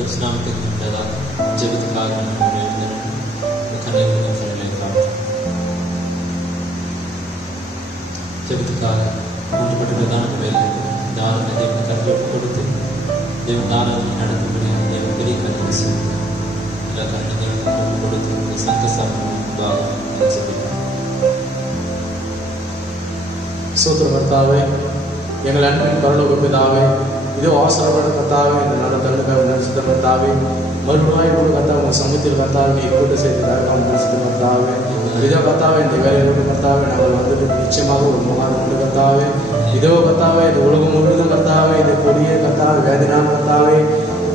நாமத்துக்கு முன்னதாக ஜெபத்துக்காக நம்ம எழுந்திருந்து கண்ணீர் பார்த்து ஜெபத்துக்காக மூன்றுபட்டுதான் நம்ம வேலை இந்த ஆராதனை தேவன் கருத்து கொடுத்து தேவன் ஆராதனை நடக்கும்படியாக தேவன் பெரிய கருத்து செய்து எல்லா கருத்து தேவன் கொடுத்து சங்கசாரமாக சோத்திரம் கர்த்தாவே, எங்கள் அன்பின் பரலோக பிதாவே, இதோ ஆசீர்வாத கர்த்தாவே, இந்த நல்ல தருணத்தை நடத்த கர்த்தாவே, மறுபடியும் கூட கர்த்தாவே உங்கள் சமூகத்தில் கர்த்தாவே நீ கூட்ட செய்து நடத்த கர்த்தாவே, இதோ கர்த்தாவே இந்த வேலையோடு கர்த்தாவே நாங்கள் வந்தது நிச்சயமாக ஒரு முகாம் உண்டு கர்த்தாவே, இதோ கர்த்தாவே இந்த உலகம் முழுவதும் கர்த்தாவே இந்த கொடிய கர்த்தாவே வேதனான கர்த்தாவே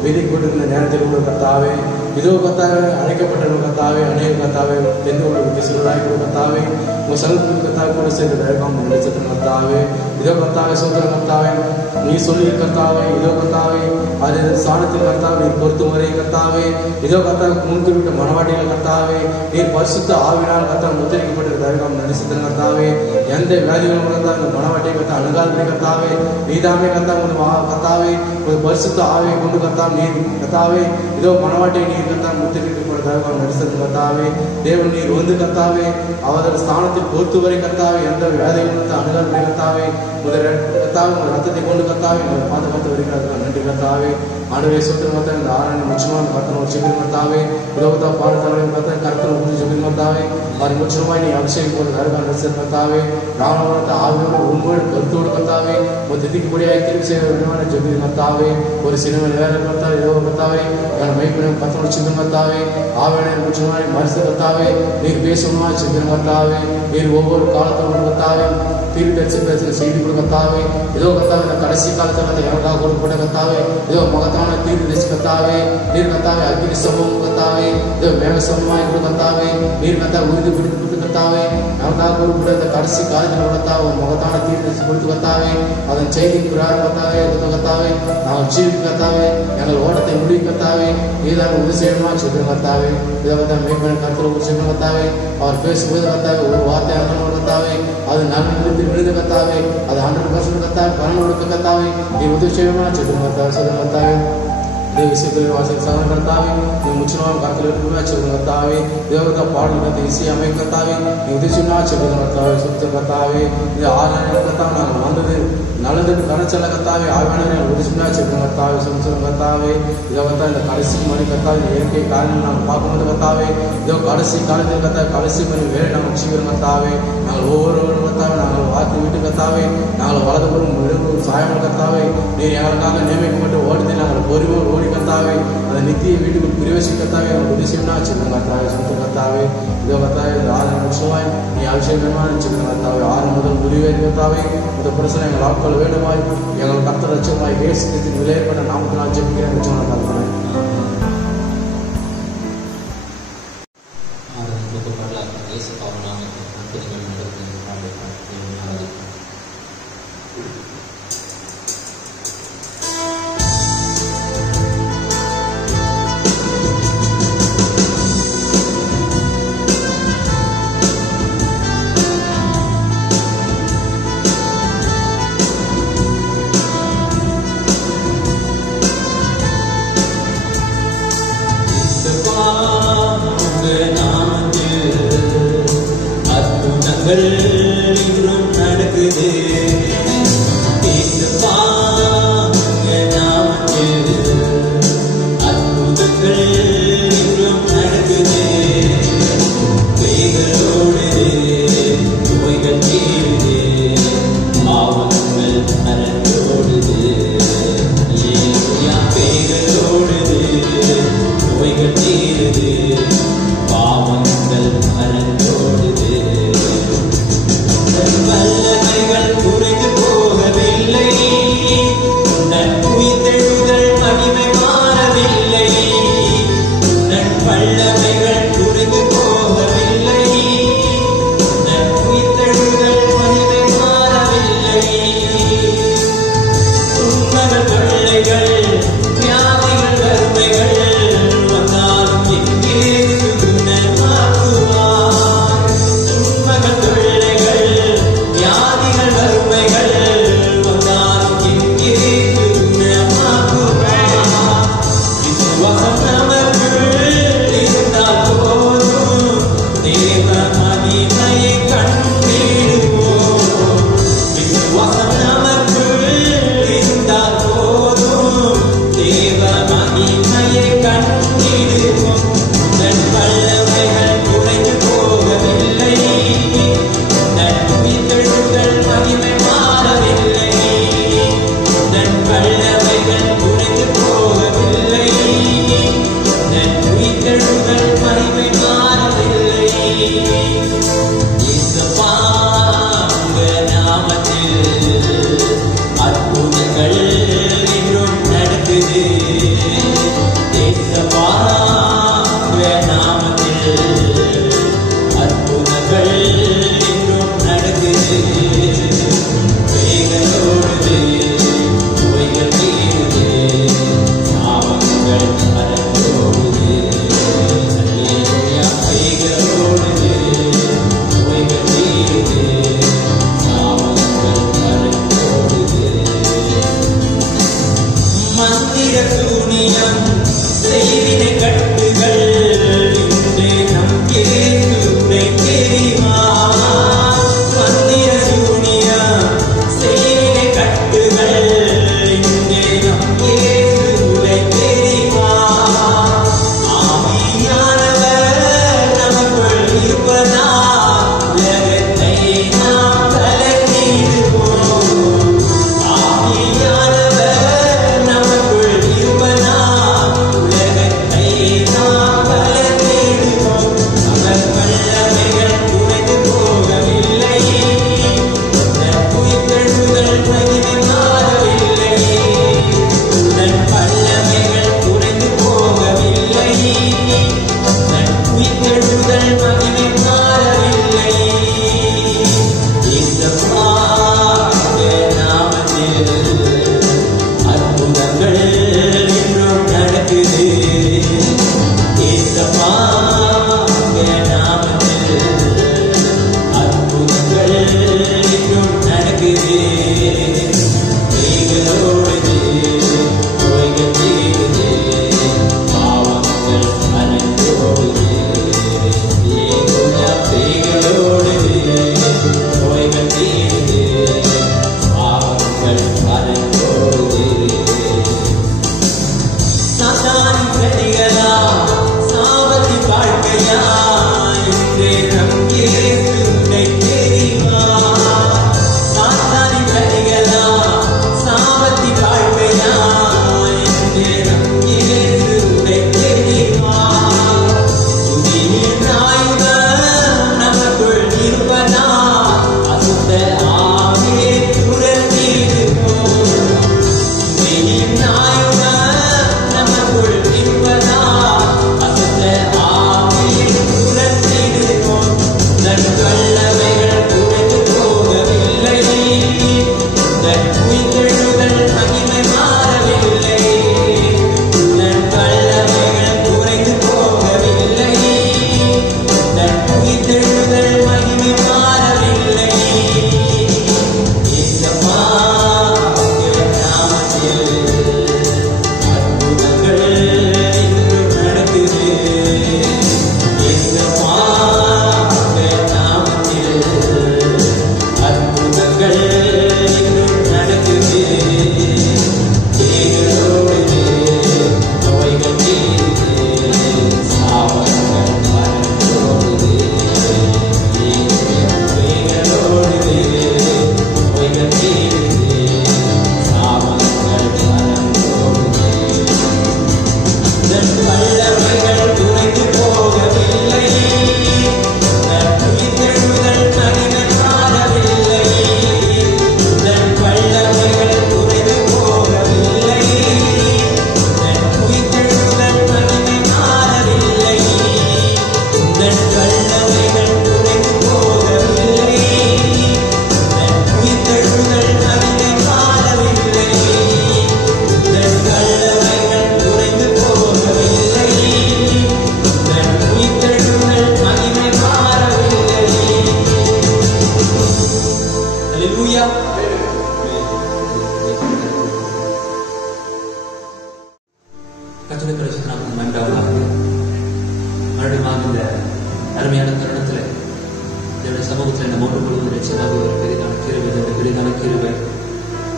விதி கொண்டிருந்த நேரத்தில் கூட கர்த்தாவே, இதோ கர்த்தாவே அழைக்கப்பட்ட கர்த்தாவே அநேக கர்த்தாவே தெரிந்து கொள்ள சிலராய் கூட கர்த்தாவே உங்கள் சமூகத்தில் கர்த்தாவே கூட சேர்ந்து வேகம் நினைச்சது கர்த்தாவே, இதோ கர்த்தாவே சோதர கர்த்தாவே நீ சொல்லி கர்த்தாவே, இதோ கர்த்தாவே அது சாணத்தில் கர்த்தாவே பொறுத்து வரை கர்த்தாவே, இதோ கர்த்தாவே முன்குறிப்பிட்ட மனவாட்டிகள் கர்த்தாவே நீர் பரிசுத்த ஆவினால் கர்த்தாவே முத்திரிக்கப்பட்ட வேகம் நினைச்சது கர்த்தாவே, எந்த வேலைகளும் கர்த்தாவே இந்த மனவாட்டியை கர்த்தா அணுகால் கர்த்தாவே நீதாமே கர்த்தாவே கர்த்தாவே ஒரு பரிசுத்த ஆவியை கொண்டு கர்த்தாவே நீர் கர்த்தாவே இதோ மனவாட்டியை நீர் கர்த்தாவே முத்திரிக்கப்பட்ட வேகம் நினைச்சது கர்த்தாவே, தேவன் நீர் வந்து கர்த்தாவே அவரது ஸ்தானத்தில் பொறுத்து வரை கர்த்தாவே எந்த வேலைகளும் கர்த்தா அணுகால் கர்த்தாவே முதல் கர்த்தாவே உங்கள் ரத்தத்தை கொண்டு கர்த்தாவே உங்களை பாதுகாத்து வருகிறார்கள் நன்றி கர்த்தாவே. ஆண்டவரே சோத்திரம் கர்த்தாவே இந்த ஆராய்ச்சி முற்றிலுமாக கர்த்தனை ஒரு ஜெபம் கர்த்தாவே இதோகத்தா பாடத்தவரை கர்த்தாவே கர்த்தனை ஒரு ஜெபம் கர்த்தாவே அது முற்றிலுமாய் நீ அபிஷேகம் போது நறுகால் ரசிகர் கர்த்தாவே ராவணத்தை ஆவியோடு உண்மையோடு கருத்தோடு கர்த்தாவே ஒரு திதிக்கும்படியாக திருப்பி செய்ய விதமான ஜெபம் கர்த்தாவே ஒரு சினிமா வேலை கர்த்தாவே இதோ கர்த்தாவே எங்கள் மைப்பிடம் கர்த்தனோட சிந்தம் கர்த்தாவே ஆவியான முற்றிலுமாய் மரிச கர்த்தாவே நீர் பேசணுமா சிந்தம் கர்த்தாவே நீர் ஒவ்வொரு காலத்தோடு கர்த்தாவே தீர்க்க செய்தி கொடு கர்த்தாவே இதோ கர்த்தாவே இந்த கடைசி காலத்தில் எனக்காக கொடுக்கப்பட்ட கர்த்தாவே இதோ மகத்தான தீர்க்க கர்த்தாவே நீர் கர்த்தாவே அக்னி சம்பவம் கர்த்தாவே இதோ மேக சம்பவமாய் கொடு கர்த்தாவே நீர் கர்த்தாவே உறுதி பிடித்து கர்த்தாவே எனக்காக கொடுக்கப்பட்ட இந்த கடைசி காலத்தில் கர்த்தாவே ஒரு மகத்தான தீர்க்க கொடுத்து கர்த்தாவே அதன் செய்தி பிரகாரம் கர்த்தாவே கர்த்தாவே நாங்கள் ஜீவிக்க கர்த்தாவே எங்கள் ஓட்டத்தை முடிவு கர்த்தாவே நீதான் உறுதி செய்யணுமா சொல்லுங்க கர்த்தாவே இதோ கர்த்தாவே மேம்பன கருத்தில் ஒரு செய்யணும் கர்த்தாவே அவர் பேசும்போது கர்த்தாவே ஒரு வார்த்தை அர்த்தம் கர்த்தாவே அது நன்மை விழுந்து கர்த்தாவே அது 100% கர்த்தாவே பலன் கொடுக்க கர்த்தாவே நீ உதவி செய்யணுமா சொல்லுங்க கர்த்தாவே சொல்லுங்க கர்த்தாவே இதே விஷயத்தில் வாசல் சாதனை கர்த்தாவே நீ முற்றிலும் கருத்தில் இருக்குமே சொல்லுங்க கர்த்தாவே தேவதா பாடல் கருத்து இசை அமை கர்த்தாவே நீ உதவி செய்யணுமா சொல்லுங்க கர்த்தாவே சுத்த கர்த்தாவே இது ஆராய்ச்சி கர்த்தாவே நாங்கள் வந்தது நல்லதுக்கு கரைச்சல கர்த்தாவே ஆவியானவரை உதவினா சொல்லுங்க கர்த்தாவே சொல்லுங்க கர்த்தாவே இதோ கர்த்தா இந்த கடைசி மணி கர்த்தாவே இயற்கை காரணம் நாங்கள் பார்க்கும்போது கர்த்தாவே இதோ கடைசி காலத்தில் கர்த்தாவே கடைசி மணி வேலை நாங்கள் வச்சுக்கிறோம் கர்த்தாவே நாங்கள் ஒவ்வொருவரும் கர்த்தாவே நாங்கள் வாக்கு விட்டு கர்த்தாவே நாங்கள் வலதுபுறம் இடதுபுறம் சாயமல் கர்த்தாவே நீர் எங்களுக்காக நியமிக்கப்பட்டு ஓட்டத்தை நாங்கள் பொறுமையோடு ஓடி கர்த்தாவே அந்த நித்திய வீட்டுக்கு பிரவேசி கர்த்தாவே அவங்க உதவினா சொல்லுங்க கர்த்தாவே சொந்த கர்த்தாவே இதோ கர்த்தாவே இந்த 6 நிமிஷமாய் நீ அபிஷேகமாக சொல்லுங்க கர்த்தாவே 6 முதல் முடிவே கர்த்தாவே இந்த பிரச்சனை எங்கள் ஆட்கள் வேண்டுமாய் எங்கள் கர்த்தர் லட்சமாய் தேசத்தின் விளையாட நாமக்கு நான் ஜெபிக்கிறேன் சொன்ன கர்த்தாவே இன்றும் நடக்குது அற்புதங்கள் இன்றும் நடக்குது பேய்களோடு நோய்கள் தீருது பாவங்கள் மறந்தோடுது பேய்களோடு நோய்கள் தீருது பாவங்கள் மறந்தோடுது வல்லமைகள் குறைந்து போகவில்லை நன் உயிர்த்தெழுதல் மகிமை மாறவில்லை நன் வல்லமைகள் குறைந்து போகவில்லை நன் உயிர்த்தெழுதல் மகிமை மாறவில்லை துன்பங்கள் தொல்லைகள் வியாதிகள் வறுமைகள் வந்தாலும் எங்கே உயிர்த்தெழுதல் மகிமை மாறவில்லை. இயேசுவா உங்க நாமத்தில் அற்புதங்கள் இன்றும் நடக்குது. இயேசுவா உங்க நாமத்தில் அற்புதங்கள் இன்றும் நடக்குது. வேகத்தோடு நோய்கள் தீருது, சாபங்கள் அறந்தோடுது. அல்லேலூயா. வேகத்தோடு நோய்கள் தீருது, சாபங்கள் அறந்தோடுது. மந்திர சூனியம் செய்வினை கட்டுகள் இன்று நம் இயேசுவை தெரியுமா? மந்திர சூனியம் செய்வினை கட்டுகள் இன்று நம் இயேசுவை தெரியுமா? ஆவியானவர் நமக்குள் இருப்பதால் உலகத்தை நாம் கலக்கிடுவோம். ஆவியானவர் நமக்குள் இருப்பதால் உலகத்தை நாம் கலக்கிடுவோம். அவர் வல்லமைகள் குறைந்து போகவில்லை. தன் உயிர்த்தெழுதல் மகிமை மாறவில்லை. தன் வல்லமைகள் குறைந்து போகவில்லை. தன் உயிர்த்தெழுதல் மகிமை மாறவில்லை. இயேசுவா உங்க நாமத்தில் அற்புதங்கள் இன்றும் நடக்குது. இயேசுவா உங்க நாமத்தில் அற்புதங்கள் இன்றும் நடக்குது. வேகத்தோடு நோய்கள் தீருது, பாவங்கள் அறந்தோடுது. அல்லேலூயா. வேகத்தோடு நோய்கள் தீருது, பாவங்கள் அறந்தோடுது. சாத்தானின் கனிகளா சாபத்தின் வாழ்க்கையா என்று நம் இயேசுவை தெரியுமா? சாத்தானின் கனிகளா சாபத்தின் வாழ்க்கையா என்று நம் இயேசுவை தெரியுமா? துதியின் ஆயுதம் நமக்குள் இருப்பதால் அசுத்த ஆவியை துரத்திடுவோம். துதியின் ஆயுதம் நமக்குள் இருப்பதால் அசுத்த ஆவியை துரத்திடுவோம். தன் வல்லமைகள் குறைந்து போகவில்லை. தன் உயிர்த்தெழுதல் மகிமை மாறவில்லை. தன் வல்லமைகள் குறைந்து போகவில்லை. தன் உயிர்த்தெழுதல் மகிமை மாறவில்லை. இயேசுவா உங்க நாமத்தில் அற்புதங்கள் இன்றும் நடக்குது. இயேசுவா உங்க நாமத்தில் அற்புதங்கள் இன்றும் நடக்குது. வேகத்தோடு நோய்கள் தீருது, சாபங்கள் மறந்தோடுது. வேகத்தோடு நோய்கள் தீருது, சாபங்கள் மறந்தோடுது. தன் வல்லமைகள் குறைந்து போகவில்லை. தன் உயிர்த்தெழுதல் மகிமை மாறவில்லை. தன் வல்லமைகள் குறைந்து போகவில்லை. தன் உயிர்த்தெழுதல் மகிமை மாறவில்லை. தன் வல்லமைகள் குறைந்து போகவில்லை. தன் உயிர்த்தெழுதல் மகிமை மாறவில்லை. தன் வல்லமைகள் குறைந்து போகவில்லை. தன் உயிர்த்தெழுதல் மகிமை மாறவில்லை. அல்லேலூயா. கர்த்தருடைய பரிசுத்த நாமம் மகிமையுண்டாவதாக. மறுபடியும் இந்த அருமையான தருணத்தில் என்னுடைய சமூகத்தில் நம்ம ஒன்று முழுவதும் நிச்சயமாக ஒரு பெரிதான கிருபை, இந்த பெரிதான கிருபை,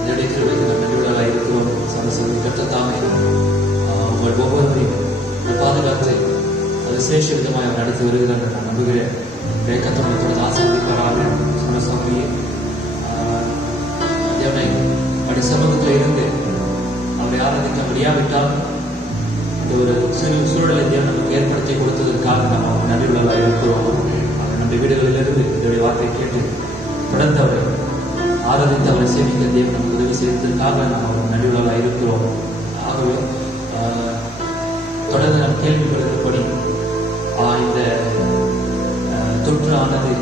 என்னுடைய கிருபைக்கு நம்ம நன்றியுள்ளவர்களாக இருக்கிறோம். சமசம் கர்த்தர் தாமே உங்கள் ஒவ்வொருவரையும் பாதுகாத்து அது சிரேஷ்ட விதமாக அவர் நடத்தி வருகிறார் என்று நான் நம்புகிறேன். கர்த்தர் ஆசீர்வதிப்பாராக. சொன்ன சமூக தேவனை அப்படி சமூகத்தில் இருந்து அவரை ஆராதிக்க முடியாவிட்டால் இந்த ஒரு சூழலை தேவன் நமக்கு ஏற்படுத்த வார்த்தை கேட்டு தொடர்ந்து அவரை ஆராதித்து அவரை சேமிக்க தேவன் நமக்கு உதவி செய்ததற்காக நாம் அவர் நடுவர்களாக இருக்கிறோம். ஆகவே தொடர்ந்து நாம் கேள்விப்படுகிறபடி இந்த தொற்று ஆனது,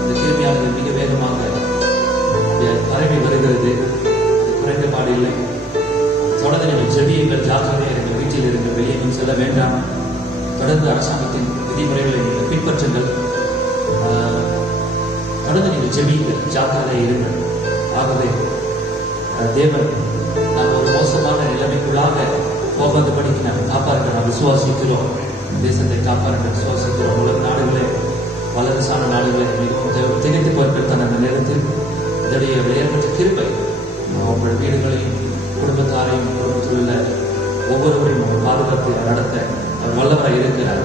இந்த கிருமியானது மிக வேகமாக பரவி வருகிறது. குறைந்த பாடு இல்லை. தொடர்ந்து நீங்கள் ஜெபியுங்கள், ஜாக்கிரதையாக இருங்கள், வீட்டில் இருங்கள், வெளியே செல்ல வேண்டாம். தொடர்ந்து அரசாங்கத்தின் விதிமுறைகளை நீங்கள் பின்பற்றுங்கள். தொடர்ந்து நீங்கள் ஜெபியுங்கள், ஜாக்கிரதையாக இருங்கள். ஆகவே தேவன் நாம் ஒரு மோசமான நிலைமைக்குள்ளாக போகாதபடிக்கு நாம் காப்பாற்ற நாம் விசுவாசிக்கிறோம். தேசத்தை காப்பாற்ற விசுவாசிக்கிறோம். உலக நாடுகளே, வல்லரசான நாடுகளை மிகவும் திகைத்து பார்க்கிறான அந்த நேரத்தில் இதனுடைய விளையாட்டு கிருபை உங்கள் வீடுகளையும் குடும்பத்தாரையும் குடும்பத்தில் உள்ள ஒவ்வொருவரையும் அவர் பாதுகாத்து நடத்த அவர் வல்லவராக இருக்கிறார்.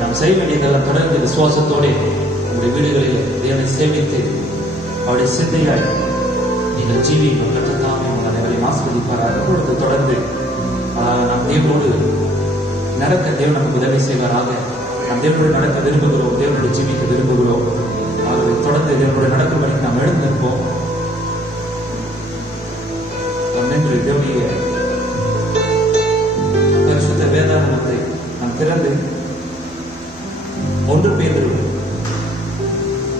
நாம் செய்ய வேண்டியதெல்லாம் தொடர்ந்து விசுவாசத்தோடு உங்களுடைய வீடுகளில் தேவனை சேமித்து அவருடைய சிந்தையாய் நீங்கள் ஜீவியும் கட்டத்தாமே உங்கள் அனைவரையும் ஆஸ்வதிப்பார். அப்பொழுது தொடர்ந்து நாம் தேவனோடு நடக்க தேவன் நமக்கு உதவி செய்வாராக. நாம் தேவனோடு நடக்க விரும்புகிறோம், தேவனோடு ஜீவிக்க விரும்புகிறோம். ஆகவே தொடர்ந்து தேவனோடு நடக்கும்படி நாம் எழுந்திருப்போம். நின்று தேவனுடைய பரிசுத்த வேதாகமத்தை நாம் திறந்து 1 பேதுரு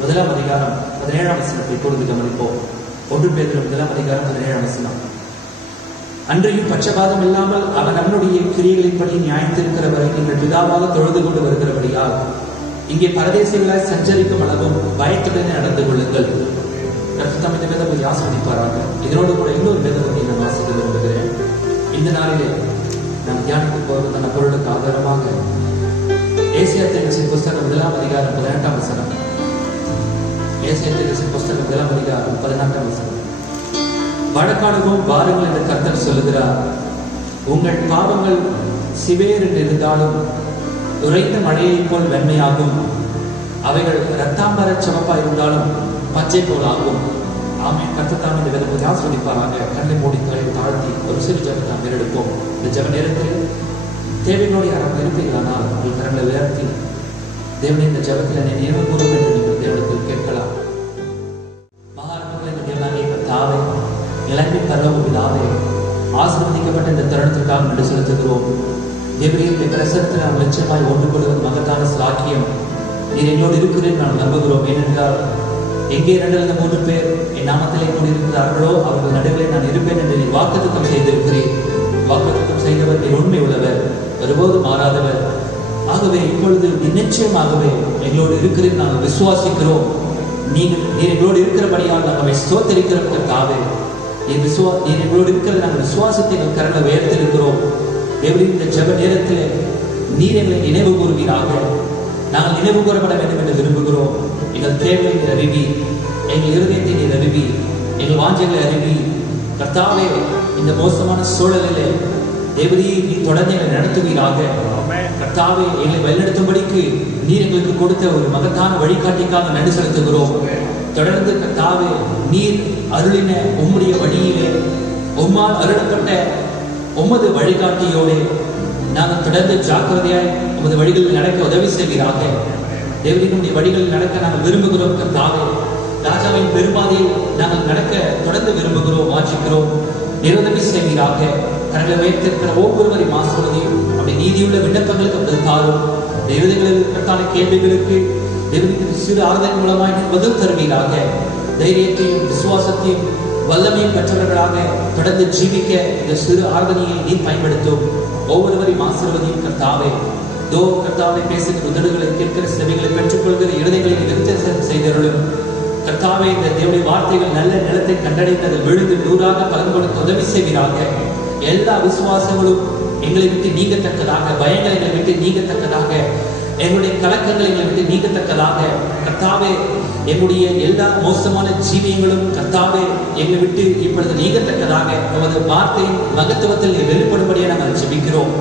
1ஆம் அதிகாரம் 17ஆம் வசனத்தை பொழுது கவனிப்போம். 1 பேதுரு 1ஆம் அதிகாரம் 17ஆம் வசனம். அன்றையும் பட்சபாதம் இல்லாமல் அவன் நம்முடைய கிரியைகளின்படி நியாயத்திருக்கிறவரை நீங்கள் பிதாவாக தொழுது கொண்டு வருகிறபடியால் இங்கே பரதேசிகளாய் சஞ்சரிக்கும் அளவும் பயத்துடன் நடந்து கொள்ளுங்கள். கர்த்தர் இந்த வேதத்தை ஆசீர்வதிப்பாராக. இதனோடு கூட இன்னொரு வேதத்தை நான் வாசிக்க விரும்புகிறேன். இந்த நாளிலே நாம் தியானிக்க போவதான பொருளுக்கு ஆதாரமாக ஏசாயா தீர்க்கதரிசி புஸ்தகம் 1ஆம் அதிகாரம் 18ஆம் வசனம். ஏசாயா தீர்க்கதரிசி புஸ்தகம் 1ஆம் அதிகாரம் 18ஆம் வசனம். வழக்காடுவோம் வாருங்கள் என்று கர்த்தர் சொல்லுகிறார். உங்கள் பாவங்கள் சிவேர் என்று இருந்தாலும் உறைந்த மழையைப் போல் வெண்மையாகும். அவைகள் இரத்தாம்பர சிவப்பாய் இருந்தாலும் பச்சை போல் ஆகும். ஆமென். கர்த்தர் தாமே இந்த வேதத்தை ஆசீர்வதிப்பாராக. கண்ணை மூடி தலை தாழ்த்தி ஒரு சிறு ஜெபத்தை நாம் எடுப்போம். இந்த ஜெப நேரத்தில் தேவையோடு யாரும் இருப்பீர்களானால் உங்கள் கரங்களை உயர்த்தி தேவனை இந்த ஜெபத்தில் என்னை நினைவு கூறும் என்று நீங்கள் தேவனத்தில் கேட்கலாம். மகாத்மாக்களின் தேவனாகிய கர்த்தாவே, இளமை பரலோக பிதாவே, ஆசீர்வதிக்கப்பட்ட இந்த தருணத்திற்காக நன்றி செலுத்துகிறோம். தேவனுடைய பிரசனத்தில் நாம் நிச்சயமாய் ஒன்று கொள்வது மகத்தான சாக்கியம். நீர் எங்களோடு இருக்கிறேன் நான் நம்புகிறோம். ஏனென்றால் எங்கே 2 அல்லது 3 பேர் என் நாமத்திலே கூடியிருக்கிறார்களோ அவர்கள் நடுவிலே நான் இருப்பேன் என்று நீர் வாக்குத்தத்தம் செய்திருக்கிறேன். வாக்குத்தத்தம் செய்தவர் நீர் உண்மை உள்ளவர், ஒருபோது மாறாதவர். ஆகவே இப்பொழுது நிச்சயமாகவே எங்களோடு இருக்கிறேன் நாங்கள் விசுவாசிக்கிறோம். நீர் எங்களோடு இருக்கிறபடியால் நாங்கள் ஸ்தோத்திரிக்கிறோம். கர்த்தாவே, நீர் எங்களோடு இருக்கிறது நாங்கள் விசுவாசத்தை எங்கள் கரங்களை உயர்த்திருக்கிறோம். தேவனின் இந்த ஜெப நேரத்தில் நீர் எங்களை நினைவு கூறுவீராக. நாங்கள் நினைவு கூறப்பட வேண்டும் என்று விரும்புகிறோம். எங்கள் தேவையை அறிவி, எங்கள் இருதயத்தை நீர் அறிவி, எங்கள் வாஞ்சைகளை அறிவி. கர்த்தாவே, இந்த மோசமான சூழலிலே தேவரீ நீ தொடர்ந்து எங்களை நடத்துவீராக. கர்த்தாவே, எங்களை வழிநடத்தும்படிக்கு நீர் எங்களுக்கு கொடுத்த ஒரு மகத்தான வழிகாட்டிக்காக நன்றி செலுத்துகிறோம். தொடர்ந்து கர்த்தாவே, நீர் அருளின உம்முடைய வழியிலே உம்மால் அருளப்பட்ட உமது வழிகாட்டியோடு நாங்கள் தொடர்ந்து ஜாக்கிரதையாய் உமது வழிகளில் நடக்க உதவி செய்வீராக. தேவனுடைய வழிகளில் நடக்க நாங்கள் விரும்புகிறோம். கர்த்தாவே, ராஜாவின் பெரும்பாதையில் நாங்கள் நடக்க தொடர்ந்து விரும்புகிறோம், வாஞ்சிக்கிறோம். நிறுவனமே செய்வீராக. கரங்களை வைத்திருக்கிற ஒவ்வொருவரையும் ஆசீர்வதியும். அப்படி நீதியுள்ள விண்ணப்பங்களுக்கு பதில் தாரும். இருதயங்களுக்கான கேள்விகளுக்கு தேவனுடைய சிறு ஆறுதல் மூலமாய் பதில் தருவீராக. தைரியத்தையும் விசுவாசத்தையும் வல்லமையும் பெற்றவர்களாக தொடர்ந்து ஜீவிக்க இந்த சிறு ஆர்வனையை நீர் பயன்படுத்தும். ஒவ்வொருவரையும் ஆசீர்வதியும். கர்த்தாவே, கர்த்தாவை பேசுகிற உதடுகளை கேட்கிற செவிகளை பெற்றுக்கொள்கிற இருதயங்களை விருத்தம் செய்தருளும். கர்த்தாவே, இந்த தேவனுடைய வார்த்தைகள் நல்ல நிலத்தை கண்டடைந்தது விழுந்து 100ஆக பலன் கொடுக்க உதவி செய்வீராக. எல்லா விசுவாசங்களும் எங்களை விட்டு நீங்கத்தக்கதாக, பயங்கள் எங்களை விட்டு நீங்கத்தக்கதாக, எங்களுடைய கலக்கங்கள் எங்களை விட்டு நீங்கத்தக்கதாக, கர்த்தாவே, எங்களுடைய எல்லா மோசமான ஜீவியங்களும் கர்த்தாவே எங்களை விட்டு இப்பொழுது நீங்கத்தக்கதாக நமது வார்த்தையின் மகத்துவத்தில் வெளிப்படும்படியாக நாங்கள் ஜெபிக்கிறோம்.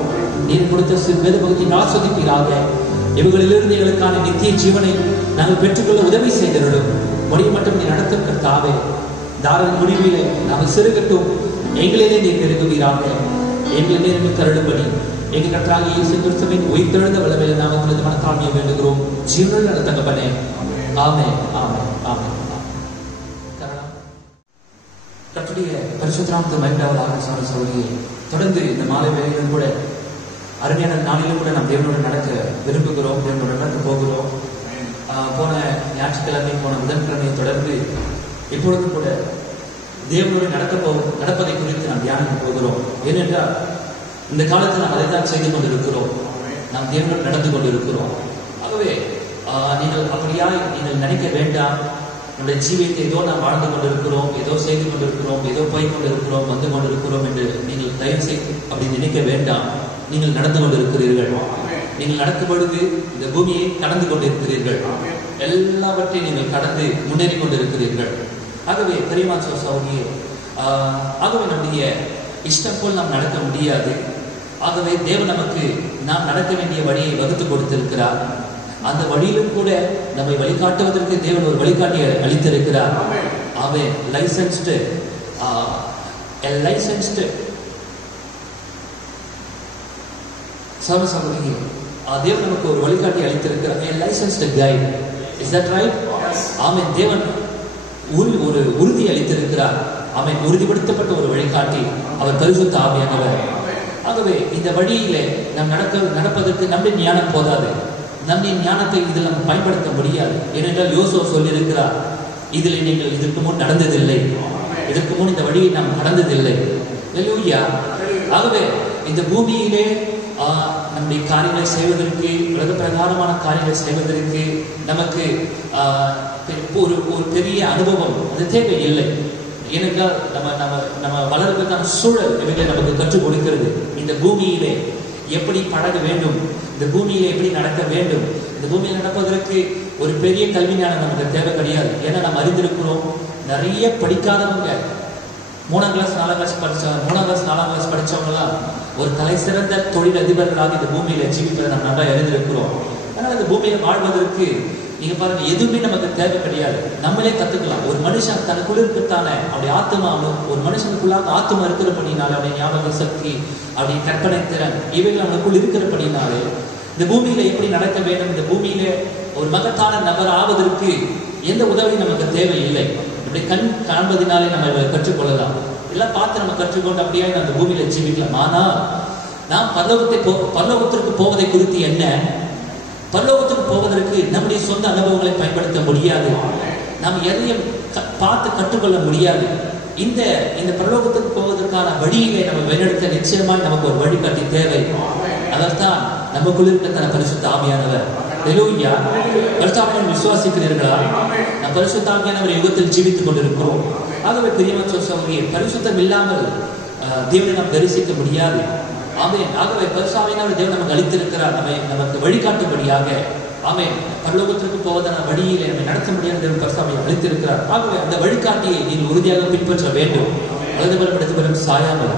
நீர் கொடுத்த வேத பகுதியை ஆஸ்வதிப்பீராக. இவர்களிலிருந்து எங்களுக்கான நித்திய ஜீவனை நாங்கள் பெற்றுக்கொள்ள உதவி செய்திருடும். முடிவு மட்டும் நீ நடத்தும் கர்த்தாவே. தாரின் முடிவிலே நாங்கள் சிறுகட்டும் எங்களிலே நீர் பெருகுவீராக. எங்களிலே நீங்கள் தருடும்படி எங்கள் கர்த்தராகிய இயேசு கிறிஸ்துவின் உயிர்த்தெழுந்த வல்லமையிலே நாமத்தில் மனத்தாழ்மையை வேண்டுகிறோம். ஜீவனுள்ள தகப்பனே, ஆமென் ஆமென் ஆமென். கர்த்தருடைய பரிசுத்த நாமத்துக்கு மகிமையாக சகோதரியே, தொடர்ந்து இந்த மாலை வேளையிலும் கூட அருமையான நாளிலும் கூட நாம் தேவனோடு நடக்க விரும்புகிறோம், தேவனோடு நடக்க போகிறோம். போன ஞாயிற்றுக்கிழமை, போன புதன்கிழமை தொடர்ந்து இப்பொழுதும் கூட தேவனோடு நடப்பதை குறித்து நாம் தியானிக்க போகிறோம். ஏனென்றால் இந்த காலத்தில் நாம் அதைத்தான் செய்து கொண்டிருக்கிறோம், நாம் தேவனோடு நடந்து கொண்டிருக்கிறோம். ஆகவே நீங்கள் அப்படியாய் நீங்கள் நினைக்க வேண்டாம், நம்முடைய ஜீவியத்தை ஏதோ நாம் வாழ்ந்து கொண்டிருக்கிறோம், ஏதோ செய்து கொண்டிருக்கிறோம், ஏதோ போய் கொண்டிருக்கிறோம், வந்து கொண்டிருக்கிறோம் என்று நீங்கள் தயவு செய்து அப்படி நினைக்க வேண்டாம். நீங்கள் நடந்து கொண்டிருக்கிறீர்கள். நீங்கள் நடக்கும் பொழுது இந்த பூமியை கடந்து கொண்டிருக்கிறீர்கள். எல்லாவற்றையும் நீங்கள் கடந்து முன்னேறி கொண்டிருக்கிறீர்கள். ஆகவே பெரியமா சகோதரியே, ஆகவே நம்முடைய இஷ்டம் போல் நாம் நடக்க முடியாது. ஆகவே தேவன் நமக்கு நாம் நடக்க வேண்டிய வழியை வகுத்து கொடுத்திருக்கிறார். அந்த வழியிலும் கூட நம்மை வழிகாட்டுவதற்கு தேவன் ஒரு வழிகாட்டியை அளித்திருக்கிறார். அவன் லைசன்ஸ்டு சகோதரி, தேவன் நமக்கு ஒரு வழிகாட்டி அளித்திருக்கிறார். Licensed guide. Is that right? ஆமென். தேவன் ஒரு உறுதி அளித்திருக்கிறார். ஆமென். உறுதிப்படுத்தப்பட்ட ஒரு வழிகாட்டி அவர் பரிசுத்த ஆவியானவர். ஆகவே இந்த வழியிலே நாம் நடப்பதற்கு நம்முடைய ஞானம் போதாது. நம்முடைய ஞானத்தை இதில் நம்ம பயன்படுத்த முடியாது. ஏனென்றால் யோசுவா சொல்லியிருக்கிறார், இதில் நீங்கள் இதற்கு முன் நடந்ததில்லை, இதற்கு முன் இந்த வழியை நாம் நடந்ததில்லை. அல்லேலூயா. ஆகவே இந்த பூமியிலே நம்முடைய காரியங்களை செய்வதற்கு, உலக பிரகாரமான காரியங்களை செய்வதற்கு நமக்கு ஒரு பெரிய அனுபவம் அது தேவையில்லை. ஏனென்றால் நம்ம வளர்வதற்கான சூழல் இவைகளை நமக்கு கற்றுக் கொடுக்கிறது. இந்த பூமியிலே எப்படி பழக வேண்டும், இந்த பூமியில எப்படி நடக்க வேண்டும். இந்த பூமியில் நடப்பதற்கு ஒரு பெரிய கல்வி ஞானம் நமக்கு தேவை கிடையாது. ஏன்னா நம்ம அறிந்திருக்கிறோம், நிறைய படிக்காதவங்க 3ஆம் கிளாஸ் 4ஆம் கிளாஸ் படித்தவங்க, 3ஆம் கிளாஸ் 4ஆம் கிளாஸ் படித்தவங்களாம் ஒரு தலை சிறந்த தொழில் அதிபர்களாக இந்த பூமியில ஜீவிப்பதை நம்ம நல்லா அறிந்திருக்கிறோம். ஆனால் இந்த பூமியில வாழ்வதற்கு நீங்க பாருங்க, எதுவுமே நமக்கு தேவை கிடையாது. நம்மளே கத்துக்கலாம். ஒரு மனுஷன் தனக்குள்ள இருக்கத்தானே அப்படி ஆத்மாவும், ஒரு மனுஷனுக்குள்ளாக ஆத்மா இருக்கிறபடினாலே, அவருடைய ஞாபக சக்தி, அவருடைய கற்பனை திறன், இவைகள் அவனுக்குள் இருக்கிறபடினாலே இந்த பூமியில எப்படி நடக்க வேண்டும், இந்த பூமியில ஒரு மகத்தான நபர் ஆவதற்கு எந்த உதவியும் நமக்கு தேவையில்லை. இப்படி கண் காண்பதினாலே நம்ம இவரை கற்றுக்கொள்ளலாம். எல்லாம் பார்த்து நம்ம கற்றுக்கொண்டு அப்படியே அந்த பூமியில ஜீவிக்கலாம். ஆனால் நாம் பரலோகத்திற்கு போவதை குறித்து என்ன, பரலோகத்துக்கு போவதற்கு நம்முடைய சொந்த அனுபவங்களை பயன்படுத்த முடியாது. நாம் எதையும் பார்த்து கற்றுக்கொள்ள முடியாது. இந்த பரலோகத்துக்கு போவதற்கான வழியிலே நம்ம வழிநடத்த நிச்சயமாய் நமக்கு ஒரு வழிகாட்டி தேவை. அதற்கான் நமக்குள் இருக்கிற பரிசுத்த ஆவியானவர். அல்லேலூயா. பரிசுத்த ஆவியானவர் விசுவாசிக்கிறீர்களா? நாம் பரிசுத்த ஆவியானவர் யுகத்தில் ஜீவித்துக் கொண்டிருக்கிறோம். ஆகவே பிரியமான சகோதரியே, பரிசுத்தம் இல்லாமல் தேவனை நாம் தரிசிக்க முடியாது. ஆமென். ஆகவே பரிசுத்த ஆவியானவர் தேவன் நமக்கு அளித்திருக்கிறார், நமக்கு வழிகாட்டும்படியாக. ஆமென். பரலோகத்திற்கு போவதான வழியிலே நம்மை நடத்த முடியாத தேவன் பரிசுத்த ஆவியை அளித்திருக்கிறார். ஆகவே அந்த வழிகாட்டியை நீங்கள் உறுதியாக பின்பற்ற வேண்டும். வலதுபுறம் இடதுபுறம் சாயாமல்,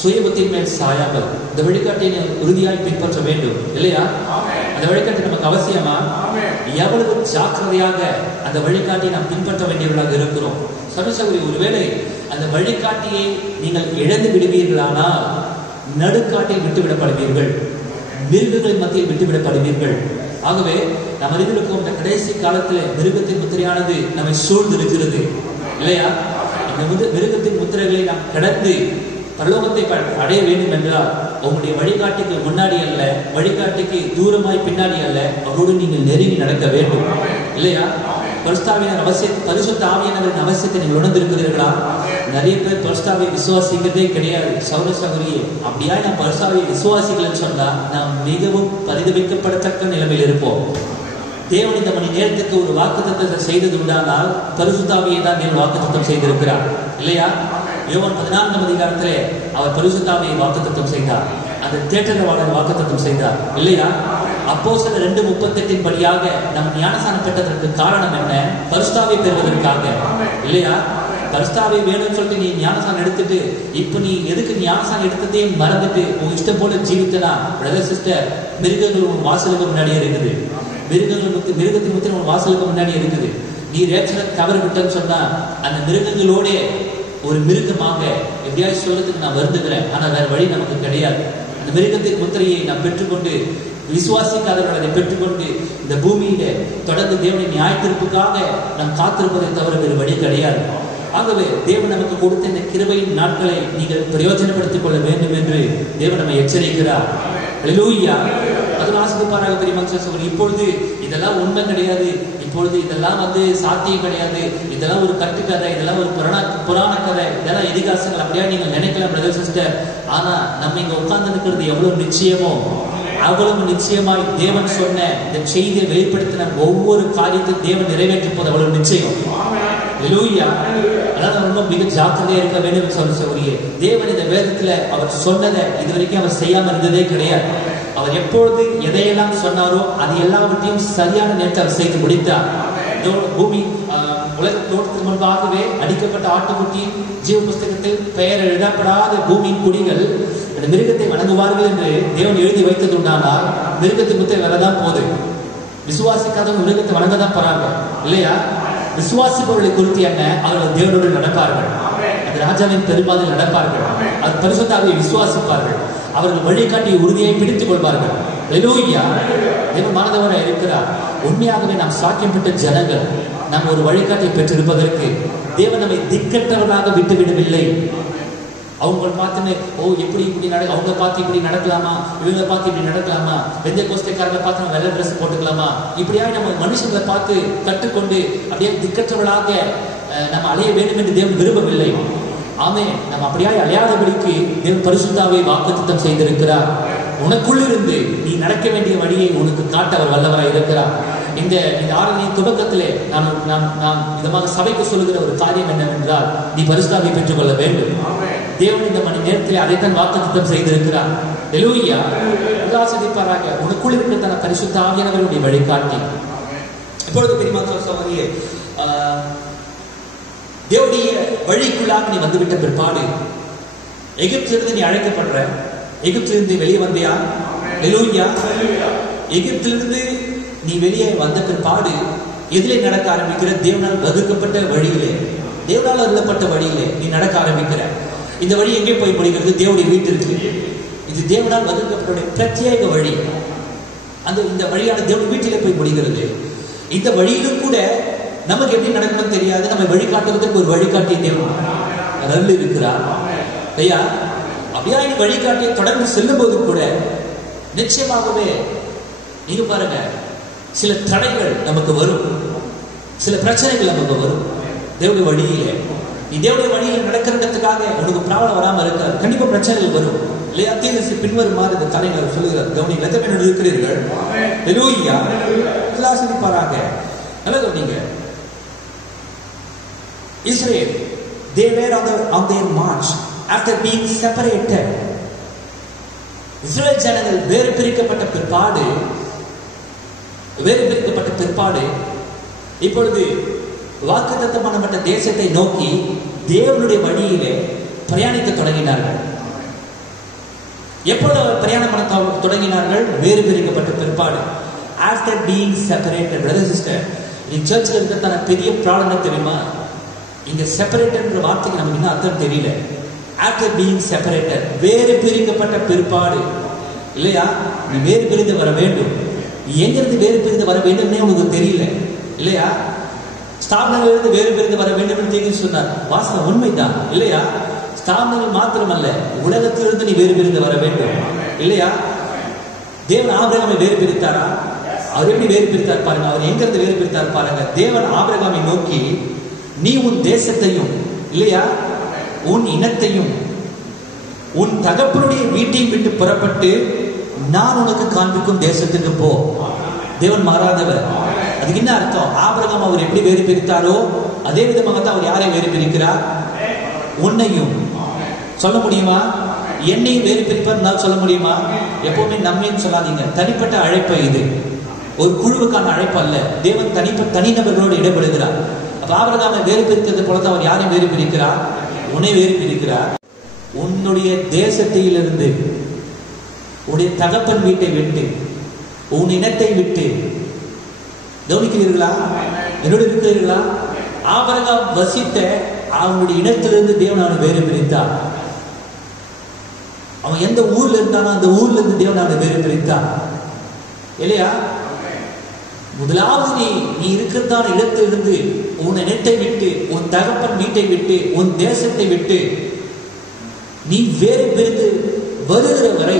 சுய புத்தியின் மேல் சாயாமல் இந்த வழிகாட்டியை உறுதியாக பின்பற்ற வேண்டும். இல்லையா? அந்த வழிகாட்டி நமக்கு அவசியமா? எவ்வளவு ஜாக்கிரதையாக அந்த வழிகாட்டியை நாம் பின்பற்ற வேண்டியவர்களாக இருக்கிறோம். சகோதரி, ஒருவேளை அந்த வழிகாட்டியை நீங்கள் இழந்து விடுவீர்களானால் நடுக்காட்டில் விட்டுவிடப்படுவீர்கள், மிருகங்களின் மத்தியில் விட்டுவிடப்படுவீர்கள். ஆகவே நாம் அறிந்திருக்கும் இந்த கடைசி காலத்தில் மிருகத்தின் முத்திரையானது நம்மை சூழ்ந்திருக்கிறது. இல்லையா? இந்த மிருகத்தின் முத்திரைகளை நாம் கடந்து பரலோகத்தை அடைய வேண்டும் என்றால் உங்களுடைய வழிகாட்டிக்கு முன்னாடி அல்ல, வழிகாட்டிக்கு தூரமாய் பின்னாடி அல்ல, அவரோடு நீங்கள் நெருங்கி நடக்க வேண்டும். இல்லையா? பரிசுத்த ஆவியானவரின் அவசியத்தை நீங்கள் உணர்ந்திருக்கிறீர்களா? நிறைய பேர் பரிசுத்த ஆவியை விசுவாசிக்கிறதே கிடையாது. சகோதரியே, அப்படியா நாம் பரிசுத்த ஆவியை விசுவாசிக்கலன்னு சொன்னா நாம் மிகவும் பரிதபிக்கப்படத்தக்க நிலைமையில் இருப்போம். தேவன் இந்த மணி நேரத்துக்கு ஒரு வாக்குத்தத்தத்தை செய்தது உண்டானால் பரிசுத்த ஆவியை தான் தேவன் வாக்குத்தத்தம் செய்திருக்கிறார். இல்லையா? யோவான் 14ஆம் அதிகாரத்திலே அவர் பரிசுத்த ஆவியை வாக்குத்தத்தம் செய்தார். அந்த தேற்றரவாளர் வாக்குத்தத்தம் செய்தார். இல்லையா? அப்போஸ்தலர் 2:38 படியாக நம் ஞானஸ்நானம் பெற்றதற்கு காரணம் என்ன? பரிசுத்த ஆவியை பெறுவதற்காக. இல்லையா? பரிசுத்த ஆவி வேணும்னு சொல்லிட்டு நீ ஞானஸ்நானம் எடுத்துட்டு இப்ப நீ எதுக்கு ஞானஸ்நானம் எடுத்ததையும் மறந்துட்டு உன் இஷ்டம் போல ஜீவித்தனா, பிரதர் சிஸ்டர், மிருகங்கள் உன் வாசலுக்கு முன்னாடியே இருக்குது. மிருகத்தின் முத்திரை உன் வாசலுக்கு முன்னாடி இருக்குது. நீ ரேப்சரை தவறு விட்டன்னு சொன்னா அந்த மிருகங்களோட ஒரு மிருகமாக எப்படியாவது சொல்றதுக்கு நான் வருந்துகிறேன். ஆனா வேற வழி நமக்கு கிடையாது. அந்த மிருகத்தின் முத்திரையை நாம் பெற்றுக்கொண்டு விசுவாசிக்காதவர்கள் அதை பெற்றுக்கொண்டு இந்த பூமியில தொடர்ந்து தேவனை நியாயத்திற்புக்காக நாம் காத்திருப்பதை தவிர வேறு வழி கிடையாது. ஆகவே தேவன் நமக்கு கொடுத்த இந்த கிருபையின் நாட்களை நீங்கள் பிரயோஜனப்படுத்திக் கொள்ள வேண்டும் என்று தேவன் நம்மை எச்சரிக்கிறார். ஹல்லேலூயா. அது ஆசிரியப்பாராக தெரியுமா? இப்பொழுது இதெல்லாம் உண்மை கிடையாது, இப்பொழுது இதெல்லாம் சாத்தியம் கிடையாது, இதெல்லாம் ஒரு கட்டுக்கதை, இதெல்லாம் ஒரு புராண கதை, இதெல்லாம் இதிகாசங்கள் அப்படியா நீங்கள் நினைக்கலாம் பிரதர் சிஸ்டர். ஆனா நம்ம இங்க உட்கார்ந்து இருக்கிறது எவ்வளவு நிச்சயமோ அவ்வளவு நிச்சயமாய் தேவன் சொன்ன இந்த செய்தியை வெளிப்படுத்தின ஒவ்வொரு காரியத்தையும் தேவன் நிறைவேற்றும் போது அவ்வளவு நிச்சயம். ஹல்லேலூயா. அதனால ரொம்ப மிக ஜாக்கிரதையா இருக்க வேண்டும் சொல்லியே. தேவன் இந்த வேதத்துல அவர் சொன்னதை இதுவரைக்கும் அவர் செய்யாம இருந்ததே கிடையாது. அவர் எப்பொழுது எதையெல்லாம் சொன்னாரோ அது எல்லாவற்றையும் சரியான நேரத்தில் அவர் செய்து முடித்தார். பூமி உலக தோற்றத்துக்கு முன்பாகவே அடிக்கப்பட்ட ஆட்டுக்குட்டியின் ஜீவ புஸ்தகத்தில் பெயர் எழுதப்படாத பூமியின் குடிகள் அந்த மிருகத்தை வணங்குவார்கள் என்று தேவன் எழுதி வைத்தது உண்டானால் மிருகத்துக்கு முத்தை வரதான் போகுது. விசுவாசிக்காதவங்க மிருகத்தை வணங்கதான் போறாங்க இல்லையா? விசுவாசிப்பவர்களை குறித்து என்ன? அவர்கள் தேவனோடு நடப்பார்கள், அது ராஜாவின் பெரும்பாலும் நடப்பார்கள், அது பரிசுத்தாவியை விசுவாசிப்பார்கள், அவர்கள் வழிகாட்டியை உறுதியை பிடித்துக் கொள்வார்கள். ஹல்லேலூயா. தேவன் மானதவராக இருக்கிறார். உண்மையாகவே நாம் சாக்கியம் பெற்ற ஜனங்கள் நாம் ஒரு வழிகாட்டியை பெற்றிருப்பதற்கு தேவன் நம்மை திக்கற்றவர்களாக விட்டுவிடவில்லை. அவங்க பார்த்துன்னு எப்படி இப்படி அவங்க பார்த்து இப்படி நடக்கலாமா, இவங்க பார்த்து இப்படி நடக்கலாமா, வெந்த கோஸ்தைக்காரங்களை பார்த்து நம்ம வெள்ளை ட்ரெஸ் போட்டுக்கலாமா, இப்படியா நம்ம மனுஷங்களை பார்த்து கற்றுக்கொண்டு அப்படியே திக்கற்றவர்களாக நம்ம அலைய வேண்டும் என்று தேவன் விரும்பவில்லை. ஆமே, நம்ம அப்படியே அலையாதபடிக்கு தேவன் பரிசுத்தாவை வாக்குத்தத்தம் செய்திருக்கிறார். உனக்குள்ளிருந்து நீ நடக்க வேண்டிய வழியை உனக்கு காட்ட அவர் வல்லவராய் இருக்கிறார். இந்த ஆராதனையின் துவக்கத்திலே நாம் விதமாக சபைக்கு சொல்லுகிற ஒரு காரியம் என்னவென்றால், நீ பரிசுத்தாவை பெற்றுக் கொள்ள வேண்டும். தேவன் இந்த மணி நேரத்தில் அதைத்தான் வாக்குத்தத்தம் செய்திருக்கிறார். ஹல்லேலூயா. ஆசீர்வதிப்பாராக. உனக்குள் இருக்கிற தன பரிசுத்த ஆவியானவருடைய வழிகாட்டி. இப்பொழுது பெரியமா சகோதரியே, தேவனுடைய வழிக்குள்ளாக நீ வந்துவிட்ட பிற்பாடு எகிப்திலிருந்து நீ அழைக்கப்படுற. எகிப்திலிருந்து வெளியே வந்தியா? ஹல்லேலூயா. எகிப்திலிருந்து நீ வெளியே வந்த பிற்பாடு எதிலே நடக்க ஆரம்பிக்கிற? தேவனால் வகுக்கப்பட்ட வழியிலே, தேவனால் அருளப்பட்ட வழியிலே நீ நடக்க ஆரம்பிக்கிற. இந்த வழி எங்கே போய் முடிகிறது? தேவனுடைய வீட்டிற்கு. இது தேவனால் வகுக்கப்பட்ட பிரத்யேக வழி. இந்த வழியான தேவனுடைய வீட்டிலே போய் முடிகிறது. இந்த வழியிலும் கூட நமக்கு எப்படி நடக்கணும்னு தெரியாது. நம்ம வழிகாட்டுவதற்கு ஒரு வழிகாட்டிய தேவன் அருள் இருக்கிறார் ஐயா. அப்படியா இந்த வழிகாட்டியை தொடர்ந்து செல்லும் போது கூட நிச்சயமாகவே நீங்க பாருங்க, சில தடைகள் நமக்கு வரும், சில பிரச்சனைகள் நமக்கு வரும். தேவனுடைய வழியிலே நீ தேவனுடைய வழியில் நடக்கிறதுக்காக உனக்கு பிராப்ளம் வராமல் இருக்காது. கண்டிப்பா பிரச்சனைகள் வரும் இல்லையா? தீர்வு பின்வருமாறு இந்த காரியங்களை சொல்லுகிறார். கவனிங்க, எத்தனை இருக்கிறீர்கள்? ஹல்லேலூயா. ஆசீர்வதிப்பாராக. நல்லா கவனிங்க. Israel, they were on their march after being separated. இஸ்ரவேல் ஜனங்கள் வேறு பிரிக்கப்பட்ட பிற்பாடு இப்பொழுது வாக்குத்தத்தம் பண்ணப்பட்ட தேசத்தை நோக்கி தேவனுடைய வழியிலே பிரயாணிக்க தொடங்கினார்கள். எப்பொழுது பிரயாணம் பண்ண தொடங்கினார்கள்? வேறு பிரிக்கப்பட்ட பிற்பாடு. After being separated. Brother sister, இந்த சர்ச்சில் இருக்கிறதான பெரிய ப்ராப்ளம் தெரியுமா? இங்க செப்பரேட்டர் வார்த்தைக்கு நமக்கு இன்னும் அர்த்தம் தெரியல. After being separated, வேறு பிரிக்கப்பட்ட பிற்பாடு இல்லையா? நீ வேறு பிரிந்து வர வேண்டும். எங்கிருந்து வேறு பிரிந்து வர வேண்டும்னே உனக்கு தெரியல இல்லையா? ஸ்தாபனங்களிலிருந்து வேறு பிரிந்து வர வேண்டும் என்று சொன்னார். வாசகம் உண்மைதான் இல்லையா? ஸ்தாபனங்கள் மாத்திரமல்ல, உலகத்திலிருந்து நீ வேறு பிரிந்து வர வேண்டும் இல்லையா? தேவன் ஆபிரகாமை வேறு பிரித்தாரா? அவர் எப்படி வேறு பிரித்தார் பாருங்க. அவர் எங்கிருந்து வேறு பிரித்தார் பாருங்க. தேவன் ஆபிரகாமை நோக்கி, நீ உன் தேசத்தையும் இல்லையா, உன் இனத்தையும் உன் தகப்பனுடைய வீட்டையும் விட்டு புறப்பட்டு நான் உனக்கு காண்பிக்கும் தேசத்துக்கு போ. தேவன் மாறாதவர். அதுக்கு என்ன அர்த்தம்? ஆபிரகாம் அவர் எப்படி வேறு பிரித்தாரோ அதே விதமாக தான் அவர் யாரை வேறு பிரிக்கிறார்? உன்னையும். சொல்ல முடியுமா? என்னையும் வேறு பிரிப்பார் சொல்ல முடியுமா? எப்பவுமே நம்மையும் சொல்லாதீங்க. தனிப்பட்ட அழைப்பு இது, ஒரு குழுவுக்கான அழைப்பு அல்ல. தேவன் தனிநபர்களோடு இடப்படுகிறார். அப்ப ஆபிரகாமை வேறு பிரிக்கிறது போலதான் அவர் யாரையும் வேறு பிரிக்கிறார்? உன்னை வேறு பிரிக்கிறார். உன்னுடைய தேசத்திலிருந்து, உன்னுடைய தகப்பன் வீட்டை விட்டு, உன் இனத்தை விட்டு. கவனிக்கிறீர்களா? என்னோடு இருக்கிறீர்களா? ஆபிரகாம் வசித்த அவனுடைய இனத்திலிருந்து தேவன் அவனை வேறு பிரித்தார். அவன் எந்த ஊர்ல இருந்தானோ அந்த ஊர்ல இருந்து தேவன் அவனை வேறு பிரித்தார். இல்லையா? முதலாவது நீ இருக்கிறதான இடத்திலிருந்து உன் இனத்தை விட்டு, உன் தகப்பன் வீட்டை விட்டு, உன் தேசத்தை விட்டு நீ வேறு பிரிந்து வருகிற வரை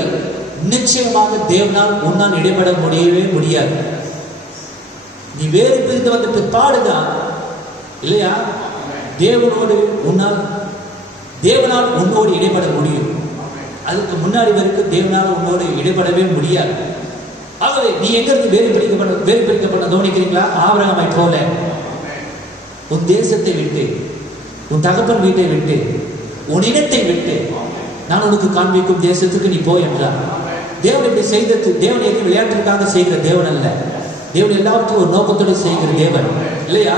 நிச்சயமாக தேவனால் உன்னால் இடைபட முடியவே முடியாது. நீ வேறு பிரிந்து வந்த பிற்பாடுதான் இல்லையா தேவனால் உன்னோடு இடைபட முடியும். அதுக்கு முன்னாடி வரைக்கும் தேவனால் உன்னோடு இடைபடவே முடியாது. ஆகவே நீ எங்கிருந்து வேறு பிரிக்கப்பட்ட கவனிக்கிறீங்களா? ஆபிரகாமை போல உன் தேசத்தை விட்டு, உன் தகப்பன் வீட்டை விட்டு, உன் இனத்தை விட்டு நான் உனக்கு காண்பிக்கும் தேசத்துக்கு நீ போய் என்றார். தேவன் இப்படி செய்தது தேவன் எதுவும் விளையாட்டிற்காக செய்கிற தேவன் அல்ல. தேவன் எல்லாவற்றையும் ஒரு நோக்கத்தோடு செய்கிற தேவன் இல்லையா?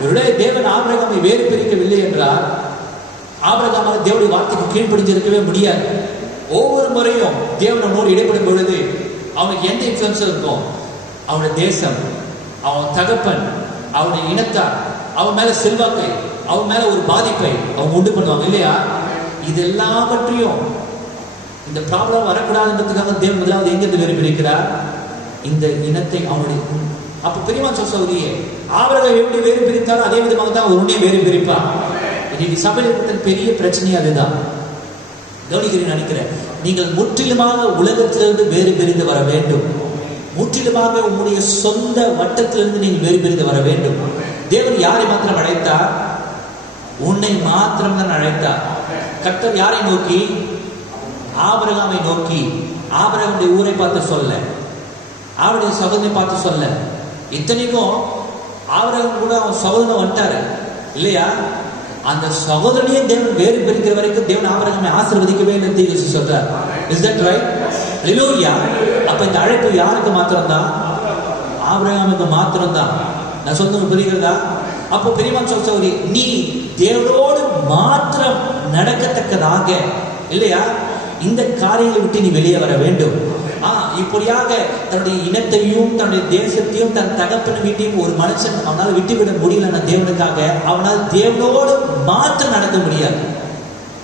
இவருடைய தேவன் ஆபிரகாமை வேறு பிரிக்கவில்லை என்றால் ஆபிரகாமால் தேவனுடைய வார்த்தைக்கு கீழ்ப்படிஞ்சிருக்கவே முடியாது. ஒவ்வொரு முறையும் தேவன் நம்மோடு இடைப்படும் பொழுது அவனுக்கு எந்த இன்ஃப்ளூயன்ஸும் இருக்கும். அவனுடைய தேசம், அவன் தகப்பன், அவனுடைய இனத்தார், அவன் மேல செல்வாக்கை, அவன் மேல ஒரு பாதிப்பை அவங்க உண்டு பண்ணுவாங்க இல்லையா? இது எல்லாவற்றையும் இந்த ப்ராப்ளம் வரக்கூடாதுன்றதுக்காக தேவன் முதலாவது எங்கிருந்து வேறு பிரிக்கிறார்? இந்த இனத்தை அவனுடைய. அப்ப பெரியவன் சகோதரியே, ஆபிரகாம் எப்படி வேறு பிரித்தாரோ அதே விதமாக தான் உன்னை வேறு பிரிப்பான். இன்னைக்கு சபையில் பெரிய பிரச்சனையே அதுதான். கவனிக்கிறேன் நினைக்கிறேன். நீங்கள் முற்றிலுமாக உலகத்திலிருந்து வேறு பிரிந்து வர வேண்டும். முற்றிலுமாக உங்களுடைய சொந்த வட்டத்திலிருந்து நீங்கள் வேறு பிரிந்து வர வேண்டும். தேவன் யாரை மாத்திரம் அழைத்தார்? உன்னை மாத்திரம் தான் அழைத்தார். கர்த்தர் யாரை நோக்கி? ஆபிரகாமை நோக்கி. ஆபிரகாமுடைய ஊரை பார்த்து சொல்ல, அவருடைய சகோதரனை பார்த்து சொல்ல. இத்தனைக்கும் ஆபிரகாம் கூட அவன் சகோதரன் வந்துட்டாரு இல்லையா? அந்த சகோதரனையே தேவன் வேறு பிரிக்கிற வரைக்கும் தேவன் ஆபிரகாமை ஆசீர்வதிக்கவே இல்லை சொல்றார். Is that right? ஹல்லேலூயா. அப்ப இந்த அழைப்பு யாருக்கு மாத்திரம்தான்? ஆபிரகாமுக்கு மாத்திரம்தான். நான் சொல்றது புரிகிறதா? அப்போ பெரியவன் சொல்றவரி, நீ தேவனோடு மாத்திரம் நடக்கத்தக்கதாக இல்லையா இந்த காரியங்களை விட்டு நீ வெளியே வர வேண்டும். இப்படியாக தன்னுடைய இனத்தையும் தன்னுடைய தேசத்தையும் தன் தகப்பன் வீட்டையும் ஒரு மனுஷன் அவனால் விட்டுவிட முடியலன்னா தேவனுக்காக அவனால் தேவனோடு மாத்திரம் நடக்க முடியாது.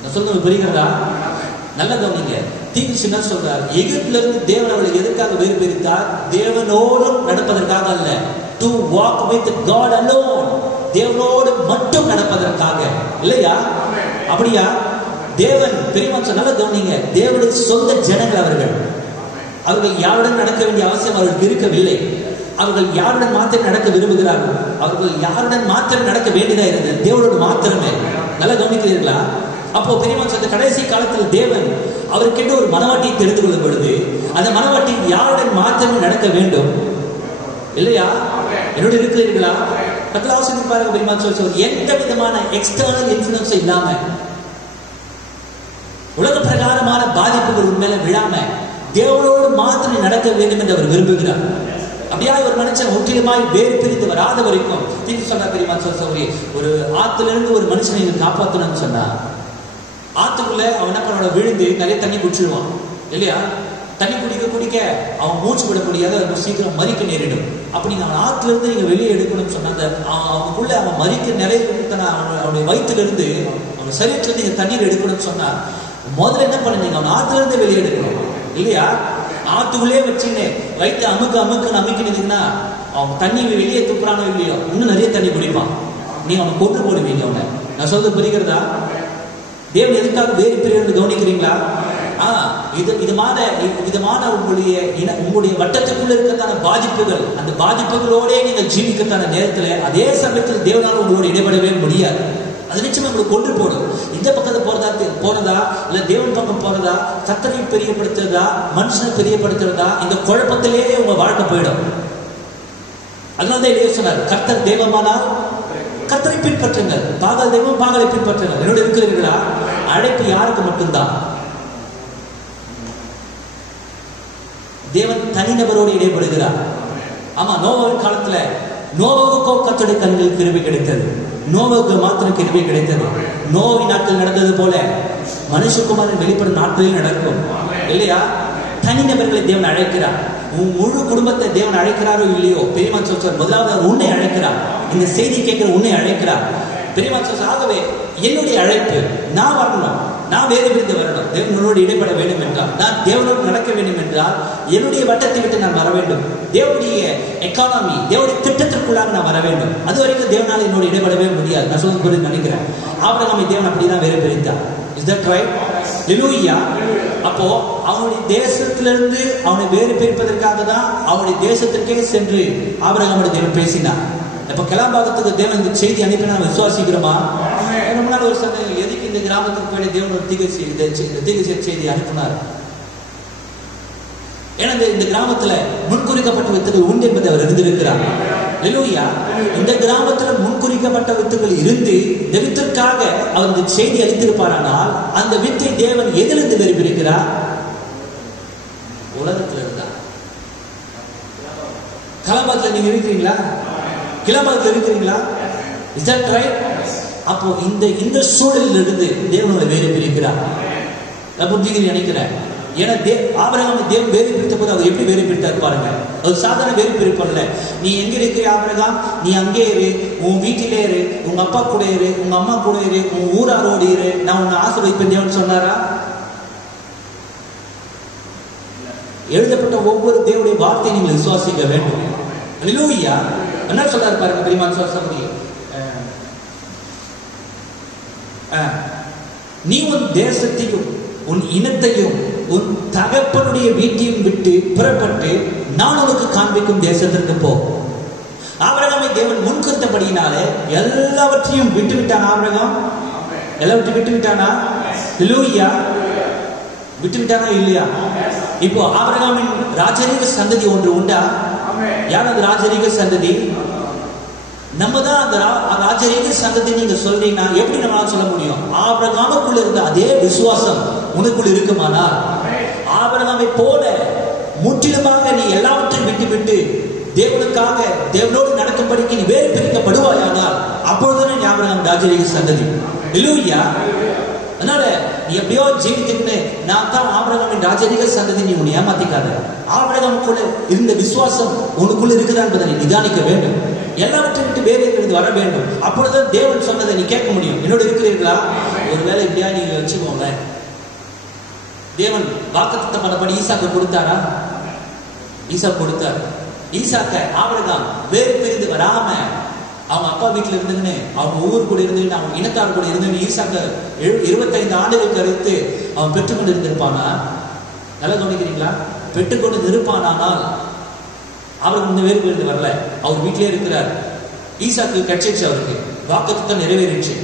நான் சொல்றது புரிகிறதா? நல்ல கவனிங்க. தீர்க்க சொல்றார், எகிப்தில இருந்து தேவன் அவளை எதற்காக வேறு பிரித்தார்? தேவனோடும் நடப்பதற்காக அல்ல. To walk with God alone. தேவனோடு மட்டும் நடப்பதற்காக இல்லையா? அப்படியா? தேவன் பெரியவன் நல்ல கவனிங்க. தேவனுடைய சொந்த ஜனங்கள் அவர்கள் யாருடன் நடக்க வேண்டிய அவசியம் அவர்களுக்கு இருக்கவில்லை. அவர்கள் யாருடன் மாத்திரம் நடக்க விரும்புகிறார்கள். அவர்கள் யாருடன் மாத்திரம் நடக்க வேண்டியதா இருந்தது? தேவனோடு மாத்திரமே. நல்லா கவனிக்கிறீர்களா? அப்போ பெரியவன் சொல்ற கடைசி காலத்தில் தேவன் அவருக்கென்று ஒரு மனவாட்டியை தெரிந்து கொள்ளும் பொழுது அந்த மனவாட்டி யாருடன் மாத்திரமே நடக்க வேண்டும் இல்லையா? என்னோட இருக்கிறீர்களா? பக்கலாவசதி பாருங்க. பெரியவன் சொல்ற எந்த விதமான எக்ஸ்டர்னல் இன்ஃப்ளூயன்ஸ் இல்லாம, உலக பிரகாரமான பாதிப்புகள் உண்மையில விழாம தேவனோடு மாத்திரம் நடக்க வேண்டும் என்று அவர் விரும்புகிறார். அப்படியா ஒரு மனுஷன் முற்றிலுமாய் வேறு பிரிந்து வராத வரைக்கும் தீர்க்க சொன்னா பெரியவன் சொல்ற, ஒரு ஆத்துல இருந்து ஒரு மனுஷனை காப்பாற்றணும்னு சொன்னா ஆத்துக்குள்ள அவன் என்ன பண்ணோட விழுந்து நிறைய தண்ணி குடிச்சிடுவான் இல்லையா? தண்ணி குடிக்க அவன் மூச்சு விட முடியாத சீக்கிரம் மறிக்க நேரிடும். அப்படி அவன் ஆத்துல இருந்து நீங்க வெளியே எடுக்கணும்னு சொன்னா அவனுக்குள்ள அவன் மறிக்க நிறைய அவனுடைய வயிற்றுல இருந்து அவன் சரீரத்துல நீங்க தண்ணீர் எடுக்கணும்னு சொன்னா முதல்ல என்ன பண்ணுங்க? அவன் ஆத்துல இருந்து வெளியே எடுக்கணும் இல்லையா? ஆத்துக்குள்ளே வச்சுன்னு வயிற்று அமுக்கினீங்கன்னா அவன் தண்ணி வெளியே துப்புறானோ இல்லையோ இன்னும் நிறைய தண்ணி குடிப்பான். நீங்க அவனை கொண்டு போடுவீங்க அவனை. நான் சொல்றது புரிகிறதா? தேவன் எதுக்காக வேறு பிரிவு கவனிக்கிறீங்களா? விதமான உங்களுடைய வட்டத்துக்குள்ள இருக்கிறதான பாதிப்புகள், அந்த பாதிப்புகளோட நீங்கள் ஜீவிக்கிறதான நேரத்துல அதே சமயத்தில் தேவனால உங்களோட இடைபடவே முடியாது. அது நிச்சயமா உங்களுக்கு கொண்டு போடும். இந்த பக்கத்தை போறதா இல்ல தேவன் பக்கம் போறதா, கர்த்தரை பெரியப்படுத்துறதா மனுஷனை பெரியப்படுத்துறதா, இந்த குழப்பத்திலேயே உங்க வாழ்க்கை போயிடும். அதனால்தான் இல்லையே சொன்னார், கர்த்தர் தெய்வமானால் கர்த்தரை பின்பற்றுங்கள், பாகால் தெய்வம் பாகாலை பின்பற்றுங்கள். என்னோட இருக்கிறீர்களா? அழைப்பு யாருக்கு மட்டும்தான்? தேவன் தனிநபரோடு இடைபடுகிறார். ஆமா, நோவாவின் காலத்துல நோவாவுக்கோ கர்த்தருடைய கண்களில் கிருபை கிடைத்தது. நோவாவுக்கு மாத்திரம் கிருபை கிடைத்தது. நோவின் நாட்கள் நடந்தது போல மனுஷகுமாரன் வெளிப்படும் நாட்களில் நடக்கும் இல்லையா? தனிநபர்களை தேவன் அழைக்கிறார். உன் முழு குடும்பத்தை தேவன் அழைக்கிறாரோ இல்லையோ, பெரியவன் சொல்றார் முதலாவது உன்னை அழைக்கிறார். இந்த செய்தி கேட்கிற உன்னை அழைக்கிறார் பெரியவன் சொல்றார். ஆகவே என்னுடைய அழைப்பு நான் வரணும். நான் வேறு பிரிந்து வரணும். தேவனோடு இடைப்பட வேண்டும் என்றால், நான் தேவனோடு நடக்க வேண்டும் என்றால், என்னுடைய வட்டத்தை விட்டு நான் வர வேண்டும். தேவனுடைய எக்கானமி, தேவனுடைய திட்டத்திற்குள்ளாக நான் வர வேண்டும். அது வரைக்கும் தேவனால் என்னோடு இடைப்படவே முடியாது. நான் சொல்ல புரிந்து நினைக்கிறேன். ஆபிரகாமை தேவன் அப்படிதான் வேறு பிரித்தார். Is that right? ஹல்லேலூயா. அப்போ அவனுடைய தேசத்திலிருந்து அவனை வேறு பிரிப்பதற்காக தான் அவனுடைய தேசத்திற்கே சென்று ஆபிரகாமோடு தேவன் பேசினார். இப்ப கிளம்பாகத்துக்கு தேவன் இந்த செய்தி அனுப்பினா நம்ம விசுவாசிக்கிறோமா? ரொம்ப நாள் ஒரு சமயம் எதுக்கு இந்த கிராமத்துக்கு போய் தேவன் ஒரு தீர்க்க செய்தி அனுப்பினார்? ஏன்னா இந்த கிராமத்துல முன்குறிக்கப்பட்ட வித்துகள் உண்டு என்பதை அவர் இருந்திருக்கிறார். ஹல்லேலூயா. இந்த கிராமத்துல முன்குறிக்கப்பட்ட வித்துகள் இருந்து இந்த வித்திற்காக அவர் இந்த செய்தி அளித்திருப்பாரானால், அந்த வித்தை தேவன் எதிலிருந்து வேறு பிரிக்கிறார்? உலகத்துல இருந்தா. கிளம்பாத்துல நீங்க இருக்கிறீங்களா? கிளம்பாத்துல இருக்கிறீங்களா? Is that right? அப்போ இந்த சூழலில் இருந்து தேவனோட வேறு பிரிக்கிறார். நான் புரிஞ்சுக்கிறேன் நினைக்கிறேன். ஏன்னா ஆபிரகாமை தேவன் வேறு பிரித்த போது அவர் எப்படி வேறு பிரித்தார் பாருங்க. ஒரு சாதாரண வேறு பிரிப்பல்ல. நீ எங்க இருக்கிற ஆபிரகாம், நீ அங்கே இரு, உன் வீட்டிலே இரு, உங்க அப்பா கூட இரு, உங்க அம்மா கூட இரு, உன் ஊராரோடு இரு, நான் உன்னை ஆசீர்வதிப்பேன் தேவன் சொன்னாரா? எழுதப்பட்ட ஒவ்வொரு தேவனுடைய வார்த்தையை நீங்கள் விசுவாசிக்க வேண்டும். ஹல்லேலூயா. என்ன சொல்றாரு பாருங்க பிரியமான சகோதரர்களே, நீ உன் தேசத்தையும் உன் இனத்தையும் உன் தகப்பனுடைய வீட்டையும் விட்டு புறப்பட்டு நான் உனக்கு காண்பிக்கும் தேசத்திற்கு போ. ஆபிரகாமை தேவன் முன்குறித்தபடியினாலே எல்லாவற்றையும் விட்டு விட்டான். ஆபிரகாம் எல்லாவற்றையும் விட்டு விட்டானா? ஹல்லேலூயா. விட்டு விட்டானா இல்லையா? இப்போ ஆபிரகாமின் ராஜரீக சந்ததி ஒன்று உண்டா? யார் அந்த ராஜரீக சந்ததி? நம்ம தான் அந்த ராஜரீக சந்ததி. நீங்க சொல்றீங்கன்னா எப்படி நம்மளால சொல்ல முடியும்? ஆபிரகாமுக்குள்ள இருந்த அதே விசுவாசம் உனக்குள் இருக்குமானால், ஆபிரகாமை போல முற்றிலுமாக நீ எல்லாவற்றையும் விட்டு தேவனுக்காக தேவனோடு நடக்கும்படிக்கு நீ வேறு பிரிக்கப்படுவாயானால், அப்பொழுதுதான் நீ ஆபிரகாம் ராஜரீக சந்ததி. ஹல்லேலூயா. அதனால நீ எப்படியோ ஜீவித்துக்கிட்டு நான் தான் ஆபிரகாமின் ராஜரீக சந்ததி, நீ உன்னை ஏமாத்திக்காத. ஆபிரகாமுக்குள்ள இருந்த விசுவாசம் உனக்குள்ள இருக்குதா என்பதை நீ நிதானிக்க வேண்டும். எல்லாவற்றையும் விட்டு வேறு இருந்து வர வேண்டும். அப்பொழுதுதான் தேவன் சொன்னதை நீ கேட்க முடியும். என்னோட இருக்கிறீர்களா? ஒருவேளை இப்படியா நீங்க வச்சுக்கோங்க. தேவன் வாக்குத்தத்தம் பண்ணபடி ஈசாக்கு கொடுத்தாரா? ஈசாக்கு கொடுத்தார். ஈசாக்க ஆபிரகாம் வேறு பிரிந்து வராம அவங்க அப்பா வீட்டுல இருந்துன்னு, அவங்க ஊர் கூட இருந்து, அவங்க இனத்தார் கூட இருந்து ஈசாக்க 25 ஆண்டுகளுக்கு அடுத்து அவன் பெற்றுக்கொண்டு இருந்திருப்பானா? நல்லா கவனிக்கிறீங்களா? பெற்றுக்கொண்டு இருப்பானால் அவருக்கு இந்த வேறு பிரிந்து வரல. அவர் வீட்டிலே இருக்கிறார். ஈசாக்கு கிடைச்சிச்சு, அவருக்கு வாக்குத்தத்தம் நிறைவேறிச்சு.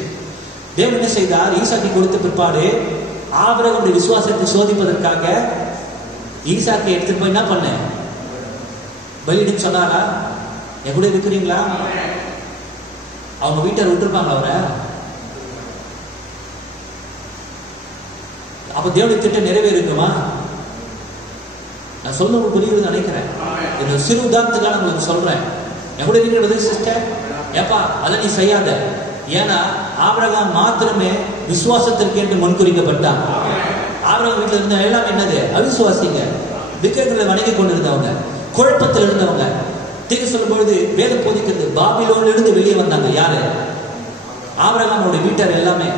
தேவன் என்ன செய்தார்? ஈசாக்கை கொடுத்த பிற்பாடு ஆபிரகாமுடைய விசுவாசத்தை சோதிப்பதற்காக ஈசாக்கை எடுத்துட்டு போய் என்ன பண்ண? பலியிட்டு சொன்னாரா? எப்படி இருக்கிறீங்களா? அவங்க வீட்டை விட்டுருப்பாங்க அவரை. அப்ப தேவனுடைய திட்டம் நிறைவேறுமா? நான் சொல்ல உங்களுக்கு புரியுதுன்னு நினைக்கிறேன். இந்த சிறு உதாரணத்துக்காக உங்களுக்கு சொல்றேன். எப்படி இருக்கிறது சிஸ்டர்? ஏப்பா அதை நீ செய்யாத. ஏன்னா ஆபிரகாம் மாத்திரமே விசுவாசத்திற்கு என்று முன்குறிக்கப்பட்டான். ஆபிரகாம் வீட்டில் இருந்த எல்லாம் என்னது? அவிசுவாசிங்க, விக்கிரகங்களை வணங்கி கொண்டிருந்தவங்க, குழப்பத்தில் இருந்தவங்க. தீர்க்க சொல்லும் பொழுது வேதம் போதிக்கிறது, பாபிலோனில் இருந்து வெளியே வந்தாங்க. யாரு? ஆபிரகாமோட வீட்டார் எல்லாமே.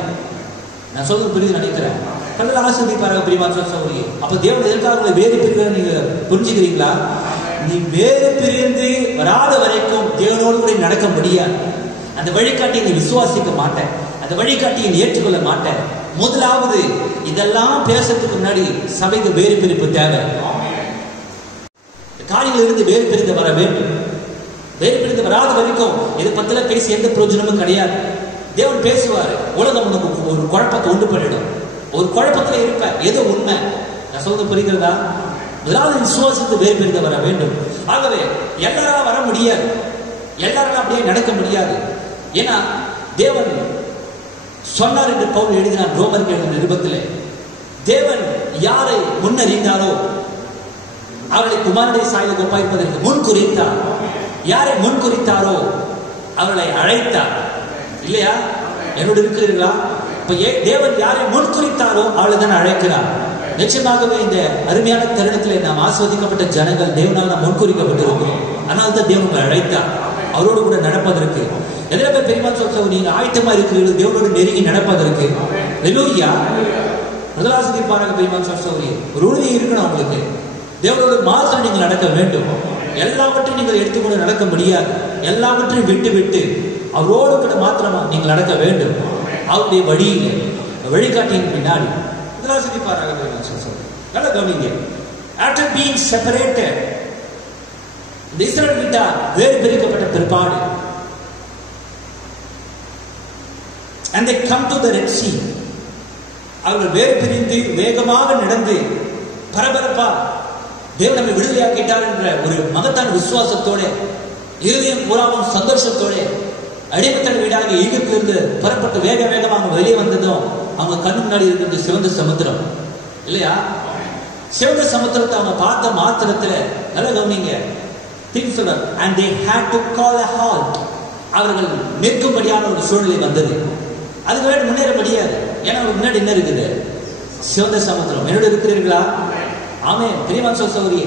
நான் சொல்றது புரியுது நினைக்கிறேன். கடவுள் ஆசீர்வதிப்பாராக பிரியமான சகோதரியே. அப்ப தேவன் எதற்காக வேறு பிரிவு நீங்க புரிஞ்சுக்கிறீங்களா? நீ வேறு பிரிந்து வராத வரைக்கும் தேவனோடு கூட நடக்க முடியாது. அந்த வழிகாட்டியை நீ விசுவாசிக்க மாட்டேன், அந்த வழிகாட்டியை நீ ஏற்றுக்கொள்ள மாட்டேன். முதலாவது இதெல்லாம் பேசுறதுக்கு முன்னாடி சபைக்கு வேறு பிரிப்பு தேவை. காரியங்கள் இருந்து வேறு பிரிந்து வர வேண்டும். வேறு பிரிந்து வராத வரைக்கும் இது பத்தில பேசி எந்த பிரயோஜனமும் கிடையாது. தேவன் பேசுவாரு, உலகம் உனக்கு ஒரு குழப்பத்தை உண்டு பண்ணிடும். ஒரு குழப்பத்துல இருப்ப, எது உண்மை? நான் சொல்றது புரிகிறதா? முதலாவது விசுவாசத்தை வேறு பிரிந்து வர வேண்டும். ஆகவே எல்லாரும் வர முடியாது, எல்லாரும் அப்படியே நடக்க முடியாது. ஏன்னா தேவன் சொன்னார் என்று பவுல் எழுதினார் ரோமருக்கு எழுதின நிருபத்திலே. தேவன் யாரை முன்னறிந்தாரோ அவர்களை குமாரனுடைய சாயலுக்கு ஒப்பாயிருப்பதற்கு முன்குறித்தார். யாரை முன்குறித்தாரோ அவர்களை அழைத்தார். இல்லையா? என்னோடு இருக்கிறீர்களா? இப்ப தேவன் யாரை முன்குறித்தாரோ அவளை தான் அழைக்கிறார். நிச்சயமாகவே இந்த அருமையான தருணத்திலே நாம் ஆஸ்வதிக்கப்பட்ட ஜனங்கள் தேவனால் நாம் முன்குறிக்கப்பட்டிருக்கிறோம். ஆனால் தான் தேவன் அழைத்தார் அவரோடு கூட நடப்பதற்கு. எதிர பேர் பெரியமா சொல்ல, நீங்க ஆயத்தமா இருக்கிறீர்கள் தேவனோடு நெருங்கி நடப்பதற்கு. ஹல்லேலூயா. முதலாவது பாருங்க பிரியமான சகோதரி, ஒரு உறுதி இருக்கணும் உங்களுக்கு. தேவனோட மாத்திரம் நீங்கள் நடக்க வேண்டும். எல்லாவற்றையும் நீங்கள் எடுத்துக்கொண்டு நடக்க முடியாது. எல்லாவற்றையும் விட்டு விட்டு அவரோடு கூட மாத்திரமா நீங்கள் நடக்க வேண்டும். அவருடைய வழியில வழிகாட்டியின் பின்னாடி முதலாவது பாருங்க நல்லா கவனிங்க. ஆஃப்டர் பீயிங் செப்பரேட்டட், இந்த இஸ்ரவேல் வீட்டார் வேறு பிரிக்கப்பட்ட பிற்பாடு, and they come to the Red Sea, அவர்கள் வேறு பிரிந்து வேகமாக நடந்து பரபரப்பா தேவன் நம்மை விடுதலையாக்கிட்டார் என்ற ஒரு மகத்தான விசுவாசத்தோட, இருதயம் பூராவும் சந்தோஷத்தோட, அடிமைத்தன வீடாக ஈகத்திலிருந்து புறப்பட்டு வேக வேகமாக வெளியே வந்ததும் அவங்க கண்ணு முன்னாடி இருக்கிறது சிவந்த சமுத்திரம் இல்லையா? சிவந்த சமுத்திரத்தை அவங்க பார்த்த மாத்திரத்துல நல்ல கவனிங்க, things were, and they had to call a halt, அவர்கள் நிற்கும்படியான ஒரு சூழ்நிலை வந்தது. அதுக்கு வேண்டி முன்னேற முடியாது. ஏன்னா முன்னாடி என்ன இருக்குது? சிவந்த சமுத்திரம். என்னோட இருக்கிறீர்களா? ஆமே. பிரியமான சகோதரி,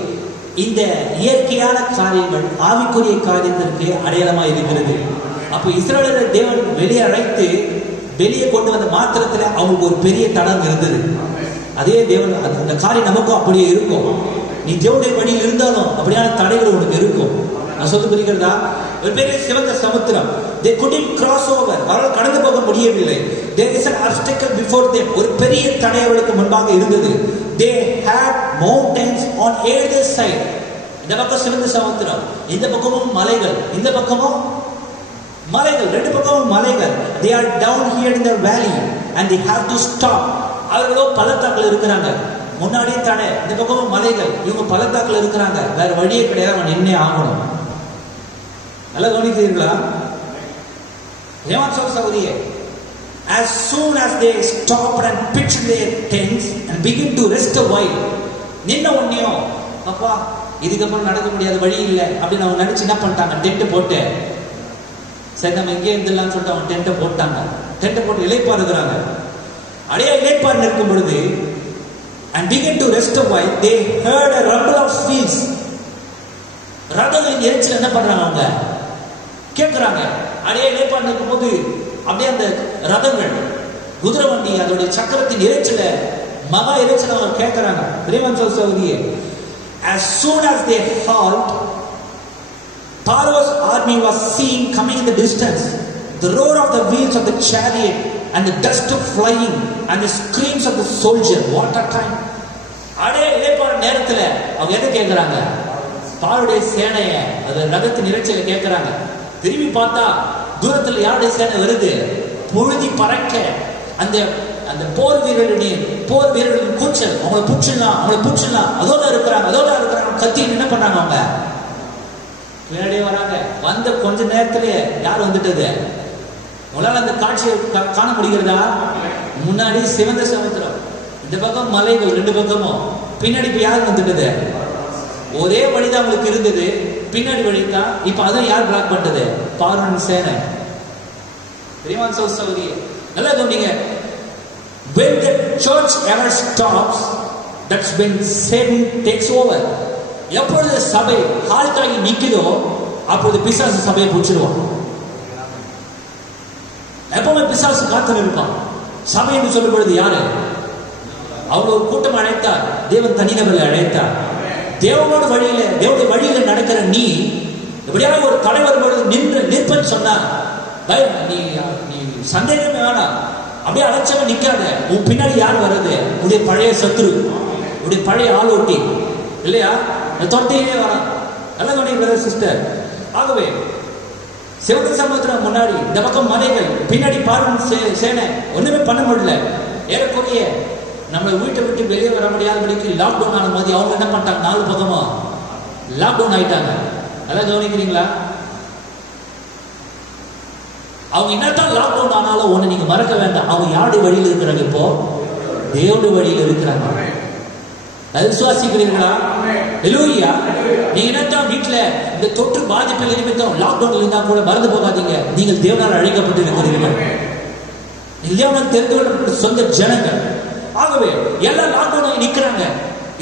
இந்த இயற்கையான காரியங்கள் ஆவிக்குரிய காரியத்திற்கு அடையாளமா இருக்கிறது. அப்ப இஸ்ரவேலரை தேவன் வெளியே அழைத்து வெளியே கொண்டு வந்த மாத்திரத்துல அவங்களுக்கு ஒரு பெரிய தடம் இருந்தது. அதே தேவன் அந்த காரியம் நமக்கும் அப்படியே இருக்கும். நீ தேவனுடைய வழியில் இருந்தாலும் அப்படியான தடைகள் உனக்கு இருக்கும். நான் சொல்ல புரிகிறதா? ஒரு பெரிய சிவந்த சமுத்திரம். they couldn't cross over, அவர்கள் கடந்து போக முடியவில்லை. there is an obstacle before them, ஒரு பெரிய தடை அவர்களுக்கு முன்பாக இருந்தது. they had mountains on either side. இந்த பக்கம் சிவந்த சமுத்திரம், இந்த பக்கமும் மலைகள், இந்த பக்கமும் மலைகள், ரெண்டு பக்கமும் மலைகள். they are down here in the valley and they have to stop. அவர்களோ பள்ளத்தாக்குல இருக்கிறாங்க. முன்னாடியே தடை, இந்த பக்கமும் மலைகள், இவங்க பள்ளத்தாக்குல இருக்கிறாங்க. வேற வழியே கிடையாது, அவங்க நின்னே ஆகணும். நல்லா கவனிக்கிறீர்களா? as soon as they stopped and pitched their tents and begin to rest a while, நின்ன உடனேயும் அப்பா இதுக்கப்புறம் நடக்க முடியாத வழி இல்லை அப்படின்னு அவங்க நினைச்சு என்ன பண்ணிட்டாங்க? டென்ட் போட்டு சரி நம்ம இங்கே இருந்துடலாம்னு சொல்லிட்டு அவங்க டென்ட்டை போட்டாங்க. டென்ட்டை போட்டு இளைப்பா இருக்கிறாங்க. அடையா இளைப்பாறு இருக்கும் பொழுது and begin to rest a while, they heard a rumble of wheels. ரதங்களின் எரிச்சல் என்ன பண்றாங்க? அவங்க கேட்கிறாங்க. அடையா இளைப்பாறு இருக்கும் போது அப்படியே அந்த ரதங்கள், குதிரை வண்டி, அதோடைய சக்கரத்தின் இறைச்சல, மகா இறைச்சல அவங்க கேட்கிறாங்க. பிரியமான சகோதரியே, as soon as they halt, Pharaoh's army was seen coming in the distance. The roar of the wheels of the chariot and the dust flying and the screams of the soldier. What a time! அடே இளைப்பாற நேரத்துல அவங்க எதை கேட்கிறாங்க? பார்வோடைய சேனைய, அது ரதத்தின் இறைச்சலை கேட்கிறாங்க. திரும்பி பார்த்தா தூரத்துல யாருடைய சேனை வருது? புழுதி பறக்க அந்த அந்த போர் வீரர்களின் கூச்சல், அவங்களை புடிச்சிடலாம் அதோட இருக்கிறாங்க. கத்தி என்ன பண்றாங்க? அவங்க பின்னாடியே வராங்க. வந்த கொஞ்ச நேரத்திலே யார் வந்துட்டது? உங்களால் அந்த காட்சியை காண முடிகிறதா? முன்னாடி சிவந்த சமுத்திரம், இந்த பக்கம் மலைகள், ரெண்டு பக்கமும். பின்னாடி இப்ப யார் வந்துட்டது? ஒரே வழிதான் உங்களுக்கு இருந்தது, பின்னாடி வழிதான். இப்ப அதை யார் பிளாக் பண்றது? பார்வோன் சேனை. பிரியமான சகோதரியே, நல்லா கவனிங்க. when the church ever stops, that's when Satan takes over. எப்பொழுது சபை ஹால்டாகி நிக்குதோ அப்பொழுது பிசாசு சபையை பிடிச்சிருவான். எப்பவுமே பிசாசு காத்து இருப்பான். சபை என்று சொல்லும் பொழுது யாரு? அவ்வளவு கூட்டம் அழைத்தார், தேவன் தனிநபர்களை அழைத்தார். தேவனோட வழியில, தேவனுடைய வழியில நடக்கிற நீ எப்படியாவது ஒரு தடை வரும்பொழுது நிற்பன்னு சொன்னா நீ சந்தேகமே வேணாம். அப்படியே அழைச்சவன் நிக்காத. உன் பின்னாடி யார் வர்றது? உடைய பழைய சத்துரு, உடைய பழைய ஆளோட்டி இல்லையா? தொட்டையிலே வரான். நல்ல கவனிங்க சிஸ்டர். ஆகவே சிவந்த சமுத்திரம் முன்னாடி, இந்த பக்கம் மலைகள், பின்னாடி பார்வன் சேனை. ஒண்ணுமே பண்ண முடியல. ஏறக்குறைய நம்மளை வீட்டை விட்டு வெளியே வர முடியாதபடிக்கு லாக்டவுன் ஆன மாதிரி அவங்க என்ன பண்ணிட்டாங்க? 4 பக்கமும் லாக்டவுன் ஆயிட்டாங்க. நல்லா கவனிக்கிறீங்களா? அவங்க என்னதான் லாக்டவுன் ஆனாலும் ஒண்ணு நீங்க மறக்க வேண்டாம், அவங்க யாருடைய வழியில் இருக்கிறாங்க? இப்போ தேவனுடைய வழியில் இருக்கிறாங்க. விசுவாசிக்கிறீர்களா? ஹல்லேலூயா. நீங்க என்னதான் வீட்டுல இந்த தொற்று பாதிப்பில் நிமித்தம் லாக்டவுன்ல இருந்தா கூட மறந்து போகாதீங்க, நீங்கள் தேவனால் அழைக்கப்பட்டு இருக்கிறீர்கள். தேவனால் தெரிந்து கொள்ளப்பட்ட சொந்த ஜனங்கள். ஆகவே எல்லா லாக்டவுன் நிக்கிறாங்க.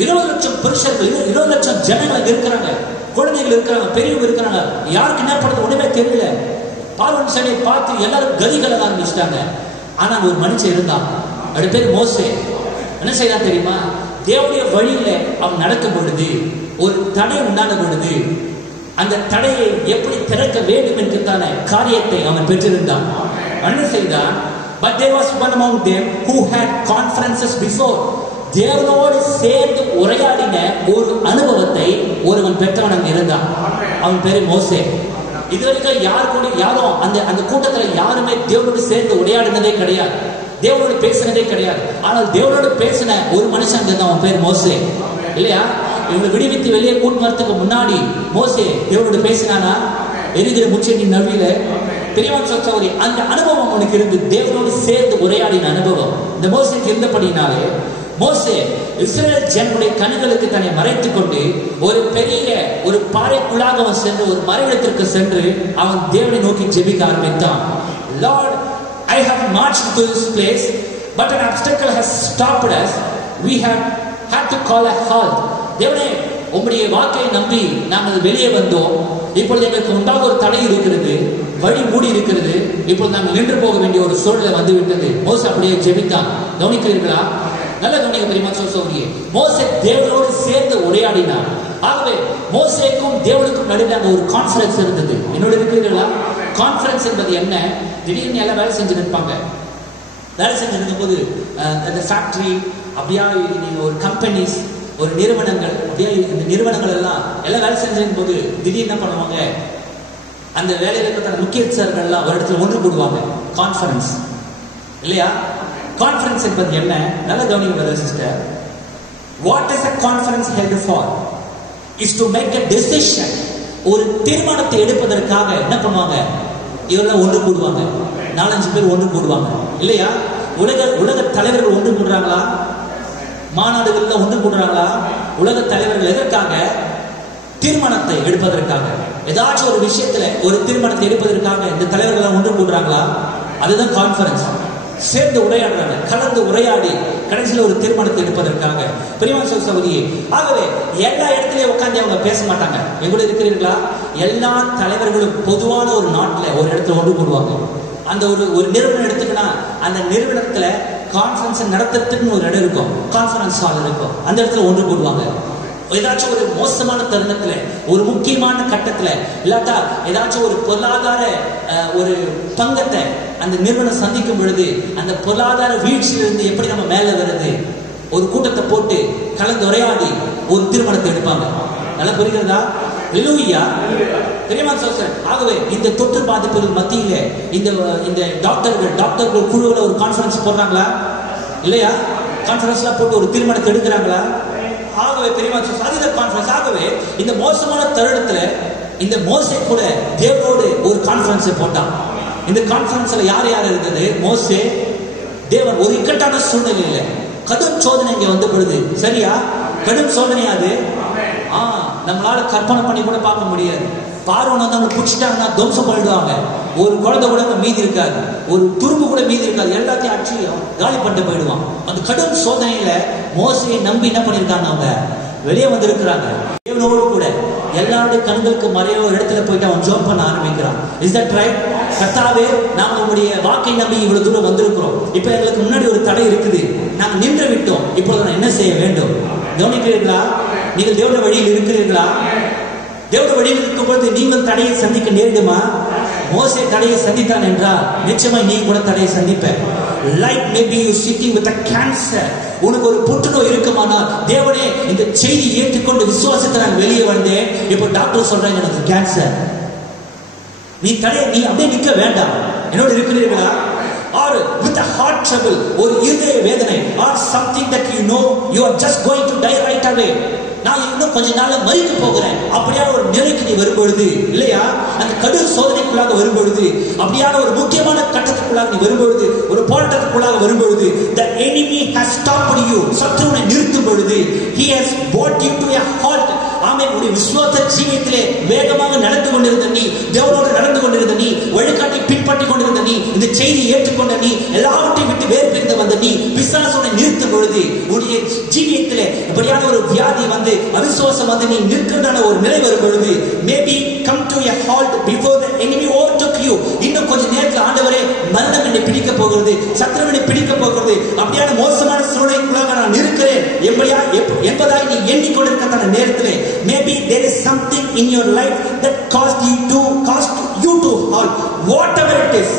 20 லட்சம் புருஷர்கள், 20 லட்சம் ஜனங்கள் இருக்கிறாங்க. குழந்தைகள் இருக்கிறாங்க, பெரியவங்க இருக்கிறாங்க. யாருக்கு என்ன பண்றது ஒண்ணுமே தெரியல. பார்வோன் சேனையை பார்த்து எல்லாரும் கதிகளை ஆரம்பிச்சிட்டாங்க. ஆனா ஒரு மனுஷன் இருந்தான், அது பேர் மோசே. என்ன செய்தான் தெரியுமா? தேவனுடைய வழியில அவன் நடக்கும் பொழுது ஒரு தடை உண்டான பொழுது அந்த தடையை எப்படி திறக்க வேண்டும் என்கிறதான காரியத்தை அவன் பெற்றிருந்தான். என்ன செய்தான்? But there was one among them who had conferences before. தேவனோடு சேர்ந்து உரையாடின ஒரு அனுபவத்தை ஒருவன் பெற்றவன் அங்க இருந்தான். அவன் பேரு மோசே. இதுவரைக்கும் யாரும் அந்த கூட்டத்துல யாருமே தேவனோடு சேர்ந்து உரையாடினதே கிடையாது, தேவனோடு பேசினதே கிடையாது. ஆனால் தேவனோடு பேசின ஒரு மனுஷன் இருந்தான், அவன் பேர் மோசே. இல்லையா? இவங்களை விடுவித்து வெளியே கூட்டு வரத்துக்கு முன்னாடி மோசே தேவனோடு பேசினானா? எரிகிற முச்செடி நடுவில பெரியவன் சகோதரி, அந்த அனுபவம் அவனுக்கு இருந்து தேவனோடு சேர்ந்து உரையாடின அனுபவம் இந்த மோசேக்கு இருந்தபடினாலே மோசே இஸ்ரவேல் ஜனங்களுடைய கண்களுக்கு தன்னை மறைத்துக் கொண்டு ஒரு பெரிய ஒரு பாறைக்குள்ளாக அவன் சென்று ஒரு மறைவிடத்திற்கு சென்று அவன் தேவனை நோக்கி ஜெபிக்க ஆரம்பித்தான். Lord, I have marched to this place, but an obstacle has stopped us. We have had to call a halt. தேவனே, உம்முடைய வாக்கை நம்பி நாங்கள் வெளியே வந்தோம். இப்பொழுது எங்களுக்கு முன்பாக ஒரு தடை இருக்கிறது, வழி மூடி இருக்கிறது. இப்பொழுது நாங்கள் நின்று போக வேண்டிய ஒரு சூழ்நிலை வந்து விட்டது. மோசே அப்படியே ஜெபித்தான். கவனிக்கிறீர்களா? நல்ல கவனிக்க தெரியுமா சொல்லியே? மோசே தேவனோடு சேர்ந்து உரையாடினார். ஆகவே மோசேக்கும் தேவனுக்கும் நடுவில் ஒரு கான்ஃபரன்ஸ் இருந்தது. என்னோட இருக்கிறீர்களா? கான்ஃபரன்ஸ் என்பது என்ன? திடீர்னு எல்லாம் வேலை செஞ்சு நிற்பாங்க. வேலை செஞ்சு இருக்கும் போது அந்த ஃபேக்டரி அப்படியா, நீங்க ஒரு கம்பெனிஸ், ஒரு நிறுவனங்கள், அப்படியே இந்த நிறுவனங்கள் எல்லாம் வேலை செஞ்சிருக்கும் போது திடீர்னு என்ன பண்ணுவாங்க? அந்த வேலையில் இருக்கிற முக்கியஸ்தர்கள்லாம் ஒரு இடத்துல ஒன்று கூடுவாங்க. கான்ஃபரன்ஸ் இல்லையா? கான்ஃபரன்ஸ் என்பது என்ன? நல்ல கவனிங்க brother sister. What is a conference held for? is to make a decision. ஒரு தீர்மானத்தை எடுப்பதற்காக என்ன பண்ணுவாங்க? இவரெல்லாம் ஒன்று கூடுவாங்க. 4-5 பேர் ஒன்று கூடுவாங்க இல்லையா? உலக தலைவர்கள் ஒன்று கூடுறாங்களா? மாநாடுகள்ல ஒன்று கூடுறாங்களா? உலக தலைவர்கள் எதற்காக? தீர்மானத்தை எடுப்பதற்காக. ஏதாச்சும் ஒரு விஷயத்துல ஒரு தீர்மானத்தை எடுப்பதற்காக இந்த தலைவர்கள் ஒன்று கூடுறாங்களா? அதுதான் கான்ஃபரன்ஸ். சேர்ந்து உரையாடுறாங்க, கலந்து உரையாடி கடைசியில் ஒரு தீர்மானத்தை எடுப்பதற்காக. பெரியவன் சகோதரியே, ஆகவே எல்லா இடத்துலயும் உட்காந்து அவங்க பேச மாட்டாங்க. எங்களோட இருக்கிறீர்களா? எல்லா தலைவர்களும் பொதுவான ஒரு நாட்டுல ஒரு இடத்துல ஒன்று கூடுவாங்க. அந்த ஒரு நிறுவனம் எடுத்துக்கினா அந்த நிறுவனத்துல கான்ஃபரன்ஸ் நடத்துறதுக்குன்னு ஒரு இடம் இருக்கும், கான்ஃபரன்ஸ் ஹால் இருக்கும். அந்த இடத்துல ஒன்று கூடுவாங்க. ஏதாச்சும் ஒரு மோசமான தருணத்துல, ஒரு முக்கியமான கட்டத்துல, இல்லாட்டா ஏதாச்சும் ஒரு பொருளாதார ஒரு பங்கத்தை அந்த நிறுவனம் சந்திக்கும் பொழுது அந்த பொருளாதார வீழ்ச்சியிலிருந்து எப்படி நம்ம மேல வருது, ஒரு கூட்டத்தை போட்டு கலந்து உரையாடி ஒரு தீர்மானத்தை எடுப்பாங்க. நல்லா புரிகிறதா? ஹல்லேலூயா. தெரியுமா சார்? ஆகவே இந்த தொற்று பாதிப்புகள் மத்தியில இந்த டாக்டர்கள் குழுவில் ஒரு கான்ஃபரன்ஸ் போடுறாங்களா? இல்லையா? கான்ஃபரன்ஸ்ல போட்டு ஒரு தீர்மானத்தை எடுக்கிறாங்களா? ஆகவே பெரியமா அதுதான் கான்ஃபரன்ஸ். ஆகவே இந்த மோசமான தருணத்துல இந்த மோசே கூட தேவனோடு ஒரு கான்ஃபரன்ஸை போட்டான். இந்த கான்ஃபரன்ஸ்ல யார் யார் இருந்தது? மோசே, தேவன். ஒரு இக்கட்டான சூழ்நிலையில கடும் சோதனை இங்க வந்த பொழுது, சரியா? கடும் சோதனையாது நம்மளால கற்பனை பண்ணி கூட பார்க்க முடியாது. பார்வன் வந்து அவங்க பிடிச்சிட்டாங்கன்னா துவம்சம் பண்ணிடுவாங்க. ஒரு குழந்தை கூட மீதி இருக்காது, ஒரு துரும்பு கூட மீதி இருக்காது, எல்லாத்தையும் அடிச்சு காலி பண்ணிட்டு போயிடுவான். அந்த கடும் சோதனையில மோசையை நம்பி என்ன பண்ணிருக்காங்க? அவங்க வெளியே வந்திருக்கிறாங்க. தேவனோடு கூட எல்லாருடைய கண்களுக்கு மறைய ஒரு இடத்துல போயிட்டு அவன் ஜோம் பண்ண ஆரம்பிக்கிறான். Is that right? கர்த்தாவே, நாம உங்களுடைய வாக்கை நம்பி இவ்வளவு தூரம் வந்திருக்கிறோம். இப்ப எங்களுக்கு முன்னாடி ஒரு தடை இருக்குது, நாங்க நின்று விட்டோம். இப்பொழுது நான் என்ன செய்ய வேண்டும்? கவனிக்கிறீர்களா? நீங்கள் தேவனுடைய வழியில் இருக்கிறீர்களா? தேவனுடைய வழியில் இருக்கும்போது நீங்கள் தடையை சந்திக்க நேரிடுமா? மோசே தடையை சந்தித்தான் என்றால் நிச்சயமா நீ கூட தடையை சந்திப்ப. Like maybe you sitting with a cancer. உனக்கு ஒரு புற்றுநோய் இருக்குமானா, தேவனே இந்த செய்தி ஏற்றுக்கொண்டு விசுவாசத்தை நான் வெளியே வந்தேன், இப்போ டாக்டர் சொல்றாங்க எனக்கு கேன்சர். நீ அப்படியே நிற்க வேண்டாம். என்னோட இருக்கிறீர்களா? Or with a heart trouble, ஒரு இதய வேதனை, or something that you know you are just going to die right away. நான் இன்னும் கொஞ்ச நாள்ல மரிக்க போகிறேன். அப்படியான ஒரு நிலைக்கு நீ வரும்பொழுது, இல்லையா? அந்த கடும் சோதனைக்குள்ளாக வரும்பொழுது, அப்படியான ஒரு முக்கியமான கட்டத்துக்குள்ளாக நீ வரும்பொழுது, ஒரு போராட்டத்துக்குள்ளாக வரும்பொழுது, the enemy has stopped you. சத்துருவை நிறுத்தும் பொழுது, he has brought you to a halt. ஆமென். உடைய விசுவாச ஜீவியத்திலே வேகமாக நடந்து கொண்டிருந்த நீ, தேவனோடு நடந்து கொண்டிருந்த நீ, வழிகாட்டி பின்பற்றி கொண்டிருந்த நீ, இந்த செய்தியை ஏற்றுக்கொண்ட நீ, எல்லாவற்றையும் விட்டு வேறு பிரிந்து வந்த நீ, பிசாசோட நிறுத்தும் பொழுது உடைய ஜீவியத்திலே இப்படியான ஒரு வியாதி வந்து, அவிசுவாசம் வந்து, நீ நிற்கிறதான ஒரு நிலை வரும் பொழுது, maybe come to a halt before the enemy overtook you. இன்னும் கொஞ்ச நேரத்தில் ஆண்டவரே மரணம் என்னை பிடிக்க போகிறது, சத்துருவினை பிடிக்க போகிறது, அப்படியான மோசமான சூழ்நிலைக்குள்ளாக நான் your life that caused you to halt, whatever it is.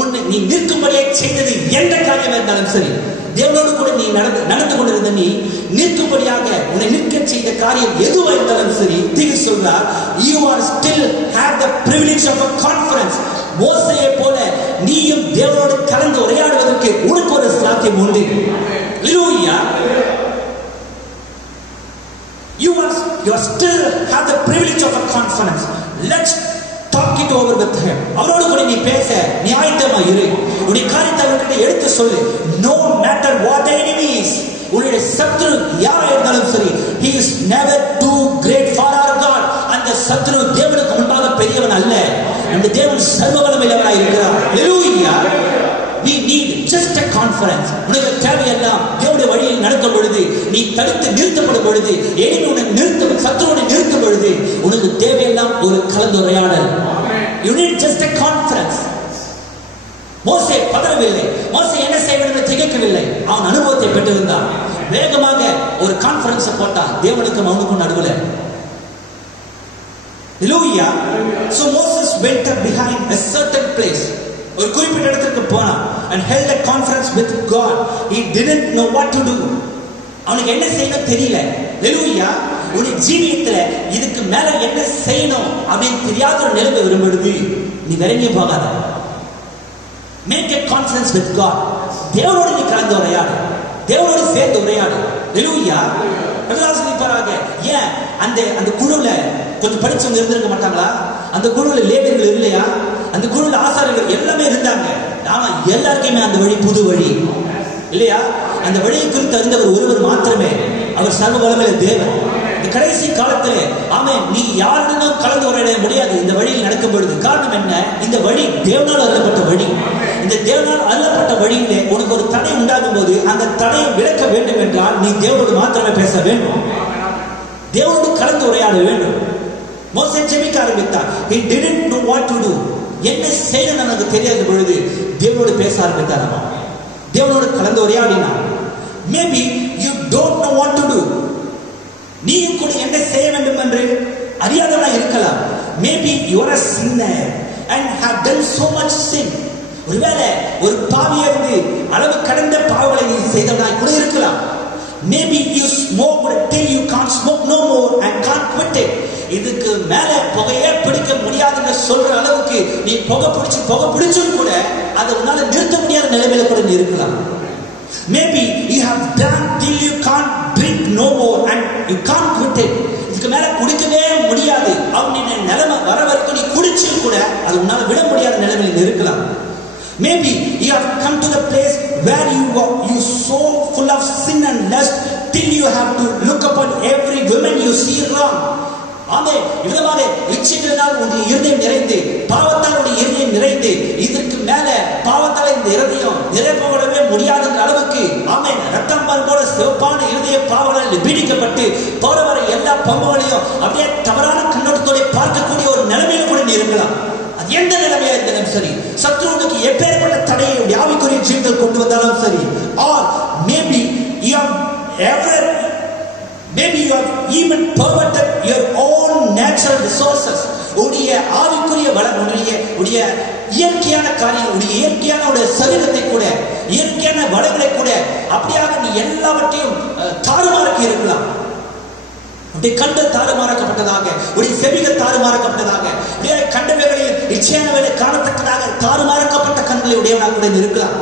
உன்னை நீ நிற்கும்படியாக செய்தது எந்த காரியமாக இருந்தாலும் சரி, தேவனோடு கூட நீ நடந்து கொண்டிருந்த நீ நிற்கும்படியாக உன்னை நிற்க செய்த காரியம் எதுவாக இருந்தாலும் சரி, தீர்க்க சொல்றார், you are still have the privilege of a conference. மோசேயை போல நீயும் தேவனோடு கலந்து உரையாடுவதற்கு உனக்கு ஒரு சாத்தியம் உண்டு. ஹalleluya. You are still have the privilege of a conference. Let's talk it over with him. அவரோடு கூட நீ பேச நீ ஆயத்தமா இரு. உன்னுடைய காரியத்தை அவர்கிட்ட எடுத்து சொல்லு. No matter what the enemy is, உன்னுடைய சத்துரு யாரா இருந்தாலும் சரி, he is never too great for our God. அந்த சத்துரு தேவனுக்கு முன்பாக பெரியவன் அல்ல. அந்த தேவன் சர்வ வல்லமையுள்ளவராய் இருக்கிறார். ஹalleluya. We need just a conference. உனக்கு தேவையெல்லாம் தேவனுடைய வழியில் நடக்கும் பொழுது, நீ தடுத்து நிறுத்தப்படும் பொழுது, எனினுடைய சத்துருடைய நிறுத்தும் பொழுது, உனக்கு தேவையெல்லாம் ஒரு கலந்துரையாடல். You need just a conference. மோசே பதறவில்லை. மோசே என்ன செய்ய வேண்டும் என்று திகைக்கவில்லை. அவன் அனுபவத்தை பெற்றிருந்தான். வேகமாக ஒரு கான்ஃபரன்ஸ் போட்டான் தேவனுக்கும் அவனுக்கும் நடுவுல. Hallelujah. So Moses went up behind a certain place. ஒரு குறிப்பிட்ட இடத்துக்கு போனான் and held a conference with God. He didn't know what to do. அவனுக்கு என்ன செய்யணும் தெரியல. ஹalleluya. உன்னுடைய ஜீவியத்துல இதுக்கு மேல என்ன செய்யணும் அப்படின்னு தெரியாத ஒரு நிலைமை வரும்பொழுது நீ விரங்கி போகாத. Make a conference with God. தேவனோடு நீ கலந்து உரையாடு, தேவனோடு சேர்ந்து உரையாடு. ஹalleluya. ஏன் அந்த குழுல கொஞ்சம் படிச்சவங்க இருந்திருக்க மாட்டாங்களா? அந்த குழுல லேவியர்கள் இல்லையா? அந்த குழுல ஆசாரியர்கள் எல்லாமே இருந்தாங்க. ஆனா எல்லாருக்குமே அந்த வழி புது வழி இல்லையா? அந்த வழியை குறித்து அறிந்தவர் ஒருவர் மாத்திரமே, அவர் சர்வ வல்லமையுள்ள தேவன். இந்த கடைசி காலத்திலே ஆமென், நீ யாருடனும் கலந்து உரையாட முடியாது இந்த வழியில் நடக்கும் பொழுது. காரணம் என்ன? இந்த வழி தேவனால் அருளப்பட்ட வழி. இந்த தேவனால் அருளப்பட்ட வழியிலே உனக்கு ஒரு தடை உண்டாகும் போது அந்த தடையை விளக்க வேண்டும் என்றால் நீ தேவனோடு மாத்திரமே பேச வேண்டும், தேவனோடு கலந்து உரையாட வேண்டும். மோசே ஜெபிக்க ஆரம்பித்தார். He didn't know what to do. என்ன செய்யணும் நமக்கு தெரியாத பொழுது தேவனோடு பேச ஆரம்பித்தார். தேவனோடு கலந்து உரையாடினார். Maybe you don't know what to do. நீயும் கூட என்ன செய்ய வேண்டும் என்று அறியாதவனா இருக்கலாம். Maybe you are a sinner and have done so much sin. ஒருவேளை ஒரு பாவியா இருந்து அளவு கடந்த பாவங்களை நீ செய்தவனாய் கூட இருக்கலாம். Maybe you smoked till you can't smoke no more and can't quit it. இதுக்கு மேல புகையே பிடிக்க முடியாதுன்னு சொல்ற அளவுக்கு நீ புகை பிடிச்சும் கூட அதை உன்னால நிறுத்த முடியாத நிலைமையில கூட நீ இருக்கலாம். Maybe you have done till you can't drink no more and you can't quit it. இதுக்கு மேல குடிக்கவே முடியாது அப்படின்னு நிலைமை வர வரைக்கும் நீ குடிச்சும் கூட அது உன்னால விட முடியாத நிலைமையில இருக்கலாம். Maybe you have come to the place where you so full of sin and lust till you have to look upon every woman you see wrong. ஆமே, விதமாக இச்சைகளால் உன்னுடைய இருதயம் நிறைந்து, பாவத்தால் உன்னுடைய இருதயம் நிறைந்து, இதற்கு மேல பாவத்தால் இந்த இருதயம் நிறைப்படவே முடியாத அளவுக்கு ஆமே ரத்தம் போல சிவப்பான இருதய பாவங்களால் பீடிக்கப்பட்டு போற வர எல்லா பம்புகளையும் அப்படியே தவறான கண்ணோட்டத்தோட பார்க்கக்கூடிய ஒரு நிலைமையில கூட நீ இருக்கலாம். அது எந்த நிலைமையா இருந்தாலும் சரி, சத்ருவுக்கு எப்பேற்பட்ட தடையை ஆவிக்குரிய ஜீவிதத்தில் கொண்டு வந்தாலும் சரி, or maybe you have even perverted your own natural resources. உடைய ஆவிக்குரிய வளம், உடைய இயற்கையான காரியம், உடைய இயற்கையான சரீரத்தை கூட, இயற்கையான வளங்களை கூட அப்படியாக நீ எல்லாவற்றையும் தாறுமாறாக்கி இருக்கலாம். உடைய கண்டு தாறுமாறாக்கப்பட்டதாக, உடைய செவிகள் தாறுமாறாக்கப்பட்டதாக, உடைய கண்டவைகளில் இச்சையானவைகளை காணத்தக்கதாக தாறுமாறாக்கப்பட்ட கண்களை உடையவனாக கூட இருக்கலாம்.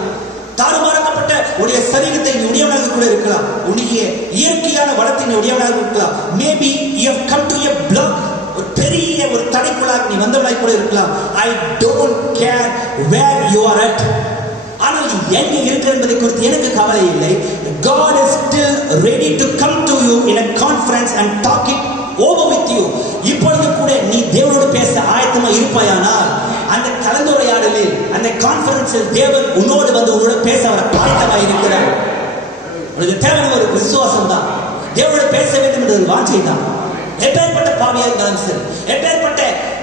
தாறுமாறாக்கப்பட்ட உடைய சரீரத்தை உடையவனாக கூட இருக்கலாம். உடைய இயற்கையான வளத்தின் உடையவனாக இருக்கலாம். Maybe you have come to a block, ஒரு பெரிய ஒரு தடைக்குள்ளாக நீ வந்தவனாய் கூட இருக்கலாம். I don't care where you are at. ஆனால் நீ எங்க இருக்க என்பதை குறித்து எனக்கு கவலை இல்லை. God is still ready to come to you in a conference and talk it over with you. இப்பொழுது கூட நீ தேவனோடு பேச ஆயத்தமா இருப்பாயானால் அந்த கலந்துரையாடலில், அந்த கான்ஃபரன்ஸில் தேவன் உன்னோடு வந்து உன்னோட பேச அவர் ஆயத்தமா இருக்கிறார். உனக்கு தேவையான ஒரு விசுவாசம் தான், தேவனோடு பேச வேண்டும் என்ற ஒரு வாஞ்சை தான். எப்பேற்பட்ட பாவியா இருந்தாலும் சரி, எப்பேற்பட்ட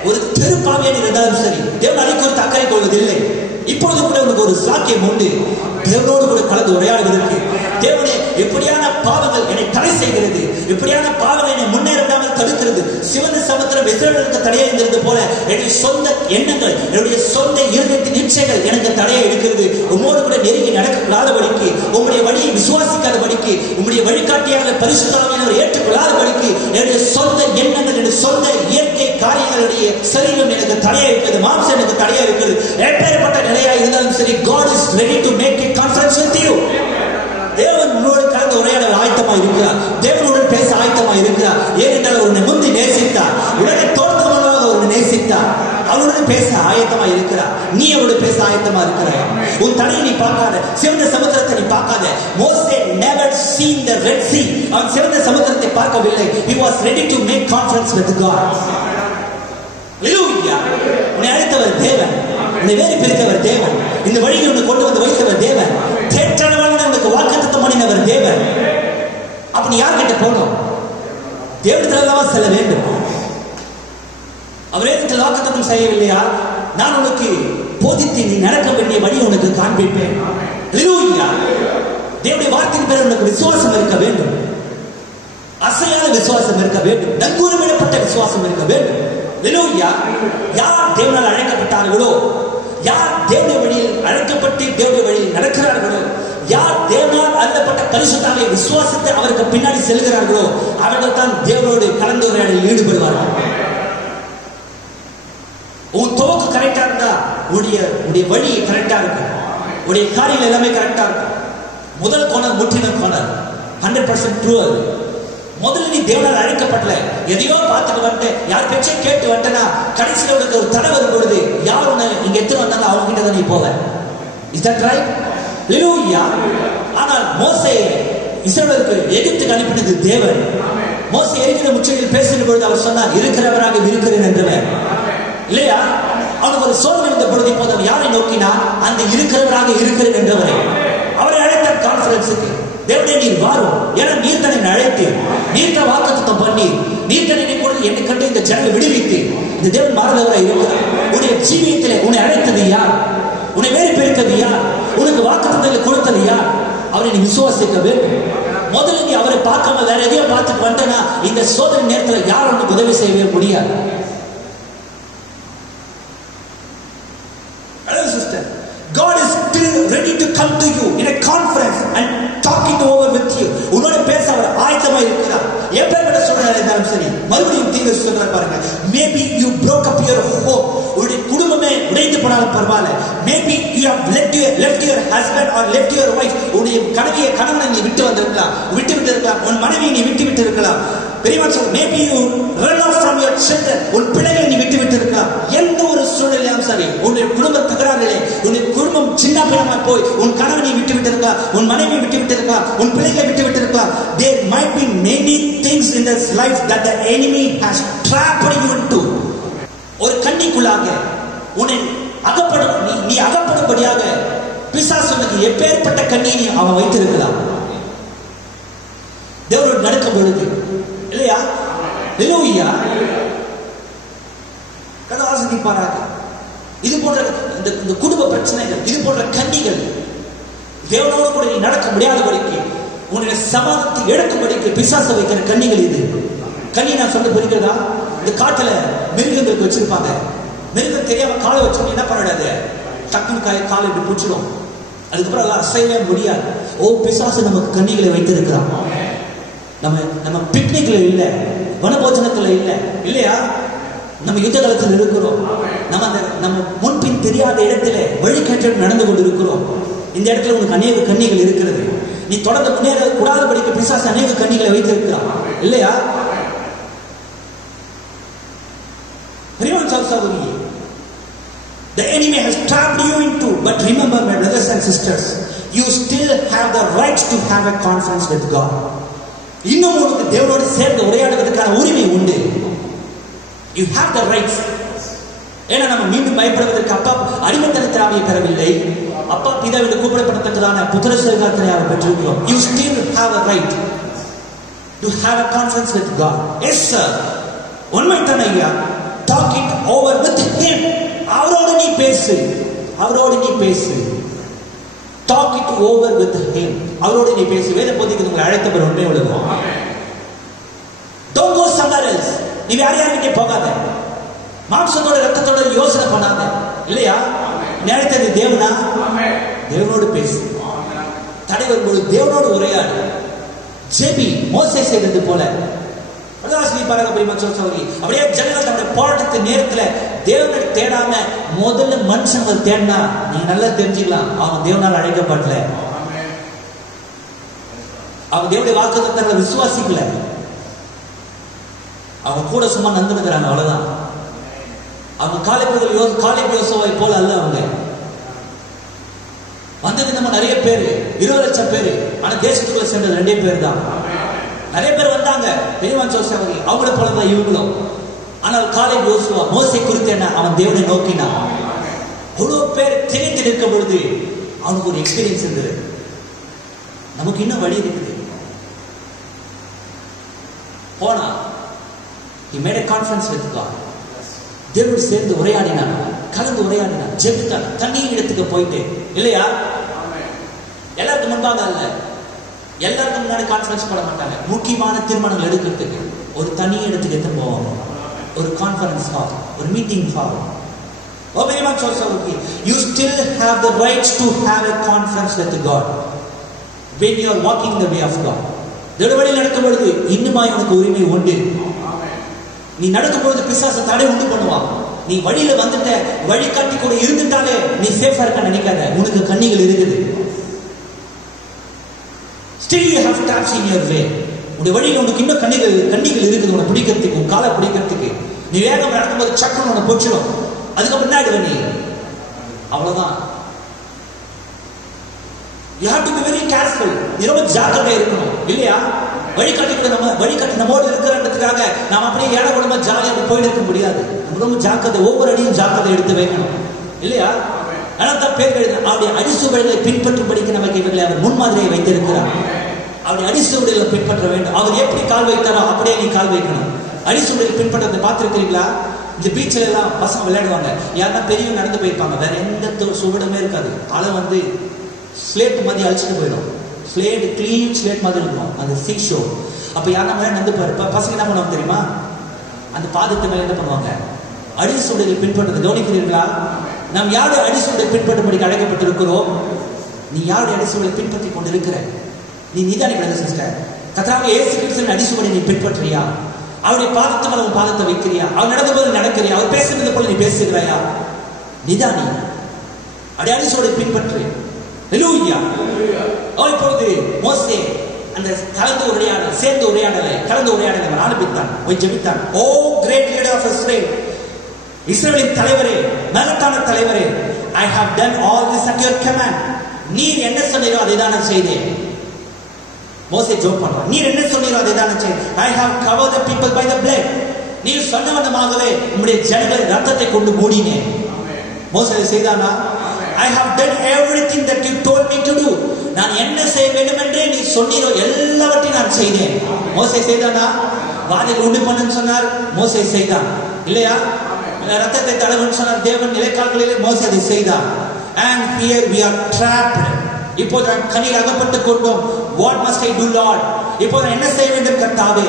ஒரு தெரு பாவியா இருந்தாலும் சரி, தேவன் அதை குறித்து அக்கறை கொள்வதில்லை. இப்பொழுது கூட உனக்கு ஒரு சாக்கியம் உண்டு, தேவனோடு கூட கலந்து உரையாடுவதற்கு. தேவனே எப்படியான பாவங்கள் என்னை தடை செய்கிறது, எப்படியான பாவங்கள் என்னை முன்னேற விடாமல் தடுக்கிறது. சிவந்த சமுத்திரம் இஸ்ரவேலுக்கு தடையா இருந்தது போல என்னுடைய சொந்த எண்ணங்கள், என்னுடைய சொந்த இருதயத்தின் இச்சைகள் எனக்கு தடையா இருக்கிறது. உம்மோடு கூட நெருங்கி நடக்கக்கூடாதபடிக்கு, உங்களுடைய வழியை விசுவாசிக்காதபடிக்கு, உங்களுடைய வழிகாட்டியாக பரிசுத்த ஆவியானவர் ஏற்றுக்கொள்ளாதபடிக்கு என்னுடைய சொந்த எண்ணங்கள், என்னுடைய சொந்த இயற்கை காரியங்களுடைய சரீரம் எனக்கு தடையா இருக்கிறது, மாம்சம் எனக்கு தடையா இருக்கிறது. எப்பேற்பட்ட நிலையா இருந்தாலும் சரி, God is ready to make a conference with you. தேவன் உன்னோடு கலந்து உரையாட ஆயத்தமா இருக்கிறார். தேவனுடன் பேச ஆயத்தமா இருக்கிறார். ஏனென்றால் உன்னை முந்தி நேசித்தார், உலக தோற்றமாக உன்னை நேசித்தார். அவனுடன் பேச ஆயத்தமா இருக்கிறார். நீ அவனோடு பேச ஆயத்தமா இருக்கிறாய். உன் தடையை நீ பார்க்காத, சிவந்த சமுத்திரத்தை நீ பார்க்காத. மோசே never seen the Red Sea. அவன் சிவந்த சமுத்திரத்தை பார்க்கவில்லை. He was ready to make conference with God. Hallelujah. உன்னை அழைத்தவர் தேவன், உன்னை வேறு பிரித்தவர் தேவன், இந்த வழியில் உன்னை கொண்டு வந்து வைத்தவர் தேவன், தேற்றனவன் உனக்கு வாக்குத்தத்தம் பண்ணினவர் தேவன். அப்ப நீ யார்கிட்ட போகணும்? தேவனிடத்தில் செல்ல வேண்டும். அவரே வாக்குத்தத்தம் செய்யவில்லையா? நான் உனக்கு போதித்து நீ நடக்க வேண்டிய வழி உனக்கு காண்பிப்பேன். ஹல்லேலூயா. தேவனுடைய வார்த்தையின் பேரில் உனக்கு விசுவாசம் இருக்க வேண்டும், அசையாத விசுவாசம் இருக்க வேண்டும், நங்கூரமிடப்பட்ட விசுவாசம் இருக்க வேண்டும். ஹல்லேலூயா. யார் தேவனால் அழைக்கப்பட்டார்களோ, யார் தேவனுடைய வழியில் அழைக்கப்பட்டு தேவனுடைய வழியில் நடக்கிறார்களோ, யார் தேவனால் அருளப்பட்ட பரிசுத்த ஆவியை விசுவாசத்தை அவருக்கு பின்னாடி செல்கிறார்களோ, அவர்கள் தான் தேவனோடு கலந்துரையாடலில் ஈடுபடுவார்கள். உன் துவக்கு கரெக்டா இருந்தா உடைய வழி கரெக்டா இருக்கும், உடைய காரியங்கள் எல்லாமே கரெக்டா இருக்கும். முதல் கோணல் முற்றின கோணல் 100% ட்ரூ. அது முதல்ல நீ தேவனால் அழைக்கப்படல, எதையோ பார்த்துட்டு வந்துட்டு யார் பேச்சை கேட்டு வந்துட்டனா கடைசியில் உனக்கு ஒரு தடை வரும் பொழுது யார் உன்னை இங்க எடுத்து வந்தாங்க அவங்க கிட்ட தான் நீ போவ. Is that right? ஹல்லேலூயா. ஆனால் மோசே இஸ்ரவேலுக்கு எகிப்துக்கு அனுப்பினது தேவன். மோசே எரிகிற முச்செடியில் பேசுகிற பொழுது அவர் சொன்னார், இருக்கிறவராக இருக்கிறேன் என்றவர். இல்லையா? அவனுக்கு ஒரு சோதனை வந்த பொழுது இப்போது அவன் யாரை நோக்கினா? அந்த இருக்கிறவராக இருக்கிறேன் என்றவரை. அவரை அழைத்தார் கான்ஃபரன்ஸுக்கு. தேவனே நீர் வாரும், ஏன்னா நீர் தன்னை அழைத்து, நீர் தான் வாக்குத்தத்தம் பண்ணி, நீர் தன்னை கூட என்னை கண்டு இந்த ஜனங்களை விடுவித்து, இந்த தேவன் மாறுதவராக இருக்கிறார். உன்னுடைய ஜீவியத்தில் உன்னை அழைத்தது யார்? உன்னை வேறு பிரித்தது யார்? உனக்கு வாக்குத்தத்தங்களை கொடுத்தது யார்? அவரை நீ விசுவாசிக்க வேண்டும். முதல்ல நீ அவரை பார்க்காம வேற எதையோ பார்த்துட்டு வந்தனா இந்த சோதனை நேரத்தில் யாரும் உனக்கு உதவி செய்யவே முடியாது. God is still ready to come to you in a conference and talk it over with you. உன்னோட பேச அவர் ஆயத்தமா இருக்கிறார். எப்பேற்பட்ட சூழ்நிலை இருந்தாலும் சரி. மறுபடியும் தீங்கு சொல்றார் பாருங்க. Maybe you broke up your home. உன்னுடைய குடும்பமே உடைந்து போனாலும் பரவாயில்ல. Maybe you have left your husband or left your wife. உன்னுடைய கணவனை நீ விட்டு வந்திருக்கலாம், உன் மனைவியை நீ விட்டு இருக்கலாம். பெரியவன் சொல்ற maybe you run off from your children. உன் பிள்ளைகளை நீ விட்டு இருக்கலாம். எந்த ஒரு சூழ்நிலையும் சரி, உன்னுடைய குடும்ப தகராறிலே, உன்னுடைய குடும்பம் சின்ன பின்னமா போய் உன் கணவனை விட்டு இருக்கலாம், உன் மனைவியை விட்டு இருக்கலாம், உன் பிள்ளைகளை விட்டு இருக்கலாம். There might be many things in this life that the enemy has trapped you into. ஒரு கண்ணிக்குள்ளாக உன்னை நீ அகப்படும்படியாக பிசாசு உனக்கு எப்பேற்பட்ட கண்ணியை அவன் வைத்திருக்கலாம். தேவனோடு நடக்கும் பொழுது இல்லையா? ஹல்லேலூயா. கதை ஆசீர்வதிப்பாராக. இது போன்ற இந்த குடும்ப பிரச்சனைகள், இது போன்ற கண்ணிகள் தேவனோடு கூட நீ நடக்க முடியாதபடிக்கு, உன்னுடைய சமாதானத்தை எடுக்கும்படிக்கு பிசாசு வைக்கிற கண்ணிகள் இது. கண்ணி நான் சொல்ல புரிகிறதா? இந்த காட்டுல மிருகங்களுக்கு வச்சிருப்பாங்க. மிருகம் தெரியாம காலை வச்சு என்ன பண்ணிடாது, டக்குனு காலை இப்படி பிடிச்சிடும். அதுக்கப்புறம் அதெல்லாம் அசையவே முடியாது. ஓ, பிசாசு நமக்கு கண்ணிகளை வைத்திருக்கிறான். நம்ம பிக்னிக்ல இல்ல, வனபோஜனத்துல இல்ல, இல்லையா? நம்ம யுத்த காலத்தில் இருக்கிறோம். நம்ம முன்பின் தெரியாத இடத்துல வழிகேட்டு நடந்து கொண்டு இருக்கிறோம். இந்த இடத்துல உனக்கு அநேக கண்ணிகள் இருக்கிறது. நீ தொடர்ந்து முன்னேற கூடாதபடிக்கு பிசாசு அநேக கண்ணிகளை வைத்திருக்கிறான், இல்லையா? The enemy has trapped you into, but remember my brothers and sisters, you still have the right to have a conference with God. இன்னும் உங்களுக்கு தேவனோடு சேர்ந்து உரையாடுவதற்கான உரிமை உண்டு. You have the right. ஏன்னா நம்ம மீண்டும் பயப்படுவதற்கு அப்பா அடிமைத்தனத்தை ஆவியை பெறவில்லை. அப்பா பிதாவிற்கு கூப்பிடப்படத்தக்கதான புத்திர சுவிகாரத்தை அவர் பெற்றிருக்கிறோம். You still have a right to have a conference with God. Yes sir. உண்மைதான் ஐயா. Talk it over with him. அவரோடு நீ பேசு. talk it over with him. அவரோடு நீ பேசு. வேத போதிக்கு உங்களை அழைத்தவர் உண்மை உள்ளவர். Don't go somewhere else. நீ வேற யார்கிட்ட போகாத. மாம்சத்தோட ரத்தத்தோட யோசனை பண்ணாத. இல்லையா? நீ அழைத்தது தேவனா? தேவனோடு பேசு. தடை வரும்போது தேவனோடு உரையாடு. ஜெபி. மோசே செய்தது போல. அதாசி பாருங்க பிரியமா சகோதரி. அப்படியே ஜனங்கள் தன்னுடைய போராட்டத்து நேரத்துல தேவனை தேடாம முதல்ல மனுஷங்கள் தேடினா நீங்க நல்லா தெரிஞ்சுக்கலாம் அவங்க தேவனால் அழைக்கப்படல. அவங்க தேவனுடைய வாக்குத்தத்தங்களை விசுவாசிக்கல. அவங்க கூட சும்மா நந்துனுக்குறாங்க, அவ்வளவுதான். அவங்க காலேப் யோசுவாவை போல அல்ல. அவங்க வந்தது நம்ம நிறைய பேர், 20 லட்சம் பேர். ஆனா தேசத்துக்குள்ள சென்றது 2 பேர் தான். நிறைய பேர் வந்தாங்க பெரியவான் சோசவரி, அவங்கள போலதான் இவங்களும். ஆனால் காலேப் யோசுவா மோசே குறித்து என்ன, அவன் தேவனை நோக்கினான். அவ்வளவு பேர் திகைத்து நிற்கும் பொழுது அவனுக்கு ஒரு எக்ஸ்பீரியன்ஸ் இருந்தது. நமக்கு இன்னும் வழி இருக்குது. போனா he made a conference with God. தேவனோடு சேர்ந்து உரையாடினான், கலந்து உரையாடினான், ஜெபித்தான். தண்ணீர் இடத்துக்கு போயிட்டு, இல்லையா? எல்லாருக்கும் முன்பாக அல்ல, எல்லாருக்கும் முன்னாடி கான்ஃபரன்ஸ் போட மாட்டாங்க. முக்கியமான தீர்மானங்கள் எடுக்கிறதுக்கு ஒரு தனி இடத்துக்கு எடுத்து போவாங்க. ஒரு கான்ஃபரன்ஸ் ஹால், ஒரு meeting hall. You still have the right to have a conference with God when you are walking the way of God. தேவனுடைய வழியில் நடக்கும் பொழுது இன்னுமாய் உனக்கு உரிமை உண்டு. நீ நடக்கும் பொழுது பிசாசு தடை உண்டு பண்ணுவான். நீ வழியில வந்துட்ட, வழிகாட்டி கூட இருந்துட்டாலே நீ சேஃபா இருக்க நினைக்காத. உனக்கு கண்ணிகள் இருக்குது. Still you have traps in your way. உன்னுடைய வழியில் உனக்கு இன்னும் கண்ணிகள் இருக்குது. உன்னை பிடிக்கிறதுக்கு, உன் காலை பிடிக்கிறதுக்கு. நீ வேகம் நடக்கும்போது சக்கரம் உன்னை பொச்சிடும். அதுக்கப்புறம் என்ன ஆயிடுவ நீ? அவ்வளவுதான். You have to be very careful. நீ ரொம்ப ஜாக்கிரதையா இருக்கணும், இல்லையா? வழிகாட்டி நம்மோடு இருக்கிறதுக்காக நாம் அப்படியே ஏழை குடும்பம் ஜாலியாக போயிட்டு இருக்க முடியாது. நம்ம ரொம்ப ஜாக்கிரதை, ஒவ்வொரு அடியும் ஜாக்கிரதை எடுத்து வைக்கணும், இல்லையா? ஆனால் தான் பேர் அவருடைய அடிசுவடுகளை பின்பற்றும்படிக்கு நமக்கு இவர்களை அவர் முன்மாதிரியை வைத்திருக்கிறார். அவருடைய அடிசுவடுகளை பின்பற்ற வேண்டும். அவர் எப்படி கால் வைத்தாரோ அப்படியே நீ கால் வைக்கணும். அடிசுவடுகளை பின்பற்றதை பார்த்துருக்கிறீங்களா? இந்த பீச்சில் எல்லாம் பசங்க விளையாடுவாங்க. யாருன்னா பெரியவங்க நடந்து போயிருப்பாங்க, வேற எந்த சுவடுமே இருக்காது. அலை வந்து ஸ்லேட் மாதிரி அழிச்சிட்டு போயிடும். ஸ்லேட் கிளீன் ஸ்லேட் மாதிரி இருக்கும் அந்த சீ ஷோ. அப்போ யாரா மேலே நடந்து பாரு. பசங்க என்ன பண்ணுவாங்க தெரியுமா? அந்த பாதத்தை மேலே என்ன பண்ணுவாங்க? அடிசுவடுகளை பின்பற்றதை கவனிக்கிறீர்களா? நாம் யாருடைய அடிசுவடுகளை பின்பற்றும்படிக்கு அழைக்கப்பட்டிருக்கிறோம்? நீ யாருடைய அடிசுவடுகளை பின்பற்றி கொண்டு இருக்கிற? நீ நிதானிக்கணும் சிஸ்டர். கர்த்தராகிய இயேசு கிறிஸ்துவின் அடிசுவடை நீ பின்பற்றியா? அவருடைய பாதத்தை மேல உன் பாதத்தை வைக்கிறியா? அவர் நடந்த போது நடக்கிறியா? அவர் பேசுறது போல நீ பேசுகிறாயா? நிதானி, அவருடைய அடிசுவடை பின்பற்று. ஹல்லேலூயா. இப்பொழுது மோசே அந்த கலந்து உரையாடலை ஆரம்பித்தான், ஜெபித்தான். ஓ கிரேட் லீடர் ஆஃப் இஸ்ரேல், இஸ்ரவேலின் தலைவரே, மகத்தான தலைவரே, I have done all this at your command. நீர் என்ன சொன்னீரோ அதை தான் நான் செய்தேன். மோசே ஜோக் பண்றான். நீர் என்ன சொன்னீரோ அதை தான் நான் செய்தேன். I have covered the people by the blood. நீர் சொன்ன வண்ணமாகவே உம்முடைய ஜனங்களை ரத்தத்தை கொண்டு மூடினேன். மோசே செய்தானா? I have done everything that you told me to do. நான் என்ன செய்ய வேண்டும் என்றே நீ சொன்னீரோ எல்லாவற்றையும் நான் செய்தேன். மோசே செய்தானா? வாளில் உண்டு பண்ணுன்னு சொன்னார், மோசே செய்தான், இல்லையா? ரத்தத்தை தடவுன்னு சொன்னார் தேவன், நிலைக்கால்களிலே மோசே அதை செய்தான். And here we are trapped. இப்போது நாம் கண்ணில் அகப்பட்டுக் கொண்டோம். What must I do, Lord? இப்போது என்ன செய்ய வேண்டும் கர்த்தாவே?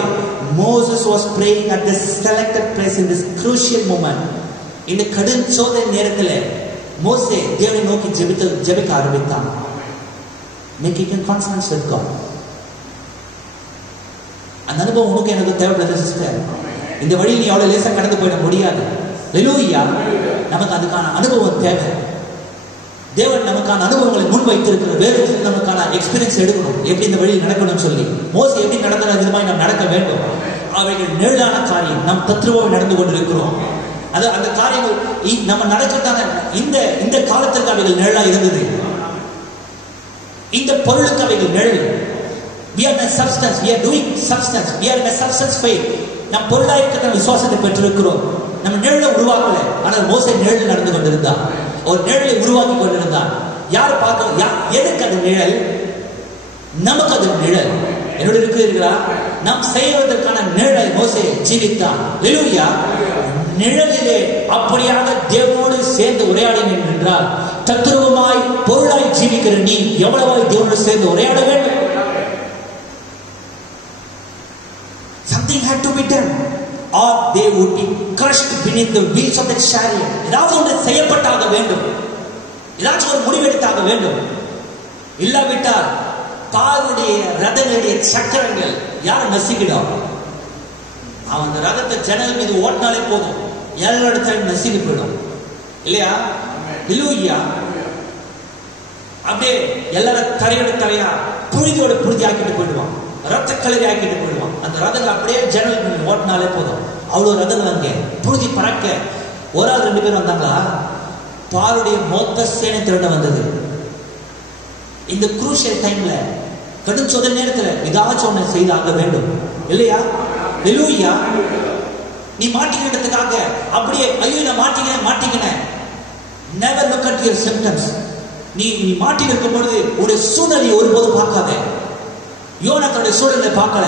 Moses was praying at this selected place in this crucial moment. இந்த கடும் சோதனை நேரத்தில் மோசே தேவனை நோக்கி ஜெபிக்க ஆரம்பித்தான். Making a conference with God. அந்த அனுபவம் உனக்கு எனக்கு தேவைப்படுது சிஸ்டர். இந்த வழியில் நீ அவ்வளவு லேசா கடந்து போயிட முடியாது. ஹல்லேலூயா. நமக்கு அதுக்கான அனுபவம் தேவை. தேவன் நமக்கான அனுபவங்களை முன் வைத்திருக்கிற வேதத்தில் நமக்கான எக்ஸ்பீரியன்ஸ் எடுக்கணும். எப்படி இந்த வழியில் நடக்கணும்னு சொல்லி மோசே எப்படி நடந்த விதமாய் நாம் நடக்க வேண்டும். அவைகள் நிழலான காரியம். நாம் தத்ரூபமாக நடந்து கொண்டிருக்கிறோம். அது அந்த காரியங்கள் நம்ம நடக்கிறதான இந்த காலத்திற்கு அவைகள் நிழலா இருந்தது. இந்த பொருளுக்கு அவைகள் நிழல். We are in a substance. We are doing substance. We are in a substance faith. நம் பொருளாக இருக்கிற விசுவாசத்தை பெற்றிருக்கிறோம். நம்ம நிழலை உருவாக்கல. ஆனால் மோசே நிழல் நடந்து கொண்டிருந்தான். ஒரு நிழலை உருவாக்கி கொண்டிருந்தான். யார் பார்க்க? எதுக்கு அது நிழல்? நமக்கு அது நிழல். என்னோட இருக்கிறீர்களா? நாம் செய்வதற்கான நிழலை மோசே ஜீவித்தான். ஹல்லேலூயா. நிழலிலே அப்படியாக தேவனோடு சேர்ந்து உரையாடினேன் என்றால் தத்துவமாய் பொருளாய் ஜீவி ஜீவிக்கிற நீ எவ்வளவாய் தேவனோடு சேர்ந்து உரையாட வேண்டும். Something had to be done or they would be crushed beneath the wheels of the chariot. ஏதாவது ஒன்று செய்யப்பட்டாக வேண்டும், ஏதாச்சும் ஒரு முடிவெடுத்தாக வேண்டும். இல்லாவிட்டால் பார்வனுடைய ரதங்களுடைய சக்கரங்கள் யார் நசுக்கிடும்? அவன் அந்த ரதத்தை ஜன்னல் மீது ஓட்டினாலே போதும், எல்லா இடத்துல நசுக்கி போயிடும் இல்லையா? இல்லையா? அப்படியே எல்லாரும் தரையோட தரையா புழுதியோட புழுதி ஆக்கிட்டு போயிடுவான், ரத்த கலரி ஆக்கிட்டு போயிடுவான். அந்த ரதங்கள் அப்படியே ஜன்னல் மீது ஓட்டினாலே போதும், அவ்வளவு ரதங்கள் அங்கே புழுதி பறக்க. ஒரு ஆள் 2 பேர் வந்தாங்களா? பாருடைய மொத்த சேனை திரட்ட வந்தது. இந்த குரூஷியல் டைம்ல கடும் சோதனை நேரத்துல ஏதாச்சும் ஒண்ணு செய்தாக வேண்டும் இல்லையா? இல்லையா? நீ மாட்டிக்கிறதுக்காக அப்படியே ஐயோ நான் மாட்டிக்கினேன். Never look at your symptoms. நீ மாட்டிருக்கும் பொழுது உடைய சூழ்நிலையை ஒருபோதும் பார்க்காத. யோனா தன்னுடைய சூழ்நிலை பார்க்கல.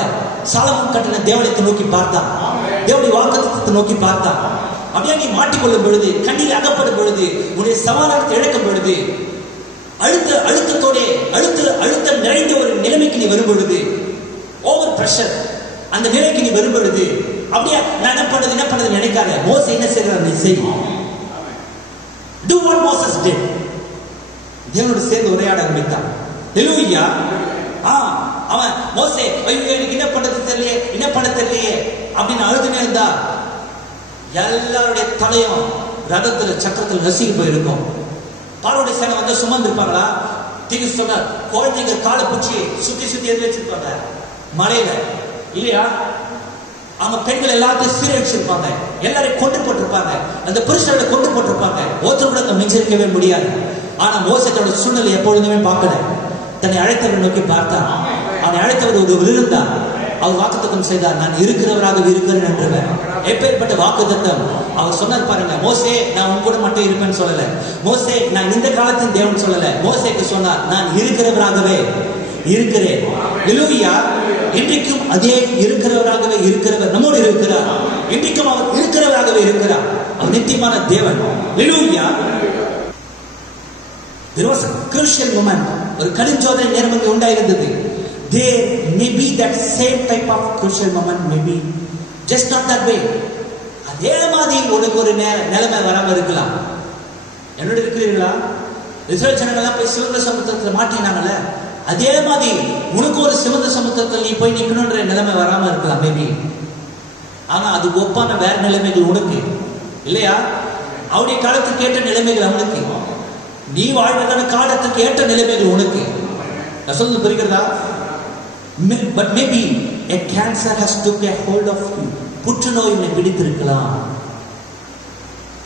சாலமோன் கட்டின தேவனை நோக்கி பார்த்தான், தேவனுடைய வாக்குத்தத்தத்தை நோக்கி பார்த்தான். அப்படியே நீ மாட்டிக்கொள்ளும் பொழுது, கண்ணில் அகப்படும் பொழுது, உன்னுடைய சமாதானத்தை இழக்கும் பொழுது, அழுத்தம் நிறைந்த ஒரு நிலைமைக்கு நீ வரும் பொழுது, ஓவர் பிரஷர் அந்த நிலைக்கு நீ வரும் பொழுது, அப்படியே நான் என்ன பண்றது நினைக்காத. மோசே என்ன செய்யறாரு? நீ செய். Do what Moses did. தேவனோடு சேர்ந்து உரையாட ஆரம்பித்தான். ஹல்லேலூயா. அவன் மோசே ஐயோ எனக்கு என்ன பண்ண தெரியலையே அப்படின்னு அழுதுனே இருந்தா எல்லாருடைய தலையும் ரதத்துல சக்கரத்தில் நசுங்கி போயிருக்கும். பார்வோடைய சேனை வந்து சுமந்திருப்பாங்களா? தீங்கு சொன்னார், குழந்தைங்க காலை பூச்சி சுத்தி எதிர்த்து வச்சிருப்பாங்க மலையில இல்லையா? அவங்க பெண்கள் எல்லாத்தையும் சீரழிச்சிருப்பாங்க, எல்லாரையும் கொண்டு போட்டிருப்பாங்க, அந்த புருஷர்களை கொண்டு போட்டிருப்பாங்க. ஒருத்தர் கூட மிஞ்சிருக்கவே முடியாது. ஆனா மோசத்தோட சூழ்நிலை எப்பொழுதுமே பார்க்கல. தன்னை அழைத்தவர் நோக்கி பார்த்தான். அவனை அழைத்தவர் ஒரு இருந்தார். அவர் வாக்குத்தத்தம் செய்தார், நான் இருக்கிறவராக இருக்கிறேன் என்றவர். எப்பேற்பட்ட வாக்குத்தத்தம்! அவர் சொன்னார் பாருங்க, மோசே நான் உன் கூட மட்டும் இருப்பேன்னு சொல்லல. மோசே நான் இந்த காலத்தின் தேவன் சொல்லல. மோசேக்கு சொன்னார், நான் இருக்கிறவராகவே இருக்கிறேன். ஹல்லேலூயா. இன்றைக்கும் அதே இருக்கிறவராகவே இருக்கிறவர் நம்மோடு இருக்கிறார். இன்றைக்கும் அவர் இருக்கிறவராகவே இருக்கிறார். அவர் நித்தியமான தேவன். ஹல்லேலூயா. There was a crucial moment. ஒரு கடுஞ்சோதனை நேரம் அங்கே உண்டாயிருந்தது. There may be that same type of crucial moment, maybe just not that way. அதே மாதிரி உனக்கு ஒரு நிலைமை வராம இருக்கலாம். என்னோட இருக்கிறீர்களா? இஸ்ரவேல் ஜனங்கள்லாம் போய் சிவந்த சமுத்திரத்தில் மாட்டினாங்கல்ல, அதே மாதிரி உனக்கு ஒரு சிவந்த சமுத்திரத்தில் நீ போய் நிக்கணும்ன்ற நிலைமை வராம இருக்கலாம் மேபி. ஆனா அது ஒப்பான வேற நிலைமைகள் உனக்கு இல்லையா? அவருடைய காலத்துக்கு ஏற்ற நிலைமைகள் அவனுக்கு, நீ வாழ்வதான காலத்துக்கு ஏற்ற நிலைமைகள் உனக்கு. நான் சொல்றது புரிகிறதா? But maybe a cancer has took a hold of you. புற்றுநோய் உன்னை பிடித்திருக்கலாம்.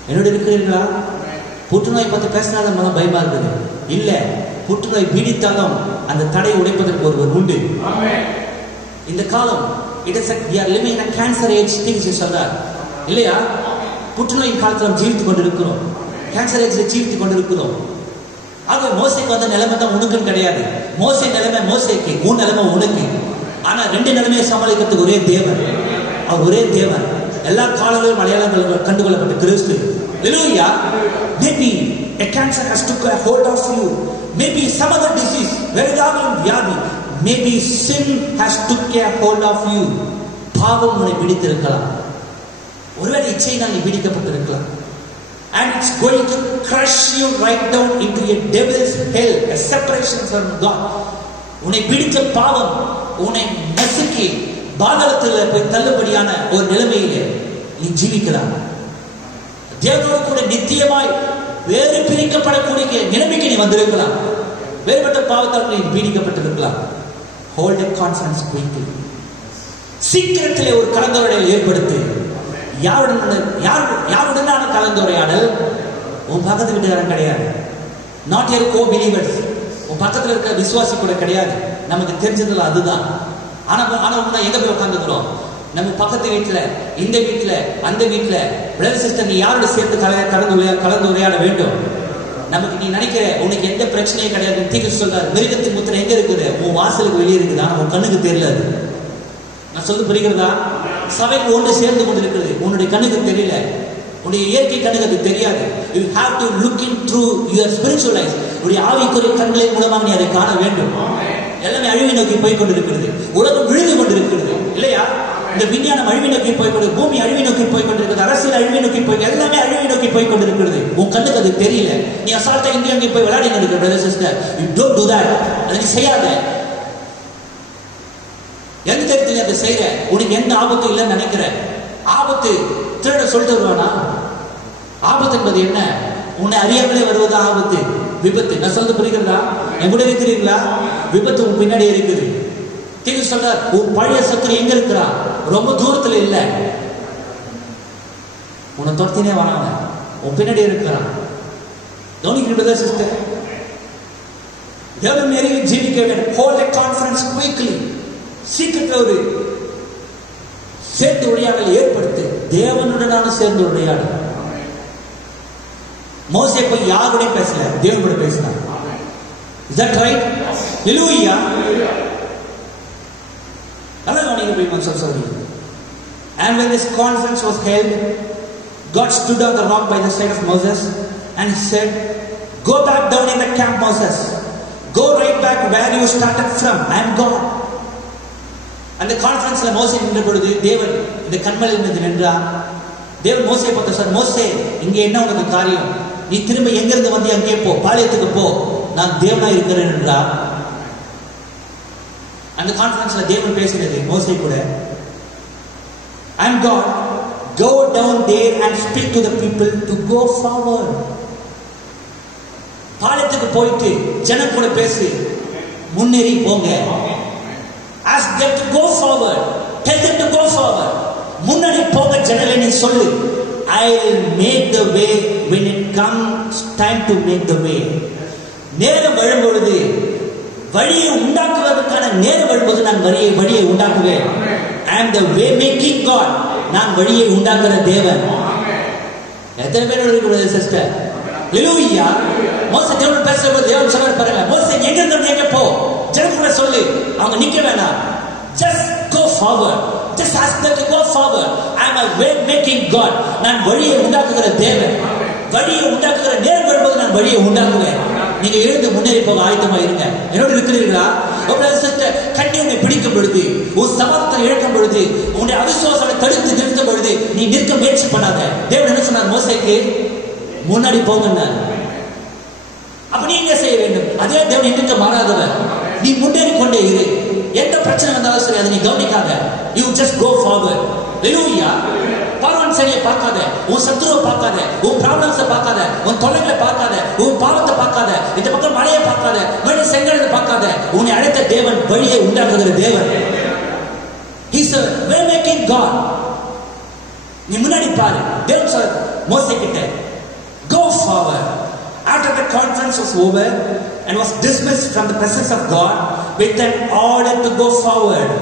என்னோட இருக்கிறீர்களா? புற்றுநோய் பத்தி பேசினால மனம் பயமா இருக்குது. இல்ல, புற்றுநோய் பீடித்தாலும் அந்த தடையை உடைப்பதற்கு ஒருவர் உண்டு. இந்த காலம் it is like we are living in a cancer age things சொல்றார் இல்லையா? புற்றுநோயின் காலத்தில் நாம் ஜீவித்துக் கொண்டிருக்கிறோம், கேன்சர் ஏஜ்ல ஜீவித்துக் கொண்டிருக்கிறோம். ஆக மோசைக்கு வந்த நிலைமை தான் உனக்குன்னு கிடையாது. மோசை நிலைமை மோசைக்கு, உன் நிலைமை உனக்கு. ஆனா 2 நிலைமையை சமாளிக்கிறதுக்கு ஒரே தேவன். அவர் ஒரே தேவன். எல்லா காலங்களிலும் அடையாளங்கள் கண்டுகொள்ளப்பட்ட கிறிஸ்து. ஹல்லேலூயா. Maybe a cancer has took a hold of you. Maybe some other disease, வெரிதாவின் வியாதி. Maybe sin has took a hold of you. பாவம் உன்னை பிடித்திருக்கலாம். ஒருவேளை இச்சையினால் நீ பிடிக்கப்பட்டிருக்கலாம். And it's going to crush you right down into a devil's hell, a separation from God. உன்னை பிடித்த பாவம் உன்னை நசுக்கி பாதாளத்தில் போய் தள்ளுபடியான ஒரு நிலைமையிலே நீ ஜீவிக்கிறாய். தேவனோடு கூட நித்தியமாய் வேறு பிரிக்கப்படக்கூடிய நிலைமைக்கு நீ வந்திருக்கலாம். வேறுபட்ட பாவத்தால் நீ பீடிக்கப்பட்டிருக்கலாம். Hold a conference quickly. சீக்கிரத்திலே ஒரு கலந்துரையாடல் ஏற்படுத்து. யாருடனான கலந்துரையாடல்? உன் பக்கத்து வீட்டுக்காரன் கிடையாது. Not your co believers. உன் பக்கத்தில் இருக்க விசுவாசி கூட கிடையாது. நமக்கு தெரிஞ்சதுல அதுதான். ஆனா எங்க போய் உட்காந்துக்கிறோம்? நம்ம பக்கத்து வீட்டுல, இந்த வீட்டுல, அந்த வீட்டுல. பிரதர் சிஸ்டர், நீ யாரோட சேர்த்து கலந்து உரையாட வேண்டும்? நமக்கு நீ நினைக்கிற உனக்கு எந்த பிரச்சனையும் கிடையாது. தீர்க்க சொல்றாரு, மிருகத்தின் முத்திரை எங்க இருக்குது? உன் வாசலுக்கு வெளியே இருக்குது, ஆனா உன் கண்ணுக்கு தெரியல. நான் சொல்ல புரிகிறதா? சபைக்கு ஒன்று சேர்ந்து கொண்டிருக்கிறது, உன்னுடைய கண்ணுக்கு தெரியல. உடைய இயற்கை கண்ணுக்கு அது தெரியாது. You have to look in through your spiritual eyes. உடைய ஆவிக்குரிய கண்களின் மூலமாக நீ அதை காண வேண்டும். எல்லாமே அழிவை நோக்கி போய் கொண்டிருக்கிறது. உலகம் விழுந்து கொண்டிருக்கிறது இல்லையா? இந்த விஞ்ஞானம் அழிவை நோக்கி போய் கொண்டு, பூமி அழிவை நோக்கி போய் கொண்டிருக்கிறது, அரசியல் அழிவை நோக்கி போய், எல்லாமே அழிவை நோக்கி போய் கொண்டிருக்கிறது. உன் கண்ணுக்கு அது தெரியல. நீ அசால்ட்டா இங்கே அங்கே போய் விளையாடி கொண்டிருக்க. Brother sister, you don't do that. அதை நீ செய்யாத. எந்த தெரிஞ்சு அதை செய்யற? உனக்கு எந்த ஆபத்தும் இல்லைன்னு நினைக்கிற? ஆபத்து திருட சொல்லிட்டு வருவானா? ஆபத்து என்பது என்ன? உன்னை அறியாமலே வருவதா ஆபத்து, விபத்து. நான் சொல்றது புரிகிறதா? என் கூட இருக்கிறீங்களா? விபத்து உன் பின்னாடி இருக்குது. தீர்வு சொல்ற, உன் பழைய சத்துரு எங்க இருக்கிறா? ரொம்ப தூரத்துல இல்ல, உன்னை துரத்தினே வராங்க, உன் பின்னாடி இருக்கிறான். கவனிக்கிறீங்களா சிஸ்டர்? தேவன் மேலே ஜீவிக்க வேண்டும். ஹோல்ட் எ கான்ஃபரன்ஸ் குயிக்லி. சீக்கிரத்தில் ஒரு சேர்ந்து உரையாடல் ஏற்படுத்து. தேவனுடனான சேர்ந்து உரையாடல். மோசே போய் யாருடைய பேசல, தேவனோட பேசினார். Is that right? Hallelujah. And when this conference was held, God stood on the rock by the side of Moses and he said, "Go back down in the camp, Moses. Go right back where you started from. I am God." அந்த கான்ஃபரன்ஸ்ல மோசே நின்ற பொழுது தேவன் இந்த கண்மலையில் இருந்து நின்றார். தேவன் மோசே பார்த்து சொன்னார், மோசே, இங்க என்ன உனக்கு காரியம்? நீ திரும்ப எங்கிருந்து வந்து அங்கே போ, பாளையத்துக்கு போ, நான் தேவனா இருக்கிறேன் என்றார். அந்த கான்ஃபரன்ஸ்ல தேவன் பேசினது மோசே கூட, I am God. Go down there and speak to the people to go forward. பாளையத்துக்கு போயிட்டு ஜனம் கூட பேசி முன்னேறி போங்க. Ask them to go forward. Tell them to go forward. முன்னாடி போக ஜனங்களை நீ சொல்லு. I will make the way when it comes time to make the way. நேரம் வரும்பொழுது, வழியை உண்டாக்குவதற்கான நேரம் வரும்போது நான் வழியை உண்டாக்குவேன். I am the way making God. நான் வழியை உண்டாக்குற தேவன். எத்தனை பேர் இருக்கிறது சிஸ்டர்? ஹalleluya. மோசே தேவன் பேசும்போது தேவன் சொல்றார் பாருங்க, மோசே எங்க இருந்து எங்க போ, ஜனங்களை சொல்லு, அவங்க நிக்க வேணாம். Just go forward. Just ask them to go forward. I am a way making God. நான் வழியை உண்டாக்குகிற தேவன். வழியை உண்டாக்குகிற நேரம் வரும்போது நான் வழியை உண்டாக்குவேன். நீங்க எழுந்து முன்னேறி போக ஆயத்தமா இருங்க. என்னோட இருக்கிறீர்களா? கண்ணி உன்னை பிடிக்கும் பொழுது, உன் சமத்தை இழக்கும் பொழுது, உன்னுடைய அவிசுவாசத்தை தடுத்து நிறுத்தும் பொழுது நீ நிற்க முயற்சி பண்ணாத. தேவன் என்ன சொன்னார் மோசேக்கு? முன்னாடி போங்க. அப்ப நீ என்ன செய்ய வேண்டும்? அதே தேவன் எங்களுக்கு மாறாதவர். நீ முன்னேறி கொண்டே இரு. எந்த பிரச்சனை வந்தாலும் சரி, அதை நீ கவனிக்காத. You just go forward. Hallelujah. பார்வன் சரியை பார்க்காத, உன் சத்துருவை பார்க்காத, உன் ப்ராப்ளம்ஸை பார்க்காத, உன் தொல்லைகளை பார்க்காத, உன் பாவத்தை பார்க்காத, இந்த பக்கம் மழையை பார்க்காத, மழை செங்கலை பார்க்காத. உன்னை அழைத்த தேவன் வழியை உண்டாக்குகிற தேவன். He's a way making God. நீ முன்னாடி பாரு. தேவன் சொல்ற மோசே கிட்ட, go forward. After the conference was over and was dismissed from the presence of God with an order to go forward.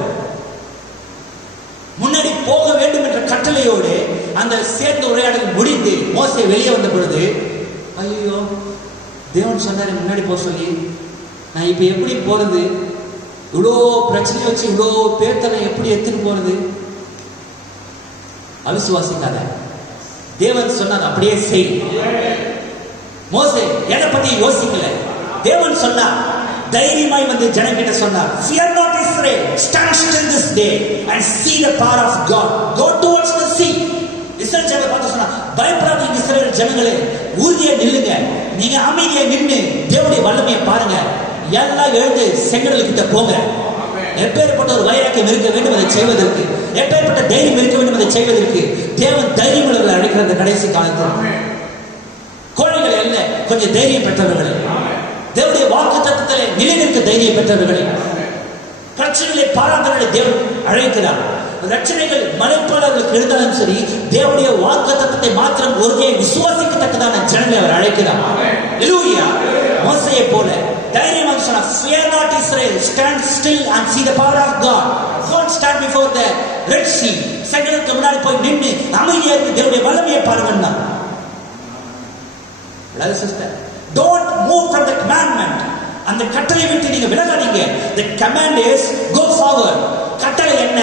முன்னாடி போக வேண்டும் என்ற கட்டளையோடு அந்த சேர்ந்த உரையாடல் முடிந்து மோசே வெளியே வந்த பொழுது, ஐயோ தேவன் சொன்னாரு முன்னாடி போக சொல்லி, நான் இப்ப எப்படி போறது? இவ்வளோ பிரச்சனை வச்சு இவ்வளோ பேர்த்தனை எப்படி எடுத்துட்டு போறது? அவிசுவாசிக்காத. தேவன் சொன்னார் அப்படியே செய். மோசே எதை பத்தி யோசிக்கல. தேவன் சொன்னார், தைரியமாய் வந்து ஜனங்கிட்ட சொன்னார், fear not Israel, stand still this day and see the power of God. Go towards the sea. இஸ்ரவேல் ஜனங்களை பார்த்து சொன்னார், பயப்படாதீங்க இஸ்ரவேல் ஜனங்களே, உறுதியா நில்லுங்க. நீங்க அமைதியா நின்று தேவனுடைய வல்லமையை பாருங்க. எல்லாம் எழுந்து செங்கடல் கிட்ட போங்க. எப்பேற்பட்ட ஒரு வைராக்கியம் இருக்க வேண்டும் அதை செய்வதற்கு, எப்பேற்பட்ட தைரியம் இருக்க வேண்டும் அதை செய்வதற்கு தேவன் தைரியம் உள்ளவர்களை அழைக்கிற அந்த கடைசி காலத்தில் கோழைகள் அல்ல, கொஞ்சம் தைரியம் பெற்றவர்களே, தேவனுடைய வாக்கு தத்தத்திலே நிலைநிற்க தைரியம் பெற்றவர்களே, பிரச்சனைகளை பாராட்டவர்களை தேவன் அழைக்கிறார். ரட்சணைகள் மலைப்பாளர்களுக்கு இருந்தாலும் சரி, தேவனுடைய வாக்கு தத்தத்தை மாத்திரம் ஒருங்கே விசுவாசிக்கத்தக்கதான ஜனங்களை அவர் அழைக்கிறார். ஹalleluya. மோசேயை போல தைரியமாக சொன்னார், fear not Israel, stand still and see the power of God. Don't stand before the Red Sea. செங்கடலுக்கு முன்னாடி போய் நின்று அமைதியாக இருந்து தேவனுடைய வல்லமையை பாருங்கன்னா. Sister, don't move from the commandment. அந்த கட்டளை விட்டு நீங்க விலகாதீங்க. The command is go forward. கட்டளை என்ன?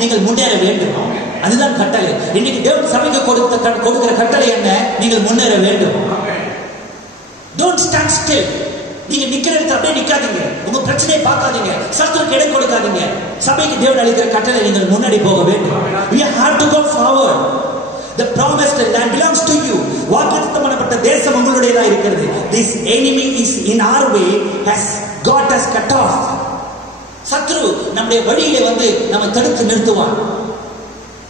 நீங்கள் முன்னேற வேண்டும். அதுதான் கட்டளை. இன்னைக்கு தேவன் சபைக்கு கொடுக்கிற கட்டளை என்ன? நீங்கள் முன்னேற வேண்டும். Don't stand still. நீங்க நிக்கிற இடத்துல அப்படியே நிக்காதீங்க. உங்க பிரச்சனையை பார்க்காதீங்க. சத்துருக்கு இடம் கொடுக்காதீங்க. சபைக்கு தேவன் அளிக்கிற கட்டளை நீங்கள் முன்னாடி போக வேண்டும். We have to go forward. The promised land belongs to you. வாக்குத்தத்தம் பண்ணப்பட்ட தேசம் உங்களுடையதா இருக்கிறது. This enemy is in our way, has got us cut off. சத்ரு நம்முடைய வழியிலே வந்து நம்ம தடுத்து நிறுத்துவான்.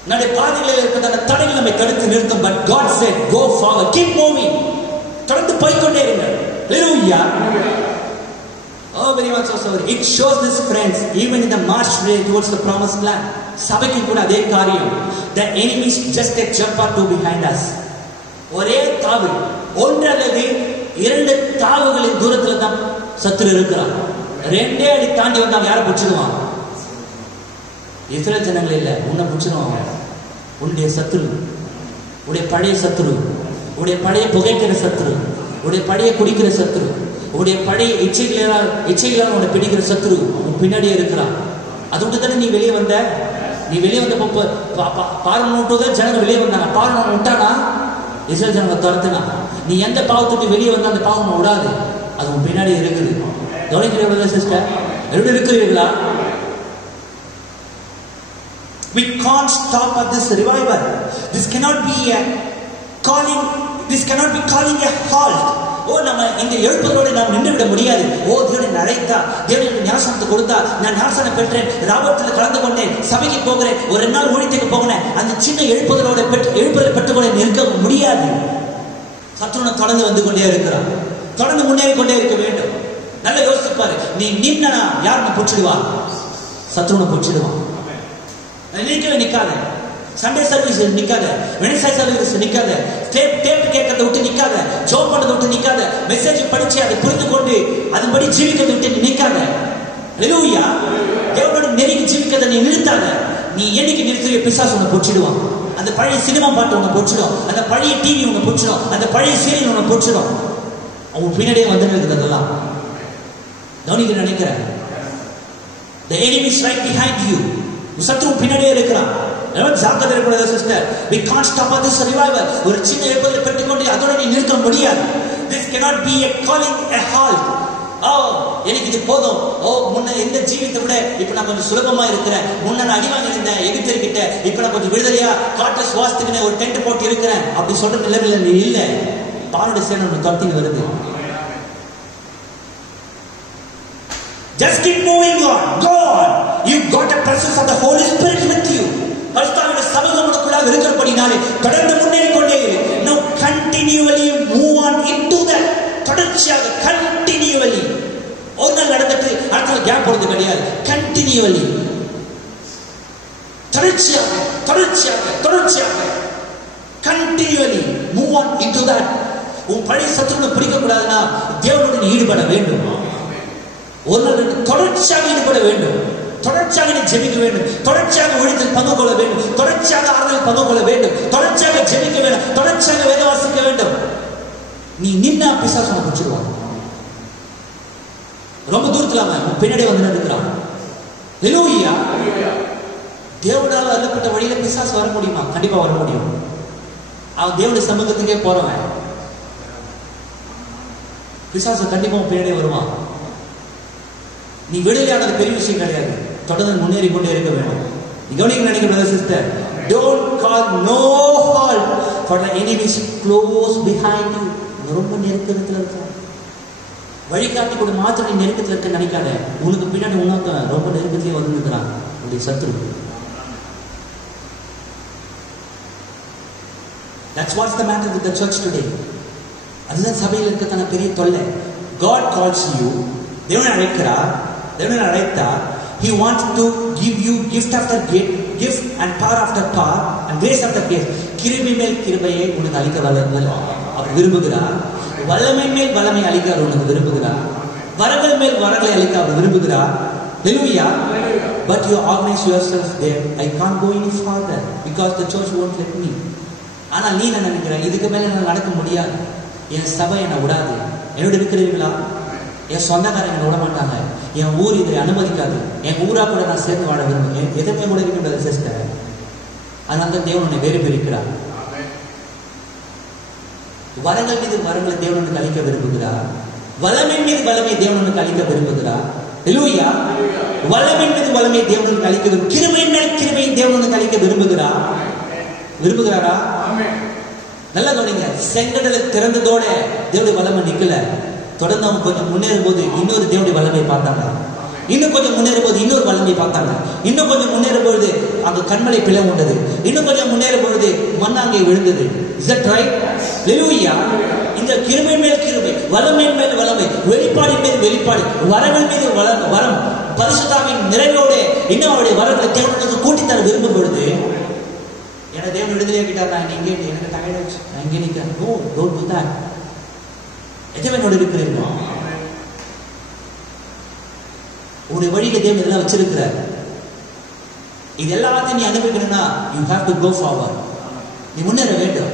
நம்முடைய பாதைகளில் இருக்கிற தடைகள் நம்மை தடுத்து நிறுத்தும். But God said, go forward, keep moving. தொடர்ந்து போய்க்கொண்டே இருங்க. Hallelujah. Oh, very much so. It shows this, friends, even in the march towards the promised land. சபைக்கு கூட அதே காரியம். The enemy is just a jump or two behind us. ஒரே தாவு, ஒன்று அல்லது இரண்டு தாவுகளின் தூரத்துல தான் சத்துரு இருக்கிறான். ரெண்டே அடி தாண்டி வந்து அவன் யாரை பிடிச்சிடுவான்? இஸ்ரேல் ஜனங்கள் இல்ல, உன்னை பிடிச்சிடுவான். உன்னுடைய சத்துரு, உடைய பழைய சத்துரு, உடைய பழைய புகைக்கிற சத்துரு, உடைய பழைய குடிக்கிற சத்துரு, உடைய பழைய இச்சைகளால் உன்னை பிடிக்கிற சத்துரு உன் பின்னாடியே இருக்கிறான். அது விட்டு தானே நீ வெளியே வந்த. நீ வெளியே வந்த பார்வன் ஜனங்கள் வெளியே வந்தாங்க. பார்வன் விட்டானா? இஸ்ரேல் ஜனங்கள் துரத்துனா. நீ எந்த பாவத்துக்கு வெளியே வந்தா அந்த பாவம் விடாது. அது உன் பின்னாடி இருக்குது. கவனிக்கிறீங்களா சிஸ்டர்? எப்படி இருக்கிறீர்களா? We can't stop at this revival. This cannot be a calling. This cannot be calling a halt. ஓ, நம்ம இந்த எழுப்புகளோடு நாம் நின்று விட முடியாது. ஓ, தேவன் அழைத்தா, தேவன் ஞானத்தை கொடுத்தா, நான் ஞானத்தை பெற்றேன், ராபத்தில் கலந்து கொண்டேன், சபைக்கு போகிறேன், ஒரு 2 நாள் ஊழியத்துக்கு போகிறேன், அந்த சின்ன எழுப்புதலோட எழுப்புதலை பெற்றுக்கொள்ள நிற்க முடியாது. சத்துருவன் தொடர்ந்து வந்து கொண்டே இருக்கிறான். தொடர்ந்து முன்னேறி கொண்டே இருக்க வேண்டும். நல்லா யோசிப்பாரு. நீ நின்னா யாருன்னு பிடிச்சிடுவா? சத்துருவனை பிடிச்சிடுவான். நிற்கவே நிற்காத. சண்டே சர்வீஸ் நிக்காத, வெனிசை சர்வீஸ் நிக்காத, டேப் கேட்கறத விட்டு நிக்காத, ஜோப் பண்ணதை விட்டு நிக்காத, மெசேஜ் படிச்சு அதை புரிந்து கொண்டு அதன்படி ஜீவிக்கிறதை விட்டு நிக்காத. ஹல்லேலூயா. தேவனோட நெருங்கி ஜீவிக்கிறதை நீ நிறுத்தாத. நீ என்னைக்கு நிறுத்திய பிசாசு உன்னை பொச்சிடுவான். அந்த பழைய சினிமா பாட்டு உன்னை பொச்சிடும், அந்த பழைய டிவி உன்னை பொச்சிடும், அந்த பழைய சீரியல் உன்னை பொச்சிடும். அவங்க பின்னாடியே வந்து இருக்கிறதெல்லாம் கவனிக்க நினைக்கிறேன். The enemy is right behind you. சத்ரு பின்னாடியே இருக்கிறான். ஜாக்கிரதை இருக்கிறது sister. We can't stop at this revival. ஒரு சின்ன எழுப்புதலை பெற்றுக்கொண்டு அதோட நீ நிற்க முடியாது. This cannot be a calling a halt. எனக்கு இது போதும். முன்ன எந்த ஜீவித்தை விட இப்ப நான் கொஞ்சம் சுலபமா இருக்கிறேன். முன்ன நான் அடிவாங்க இருந்தேன் எகிப்தியர்கிட்ட, இப்ப நான் கொஞ்சம் விடுதலையா காட்டு சுவாசத்துக்கு ஒரு டென்ட் போட்டு இருக்கிறேன் அப்படி சொல்ற நிலைமையில நீ இல்ல. பாருடைய சேனை ஒன்று துரத்தின்னு வருது. Just keep moving on. Go on. You've got a presence of the Holy Spirit with you. பரிசுத்தாவின் சமூகம் உனக்குள்ளாக இருக்கிறபடினாலே தொடர்ந்து முன்னேறி கொண்டே இரு. Now continually move on into that. தொடர்ச்சியாக continually. ஒரு நாள் நடந்துட்டு அடுத்த கேப் போடுறது கிடையாது. continually. தொடர்ச்சியாக தொடர்ச்சியாக தொடர்ச்சியாக continually move on into that. உன் பழைய சத்துருவை பிடிக்க கூடாதுன்னா தேவனுடன் ஈடுபட வேண்டும். ஒரு நாள் தொடர்ச்சியாக ஈடுபட வேண்டும். தொடர்ச்சியாக நீ ஜெபிக்க வேண்டும். தொடர்ச்சியாக ஊழியத்தில் பங்கு கொள்ள வேண்டும். தொடர்ச்சியாக ஆறுதல் பங்கு கொள்ள வேண்டும். தொடர்ச்சியாக ஜெபிக்க வேண்டும். தொடர்ச்சியாக வேத வாசிக்க வேண்டும். நீ நின்னா பிசாசு பிடிச்சிடுவான். ரொம்ப தூரத்துல அவன் பின்னாடி வந்து நிற்கிறான். ஹல்லேலூயா. தேவனால அருளப்பட்ட வழியில பிசாசு வர முடியுமா? கண்டிப்பா வர முடியும். அவன் தேவனுடைய சமூகத்துக்கே போறவன். பிசாசு கண்டிப்பா பின்னாடி வருவான். நீ விடுதலையானது பெரிய விஷயம் கிடையாது. தொடர்ந்து முன்னேறி கொண்டே இருக்க வேண்டும். நீ கவனிக்க நினைக்கிற sister, don't call no halt for the enemy is close behind you. ரொம்ப நெருக்கத்துல இருக்க வழிகாட்டி கூட மாத்திரம் நீ நெருக்கத்துல இருக்க நினைக்காத. உனக்கு பின்னாடி உனக்கு ரொம்ப நெருக்கத்திலே வந்துருக்கிறான் உன்னுடைய சத்துரு. That's what's the matter with the church today. அதுதான் சபையில் இருக்கத்தான பெரிய தொல்லை. God calls you. தேவன் அழைக்கிறார். தேவன் அழைத்தா he wants to give you gift after gift and power after power and grace after grace. கிருபை மேல் கிருபையை உனக்கு அளிக்க அவர் விரும்புகிறார். வல்லமை மேல் வல்லமை அளிக்க அவர் உனக்கு விரும்புகிறார். வரங்கள் மேல் வரங்களை அளிக்க அவர் விரும்புகிறார். Hallelujah. But you organize yourself there. I can't go any farther because the church won't let me. ஆனா நீ என்ன நினைக்கிற? இதுக்கு மேல என்னால நடக்க முடியாது. என் சபை என்னை விடாது. என்னோட இருக்கிறீர்களா? என் சொந்தக்காரங்க என்னை விட மாட்டாங்க. என் ஊர் இதை அனுமதிக்காது. என் ஊரா கூட நான் சேர்ந்து வாழ விரும்புகிறேன். எதுவுமே கூட இருக்கின்றது சிஸ்டர். அதனால தான் தேவன் உன்னை வேறு பிரிக்கிறார். வரங்கள் மீது வரங்களை தேவன் உனக்கு அளிக்க விரும்புகிறார். வல்லமை மீது வல்லமை தேவன் உனக்கு அளிக்க விரும்புகிறார். ஹல்லேலூயா. வல்லமையின் மீது வல்லமை தேவன் உனக்கு அளிக்க விரும்புகிறார். கிருபையின் மேல் கிருபையை தேவன் உனக்கு அளிக்க விரும்புகிறார். விரும்புகிறாரா? நல்லா கவனிங்க. செங்கடலை திறந்ததோட தேவனுடைய வல்லமை நிக்கல. தொடர்ந்து அவங்க கொஞ்சம் முன்னேறும் போது இன்னொரு தேவனுடைய வல்லமை பார்த்தாங்க. இன்னும் கொஞ்சம் முன்னேறும் போது இன்னொரு வல்லமை பார்த்தாங்க. இன்னும் கொஞ்சம் முன்னேறும் பொழுது அங்க கண்மலை பிளவு உண்டது. இன்னும் கொஞ்சம் முன்னேறும் பொழுது மண்ணாங்கே விழுந்தது. Is that right? Hallelujah. இந்த கிருபை மேல் கிருபை, வல்லமையின் மேல் வல்லமை, வெளிப்பாடின் மேல் வெளிப்பாடு, வரவின் மீது வரம், பரிசுத்தாவின் நிறைவோடு இன்னும் அவருடைய வரங்களை தேவனுக்கு கூட்டி தர விரும்பும் பொழுது என தேவன் விடுதலையாக்கிட்டார். நான் இங்கே எனக்கு டயர்டாச்சு, நான் இங்கே நிற்கிறேன். No, don't do that. எஜமானோடு இருக்கிறீர்களா? உன்னுடைய வழியில தேவன் இதெல்லாம் வச்சிருக்கிறார். இது எல்லாத்தையும் நீ அனுபவிக்கணும்னா you have to go forward. நீ முன்னேற வேண்டும்.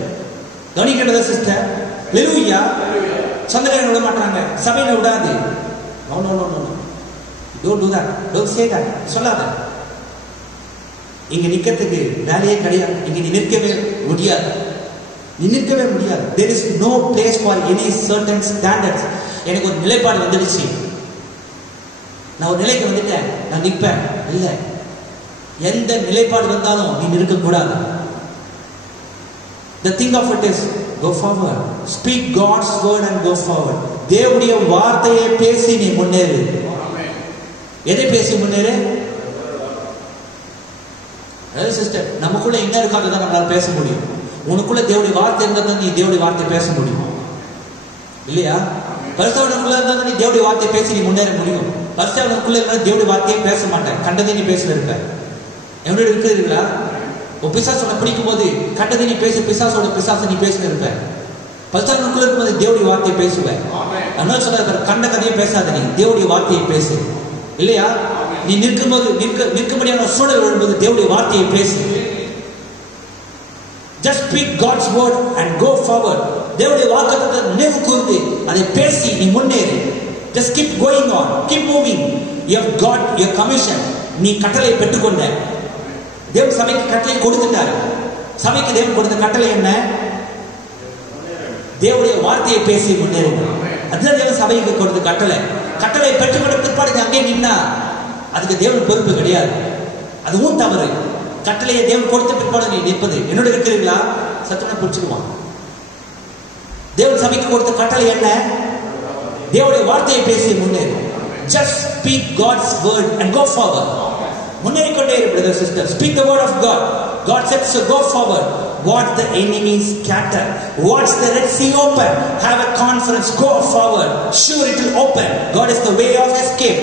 கவனிக்கிறதா சிஸ்டர்? ஹல்லேலூயா. சொந்தக்காரங்க விட மாட்டாங்க, சபையில விடாது. No no no no, don't do that, don't say that. சொல்லாத. இங்க நிக்கிறதுக்கு வேலையே கிடையாது. இங்க நீ நிற்கவே முடியாது. நீ நிற்கவே முடியாது. There is no place for any certain standards. எனக்கு ஒரு நிலைப்பாடு வந்துடுச்சு, நான் ஒரு நிலைக்கு வந்துட்டேன், நான் நிற்பேன். இல்லை, எந்த நிலைப்பாடு வந்தாலும் நீ நிற்க கூடாது. The thing of it is go forward. Speak God's word and go forward. தேவனுடைய வார்த்தையை பேசி நீ முன்னேறு. எதை பேசி முன்னேறு? சிஸ்டர், நமக்குள்ள என்ன இருக்காது தான் நம்மளால பேச முடியும். உனக்குள்ள தேவனுடைய வார்த்தை இருந்தால் தான் நீ தேவனுடைய வார்த்தை பேச முடியும், இல்லையா? பரிசுத்தவான்களுக்குள்ள இருந்தால் தான் நீ தேவனுடைய வார்த்தையை பேசி நீ முன்னேற முடியும். பரிசுத்தவான்களுக்குள்ள இருந்தால் தேவனுடைய வார்த்தையை பேச மாட்டேன், கண்டதை நீ பேசல இருப்ப. என்னோட இருக்கிறீர்களா? உன் பிசாசோட பிடிக்கும் போது கண்டதை நீ பேசி பிசாசோட பிசாசை நீ பேசின இருப்ப. பரிசுத்தவான்களுக்குள்ள இருக்கும்போது தேவனுடைய வார்த்தையை பேசுவேன். அதனால சொல்ல கண்ட கதையை பேசாத, நீ தேவனுடைய வார்த்தையை பேசு, இல்லையா? நீ நிற்கும்போது நிற்கும்படியான சூழல் வரும்போது தேவனுடைய வார்த்தையை பேசு. Just speak God's word and go forward. தேவனுடைய வாக்குத்தத்தத்தை நினைவு கூர்ந்து அதை பேசி நீ முன்னேறு. Just keep going on, keep moving. You have got your commission. நீ கட்டளை பெற்றுக்கொண்ட. தேவன் சபைக்கு கட்டளை கொடுத்துட்டார். சபைக்கு தேவன் கொடுத்த கட்டளை என்ன? தேவனுடைய வார்த்தையை பேசி முன்னேறுங்க. அதுதான் தேவன் சபைக்கு கொடுத்த கட்டளை. கட்டளை பெற்றுக்கொண்ட பிற்பாடு அங்கே நின்னா அதுக்கு தேவன் பொறுப்பு கிடையாது. அதுவும் தவறு. கட்டளையை தேவன் கொடுத்த பிற்பாடு நீ நிற்பது. என்னோட இருக்கிறீங்களா? சத்துணை பிடிச்சிடுவான். தேவன் சபைக்கு கொடுத்த கட்டளை என்ன? தேவனுடைய வார்த்தையை பேசி முன்னேறு. Just speak God's word and go forward. முன்னேறிக்கொண்டே இரு brother sister. Speak the word of God. God said so, go forward. Watch the enemies scatter. Watch the Red Sea open. Have a conference. Go forward. Sure it will open. God is the way of escape.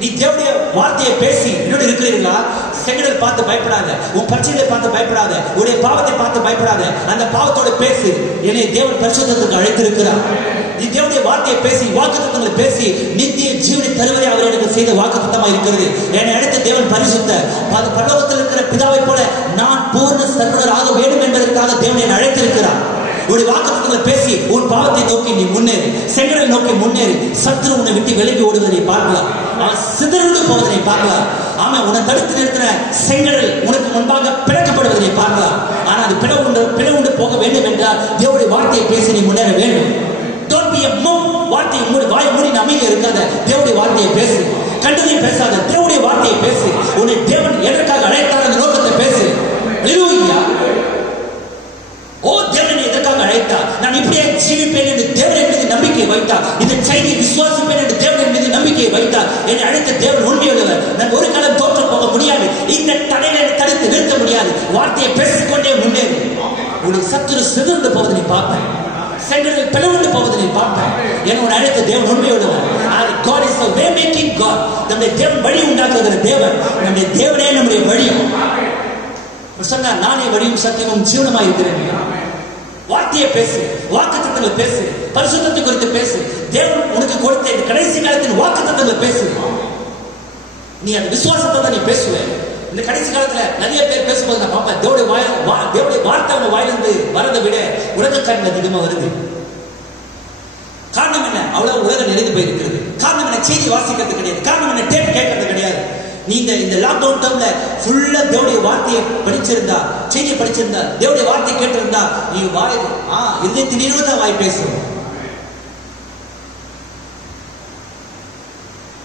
நீ தேவனுடைய வார்த்தையை பேசி என்னோட இருக்கிறீங்களா? செங்கடல் பார்த்து பயப்படாத, உன் பிரச்சனையை பார்த்து பயப்படாத, உன்னுடைய பாவத்தை பார்த்து பயப்படாத. அந்த பாவத்தோட பேசு. என்னை தேவன் பரிசுத்தத்துக்கு அழைத்திருக்கிறார். நீ தேவனுடைய வார்த்தையை பேசி, வாக்குத்தத்தங்களை பேசி, நித்திய ஜீவனை தருவதை அவர் எனக்கு செய்த வாக்குத்தத்தமாக இருக்கிறது. என்னை அழைத்த தேவன் பரிசுத்தர். பரலோகத்தில் இருக்கிற பிதாவை போல நான் பூர்ண சர்வனர் ஆக வேண்டும் என்பதற்காக தேவன் என்னை அழைத்திருக்கிறார். உன்னுடைய வாக்குத்தத்தங்களை பேசி உன் பாவத்தை நோக்கி நீ முன்னேறு. செங்கடலை நோக்கி முன்னேறி சத்துரு உன்னை விட்டு விலகி ஓடுவதை பார்க்கலாம். அவன் சிதறண்டு போவதை பார்க்கலாம். ஆமா, உன்னை தடுத்து நிறுத்தின செங்கடல் உனக்கு முன்பாக பிளக்கப்படுவதை பார்க்கலாம். ஆனால் அது பிளவுண்டு போக வேண்டும் என்றால் தேவனுடைய வார்த்தையை பேசி நீ முன்னேற வேண்டும். Don't be a mum. வார்த்தையை மூடி, வாய் மூடி அமைதியாக இருக்காத. தேவனுடைய வார்த்தையை பேசு. கண்டதையும் பேசாத. தேவனுடைய வார்த்தையை பேசு. உன்னை தேவன் எதற்காக அழைத்தார் அந்த நோக்கத்தை பேசு. ஹல்லேலூயா. ஓ, தேவன் எதற்காக அழைத்தார்? நான் இப்படியே ஜீவிப்பேன் என்று தேவன் மீது நம்பிக்கை வைத்தார். இந்த செய்தியை விசுவாசிப்பேன் என்று தேவன் மீது நம்பிக்கையை வைத்தார். என்னை அழைத்த தேவன் உண்மையுள்ளவர். நான் ஒரு காலம் தோற்று போக முடியாது. இந்த தடையை தடுத்து நிறுத்த முடியாது. வார்த்தையை பேசிக்கொண்டே முன்னேறு. உன்னுடைய சத்துரு சிதறந்து போவதை நீ பார்ப்பேன். செங்கடல் பிளவுண்டு போவதை நீ பார்ப்பேன். என்னை அழைத்த தேவன் உண்மையுள்ளவர். God is the way making God. நம்முடைய தேவன் வழி உண்டாக்குகிற தேவன். நம்முடைய தேவனே நம்முடைய வழியும். சொன்னா நானே வழியும் சத்தியமும் ஜீவனமாக இருக்கிறேன். வார்த்தையை பேசு, வாக்குத்தத்தங்களை பேசு, பரிசுத்தத்தை குறித்து பேசு. தேவன் உனக்கு கொடுத்த இந்த கடைசி காலத்தின் வாக்குத்தத்தங்களை பேசு. நீ அந்த விசுவாசத்தை தான் நீ பேசுவே. இந்த கடைசி காலத்துல நிறைய பேர் பேசும்போது நான் பார்ப்பேன், தேவனுடைய வார்த்தை அவங்க வாயிலிருந்து வரதை விட உலகக்காரன் அதிகமா வருது. காரணம் என்ன? அவ்வளவு உலகம் நிறைந்து போயிருக்கிறது. காரணம் என்ன? செய்தி வாசிக்கிறது கிடையாது. காரணம் என்ன? டேப் கேட்கறது கிடையாது. நீ இந்த லாக்டவுன் டைம்ல ஃபுல்லா தேவனுடைய வார்த்தையை படிச்சிருந்தா, செய்தியை படிச்சிருந்தா, தேவனுடைய வார்த்தையை கேட்டிருந்தா, நீ வாய் இதயத்திலிருந்து தான் வாய் பேசும்.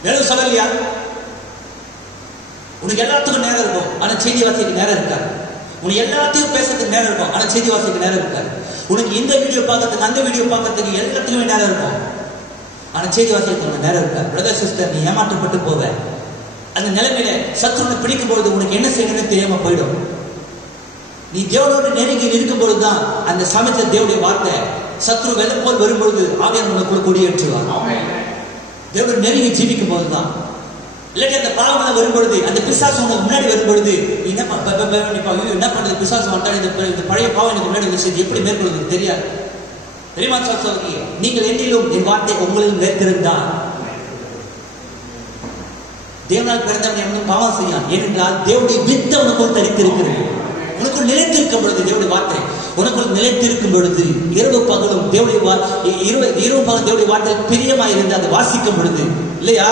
வேணும் சொல்லலையா? உனக்கு எல்லாத்துக்கும் நேரம் இருக்கும், ஆனா செய்தி வாசிக்கு நேரம் இருக்காது. உனக்கு எல்லாத்தையும் பேசுறதுக்கு நேரம் இருக்கும், ஆனா செய்தி வாசிக்கு நேரம் இருக்காது. உனக்கு இந்த வீடியோ பார்க்கறதுக்கு அந்த வீடியோ பார்க்கறதுக்கு எல்லாத்துக்குமே நேரம் இருக்கும், ஆனா செய்தி வாசிக்கிறதுக்கு நேரம் இருக்காது. பிரதர் சிஸ்டர், நீ ஏமாற்றப்பட்டு போவ. அந்த நிலைமையில சத்துருனை பிடிக்கும் பொழுது உனக்கு என்ன செய்யணும்னு தெரியாம போயிடும். நீ தேவனோடு நெருங்கி இருக்கும் பொழுதுதான் அந்த சமைச்ச தேவனுடைய வார்த்தை சத்துரு வெள்ளை போல் வரும்பொழுது ஆவியானவர் உனக்குள்ள கொடியேற்றுவார். தேவனோடு நெருங்கி ஜீவிக்கும் போதுதான். இல்லாட்டி அந்த பாவங்களை வரும்பொழுது, அந்த பிசாசு உனக்கு முன்னாடி வரும்பொழுது என்ன பண்றது, பிசாசு வந்தால் இந்த பழைய பாவம் எனக்கு முன்னாடி வந்து எப்படி மேற்கொள்வது தெரியாது. தெரியுமா சகோதரி, நீங்கள் என்னிலும் என் வார்த்தை உங்களில் நிலைத்திருந்தால் தேவனால் பிறந்தவன் எவனும் பாவம் செய்யான். ஏனென்றால் தேவனுடைய வித்து உனக்குள் தரித்திருக்கிறது. உனக்குள் நிலைத்திருக்கும் பொழுது தேவனுடைய வார்த்தை உனக்குள் நிலைத்திருக்கும் பொழுது இரவு பகலும் தேவனுடைய தேவனுடைய வார்த்தை பிரியமாய் இருந்து அதை வாசிக்கும் பொழுது இல்லையா,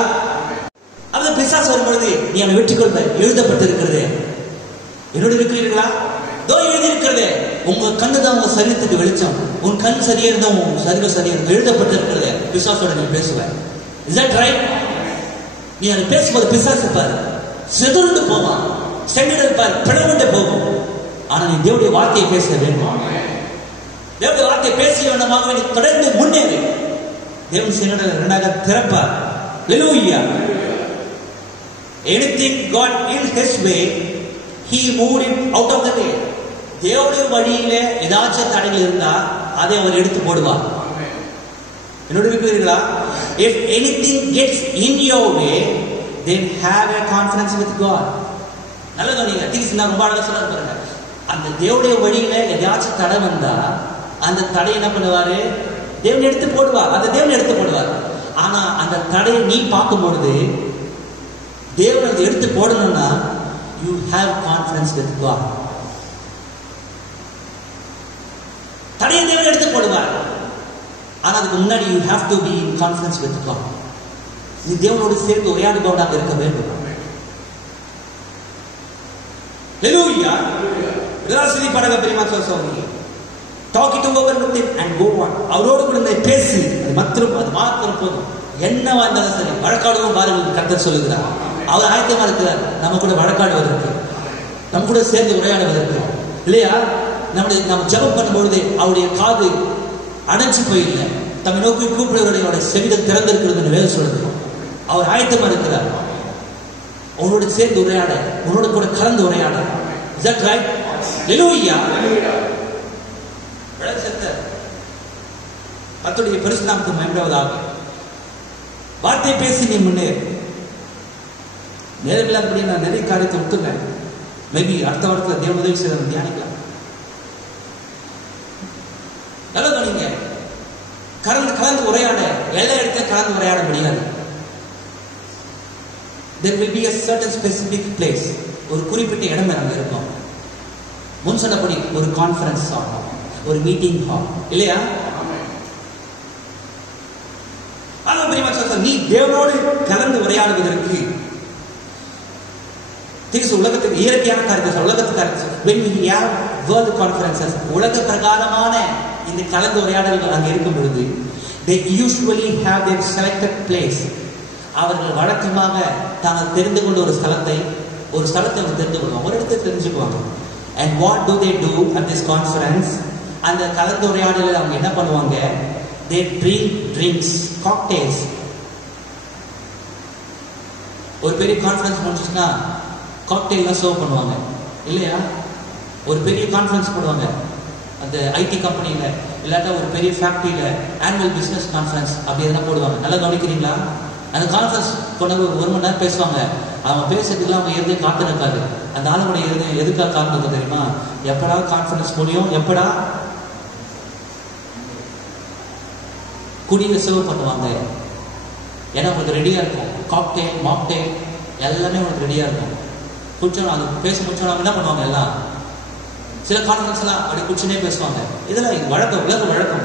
அந்த பிசாசு வரும் பொழுது நீ அவனை வெற்றி கொள்வ. எழுதப்பட்டிருக்கிறது. என்னோட இருக்கிறீர்களா? தோ எழுதியிருக்கிறது. உங்க கண்ணு தான் உங்க சரீரத்துக்கு வெளிச்சம். உன் கண் சரியா இருந்தா உன் சரீரம் சரியா இருக்கும். எழுதப்பட்டிருக்கிறது. பிசாசோட நீ பேசுவேன். Is that right? நீ அதை பேசும்போது பிசாசு பாரு சிதறுண்டு போவான், செங்கடல் பாரு பிளவுண்டு போகும். ஆனா நீ தேவனுடைய வார்த்தையை பேச வேண்டும். தேவனுடைய வார்த்தையை பேசியவனமாக நீ தொடர்ந்து முன்னேறி தேவன் செங்கடல் இரண்டாக திறப்பார். ஹல்லேலூயா. Anything God in His way, He moved it out of the way. தேவனுடைய வழியில ஏதாச்சும் தடைகள் இருந்தா அதை அவர் எடுத்து போடுவார். என்னோட இருக்கிறீர்களா? If anything gets in your way, then have a confidence with God. நல்லது நீங்க திங்ஸ் நான் ரொம்ப அழகா சொல்ல பாருங்க. அந்த தேவனுடைய வழியில ஏதாச்சும் தடை வந்தா அந்த தடை என்ன பண்ணுவாரு? தேவன் எடுத்து போடுவார். அந்த தேவன் எடுத்து போடுவார். ஆனா அந்த தடையை நீ பார்க்கும் பொழுது தேவன் அதை எடுத்து போடணும்னா you have confidence with God. தடையை தேவன் எடுத்து போடுவார். ஆனா அதுக்கு முன்னாடி you have to be in confidence with God. நீ தேவனோடு சேர்ந்து உரையாடுபவனாக இருக்க வேண்டும். ஹல்லேலூயா. விலாசினி படக பெரியமா சொல்லுங்க. Talk it over with him and go on. அவரோடு கூட நீ பேசு. அது மாத்திரம் போதும். என்னவா இருந்தாலும் சரி. வழக்காடுவோம் பாருங்கள் கர்த்தர் சொல்லுகிறார். அவர் ஆயத்தமா இருக்கிறார் நம்ம கூட வழக்காடுவதற்கு, நம்ம கூட சேர்ந்து உரையாடுவதற்கு இல்லையா. நம்ம ஜெபம் பண்ணும்பொழுது அவருடைய காது அடைஞ்சு போயில்லை, தம்மை நோக்கி கூப்பிடுவருடைய செவிகள் திறந்திருக்கிறது வேலை சொல்லுது. அவர் ஆயத்தமா இருக்கிறார் உன்னோட சேர்ந்து உரையாட, உன்னோட கூட கலந்து உரையாட. Is that right? Hallelujah. கர்த்தருடைய பரிசுத்த நாமத்துக்கு மகிமையாக வார்த்தை பேசி நீ முன்னேறு. நேரம் இல்லாதபடி நான் நிறைய காரியத்தை விட்டுருக்கேன். மேபி அடுத்த வாரத்தில் தேவ உதவி செய்ய தியானிக்கலாம். நல்லது நீங்க கலந்து உரையாட எல்லா இடத்தையும் கலந்து உரையாட முடியாது. There will be a certain specific place. ஒரு குறிப்பிட்ட இடம் அங்க இருக்கும். முன் சொன்னபடி ஒரு கான்ஃபரன்ஸ் ஹால், ஒரு மீட்டிங் ஹால் இல்லையா. ஆனா பெரியமா சொல்ற நீ தேவனோடு கலந்து உரையாடுவதற்கு உலகத்துக்கு இயற்கையான காரியத்தை உலகத்துக்கு கான்ஃபரன்சஸ் உலக பிரகாரமான இந்த கலந்து உரையாடல்கள் அங்கே இருக்கும் பொழுது they usually have their selected place. அவர்கள் வழக்கமாக தாங்கள் தெரிந்து கொண்ட ஒரு ஸ்தலத்தை அவங்க தெரிந்து கொள்வாங்க, ஒரு இடத்தை தெரிஞ்சுக்குவாங்க. And what do they do at this conference? அந்த கலந்து உரையாடலில் அவங்க என்ன பண்ணுவாங்க? They drink drinks, cocktails. ஒரு பெரிய கான்ஃபரன்ஸ் முடிச்சுன்னா காக்டெயிலாம் சர்வ் பண்ணுவாங்க இல்லையா. ஒரு பெரிய கான்ஃபரன்ஸ் போடுவாங்க அந்த ஐடி கம்பெனியில், இல்லாட்டா ஒரு பெரிய ஃபேக்ட்ரியில் ஆனுவல் பிஸ்னஸ் கான்ஃபரன்ஸ் அப்படி எதனா போடுவாங்க. நல்லா கவனிக்கிறீங்களா? அந்த கான்ஃபரன்ஸ் கொண்டு ஒரு மணி நேரம் பேசுவாங்க. அவங்க பேசுறதுக்குலாம் அவங்க எதுவும் காத்து இருக்காது. அந்த ஆளுடைய எதுக்காக காத்துறது தெரியுமா? எப்படா கான்ஃபரன்ஸ் முடியும், எப்படா குடியை சர்வ் பண்ணுவாங்க. ஏன்னா உங்களுக்கு ரெடியாக இருக்கும். காக்டெயில், மாக்டெயில் எல்லாமே உங்களுக்கு ரெடியாக இருக்கும். குடிச்சோம் அது பேச முடிச்சோம் என்ன பண்ணுவாங்க எல்லாம். சில கான்ஃபரன்ஸ் எல்லாம் அப்படி குடிச்சுனே பேசுவாங்க. இதெல்லாம் இது வழக்கம்,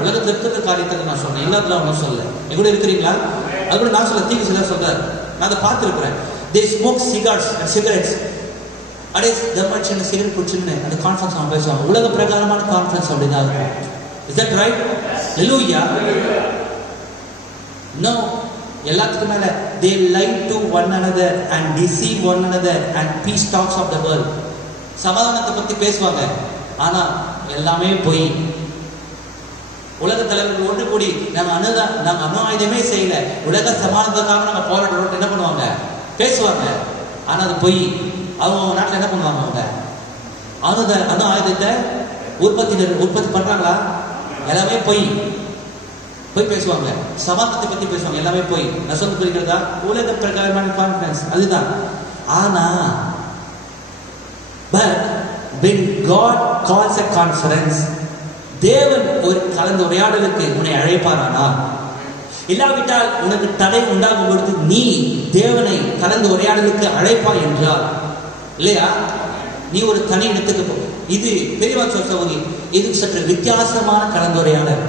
உலகத்தில் இருக்கிற காரியத்தை நான் சொல்றேன். எல்லாத்துல ஒன்றும் சொல்ல. எங்கூட இருக்கிறீங்களா? அது கூட நான் சொல்ல தீங்கு சில சொல்றாரு. நான் அதை பார்த்துருக்குறேன். they smoke cigars and cigarettes. அதே தர்ம சின்ன சிகரெட் குடிச்சுன்னு அந்த கான்ஃபரன்ஸ் அவங்க பேசுவாங்க. உலக பிரகாரமான கான்ஃபரன்ஸ் அப்படிதான் இருக்கும். Is that right? Hallelujah. No. எல்லாத்துக்கும் மேல they lie to one another and deceive one another and peace talks of the world. சமாதானத்தை பத்தி பேசுவாங்க, ஆனா எல்லாமே பொய். உலக தலைவர்கள் ஒன்று கூடி நாங்க அணு ஆயுதமே செய்யல, உலக சமாதானத்துக்காக நம்ம போராடுறோம் என்ன பண்ணுவாங்க, பேசுவாங்க, ஆனா அது பொய். அவங்க நாட்டில் என்ன பண்ணுவாங்க, அவங்க அணு ஆயுதத்தை உற்பத்தி பண்றாங்களா, எல்லாமே பொய். போய் பேசுவாங்க, சமாதானத்தை பத்தி பேசுவாங்க, எல்லாமே போய். நான் சொல்ல புரிகிறதா? உலக பிரகாரமான கான்ஃபரன்ஸ் அதுதான். ஆனா but when God calls a conference, தேவன் ஒரு கலந்துரையாடலுக்கு உன்னை அழைப்பாரானா, இல்லாவிட்டால் உனக்கு தடை உண்டாகும் பொழுது நீ தேவனை கலந்து உரையாடலுக்கு அழைப்பாய் என்றால் இல்லையா, நீ ஒரு தனி இடத்துக்கு போ. இது பெரியவா சொல்றவங்க, இது சற்று வித்தியாசமான கலந்துரையாடல்.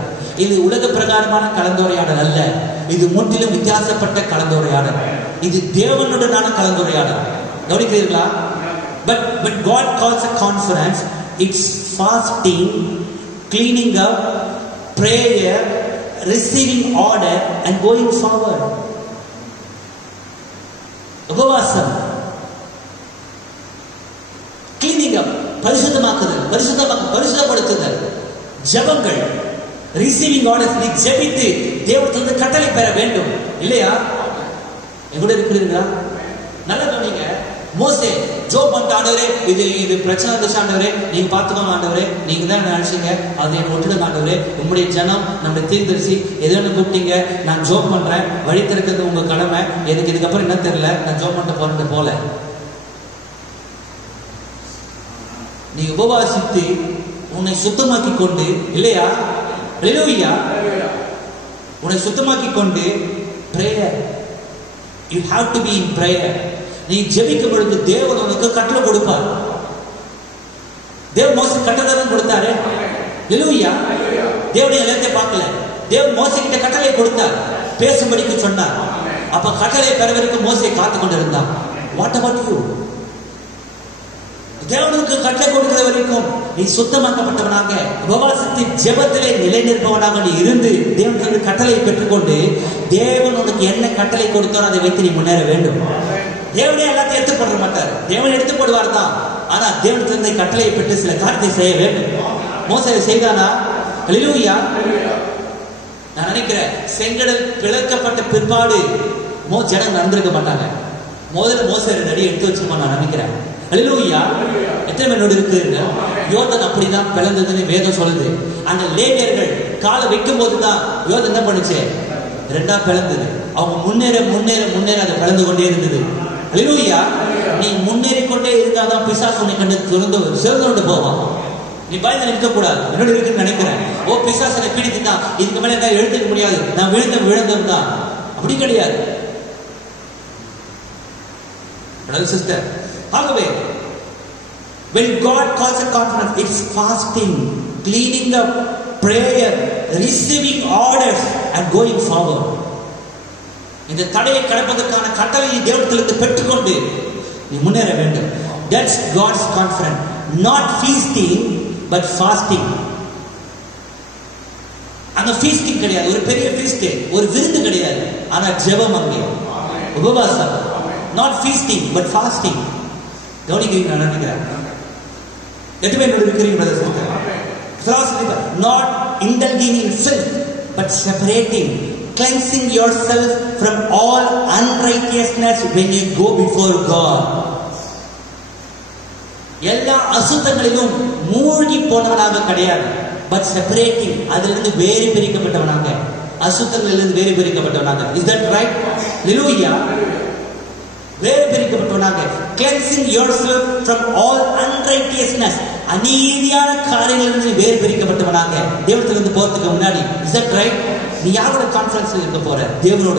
இது உலக பிரகாரமான கலந்துரையாடல் அல்ல, இது முற்றிலும் வித்தியாசப்பட்ட கலந்துரையாடல். இது தேவனுடனான கலந்துரையாடல். கவனிக்கிறீர்களா? But when God calls a conference, it's fasting, cleaning up, prayer, receiving order and going forward. உபவாசம், cleaning up, பரிசுத்தப்படுத்துதல், ஜெபங்கள், receiving orders. நீ ஜெபித்து தேவனிடத்திலிருந்து கட்டளை பெற வேண்டும் இல்லையா? எங்கூட இருக்கிறீர்களா? நல்ல கவனிங்க. மோசே ஜோப் பண்ணிட்டு, ஆண்டவரே இது பிரச்சனை இருந்துச்சு ஆண்டவரே, நீங்க பார்த்துக்கோங்க ஆண்டவரே, நீங்க தான் நினைச்சீங்க, அதை என்ன விட்டுடுங்க ஆண்டவரே, உங்களுடைய ஜனம் நம்முடைய தீர்க்கதரிசி எதோ கூப்பிட்டீங்க, நான் ஜோப் பண்றேன், வழி திறக்கிறது உங்க கடமை, எனக்கு இதுக்கப்புறம் என்ன தெரியல, நான் ஜோப் பண்ணிட்டு போறது போல. நீ உபவாசித்து உன்னை சுத்தமாக்கி கொண்டு இல்லையா, ஹல்லேலூயா, உன்னை சுத்தமாக்கி கொண்டு prayer, you have to be in prayer. நீ ஜெபிக்கும் பொழுது தேவன் உனக்கு கட்டளை கொடுப்பார். தேவன் மோசே கட்டளை தான் கொடுத்தாரு. ஹல்லேலூயா. தேவன் எல்லாத்தையும் பார்க்கல, தேவன் மோசே கிட்ட கட்டளை கொடுத்தார், பேசும்படிக்கு சொன்னார். அப்ப கட்டளை பெற வரைக்கும் மோசே காத்து கொண்டிருந்தான். What about you? தேவனுக்கு கட்டளை கொடுக்கிற வரைக்கும் நீ சுத்தமாக்கப்பட்டவனாக உபவாசத்தின் ஜெபத்திலே நிலை நிற்பவனாக நீ இருந்து தேவனுக்கு கட்டளையை பெற்றுக்கொண்டு தேவன் உனக்கு என்ன கட்டளை கொடுத்தாரோ அதை வைத்து நீ முன்னேற வேண்டும். தேவனே எல்லாத்தையும் எடுத்து போட மாட்டார், தேவன் எடுத்து போடுவார் தான். ஆனா தேவனுக்கு கட்டளையை பெற்று சில காரியத்தை செய்ய வேண்டும். மோசே செய்தானா? ஹல்லேலூயா. நான் நினைக்கிறேன் செங்கடல் பிளக்கப்பட்ட பிற்பாடு ஜனம் நடந்திருக்க மாட்டாங்க. முதல்ல மோசே 2 அடி எடுத்து வச்சிருப்பான் நான் நினைக்கிறேன். ஹல்லேலூயா. எத்தனை பேரோடு இருக்குங்க? யோர்தான் அப்படிதான் பிளந்ததுன்னு வேதம் சொல்லுது. அந்த லேவியர்கள் காலை வைக்கும் போதுதான் யோர்தான் என்ன பண்ணுச்சு? 2ஆ பிளந்தது. அவங்க முன்னேற முன்னேற முன்னேற அதை பிளந்து கொண்டே இருந்தது. ஹல்லேலூயா. நீ முன்னேறிக்கொண்டே இருந்தாதான் பிசாசு உன்னை கண்டு சிறந்து கொண்டு போவான். நீ பயந்து நிற்க கூடாது. என்னோட இருக்குன்னு நினைக்கிறேன். ஓ பிசாசனை பீடித்துட்டான், இதுக்கு மேல என்ன எழுத்துக்க முடியாது, நான் விழுந்தது தான். அப்படி கிடையாது சிஸ்டர். ஆகவே when God calls a conference, it's fasting, cleaning up, prayer, receiving orders and going forward. இந்த தடையை கடப்பதற்கான கட்டளையை தேவனிடத்திலிருந்து பெற்றுக்கொண்டு நீ முன்னேற வேண்டும். That's God's conference. Not feasting but fasting. அங்க feasting கிடையாது, ஒரு பெரிய feast, ஒரு விருந்து கிடையாது. ஆனா ஜெபம் அங்கே, உபவாசம். Not feasting but fasting. கவனிக்கிறீங்க நான் நினைக்கிறேன். எதுவுமே இருக்கிறீங்க brother. Not indulging in filth but separating, cleansing yourself from all unrighteousness when you go before God. எல்லா அசுத்தங்களிலும் மூழ்கி போனவனாக கிடையாது, but separating, அதிலிருந்து வேறு பிரிக்கப்பட்டவனாக, அசுத்தங்களிலிருந்து வேறு பிரிக்கப்பட்டவனாக. Is that right? Hallelujah. வேறு பிரிக்கப்பட்டவனாக, cleansing yourself from all unrighteousness, அநீதியான காரியங்களிலிருந்து வேறு பிரிக்கப்பட்டவனாக தேவனிடத்திலிருந்து போறதுக்கு முன்னாடி. Is that right? நீ யாரோட கான்ஃபரன்ஸ்ல இருக்க போற? தேவனோட.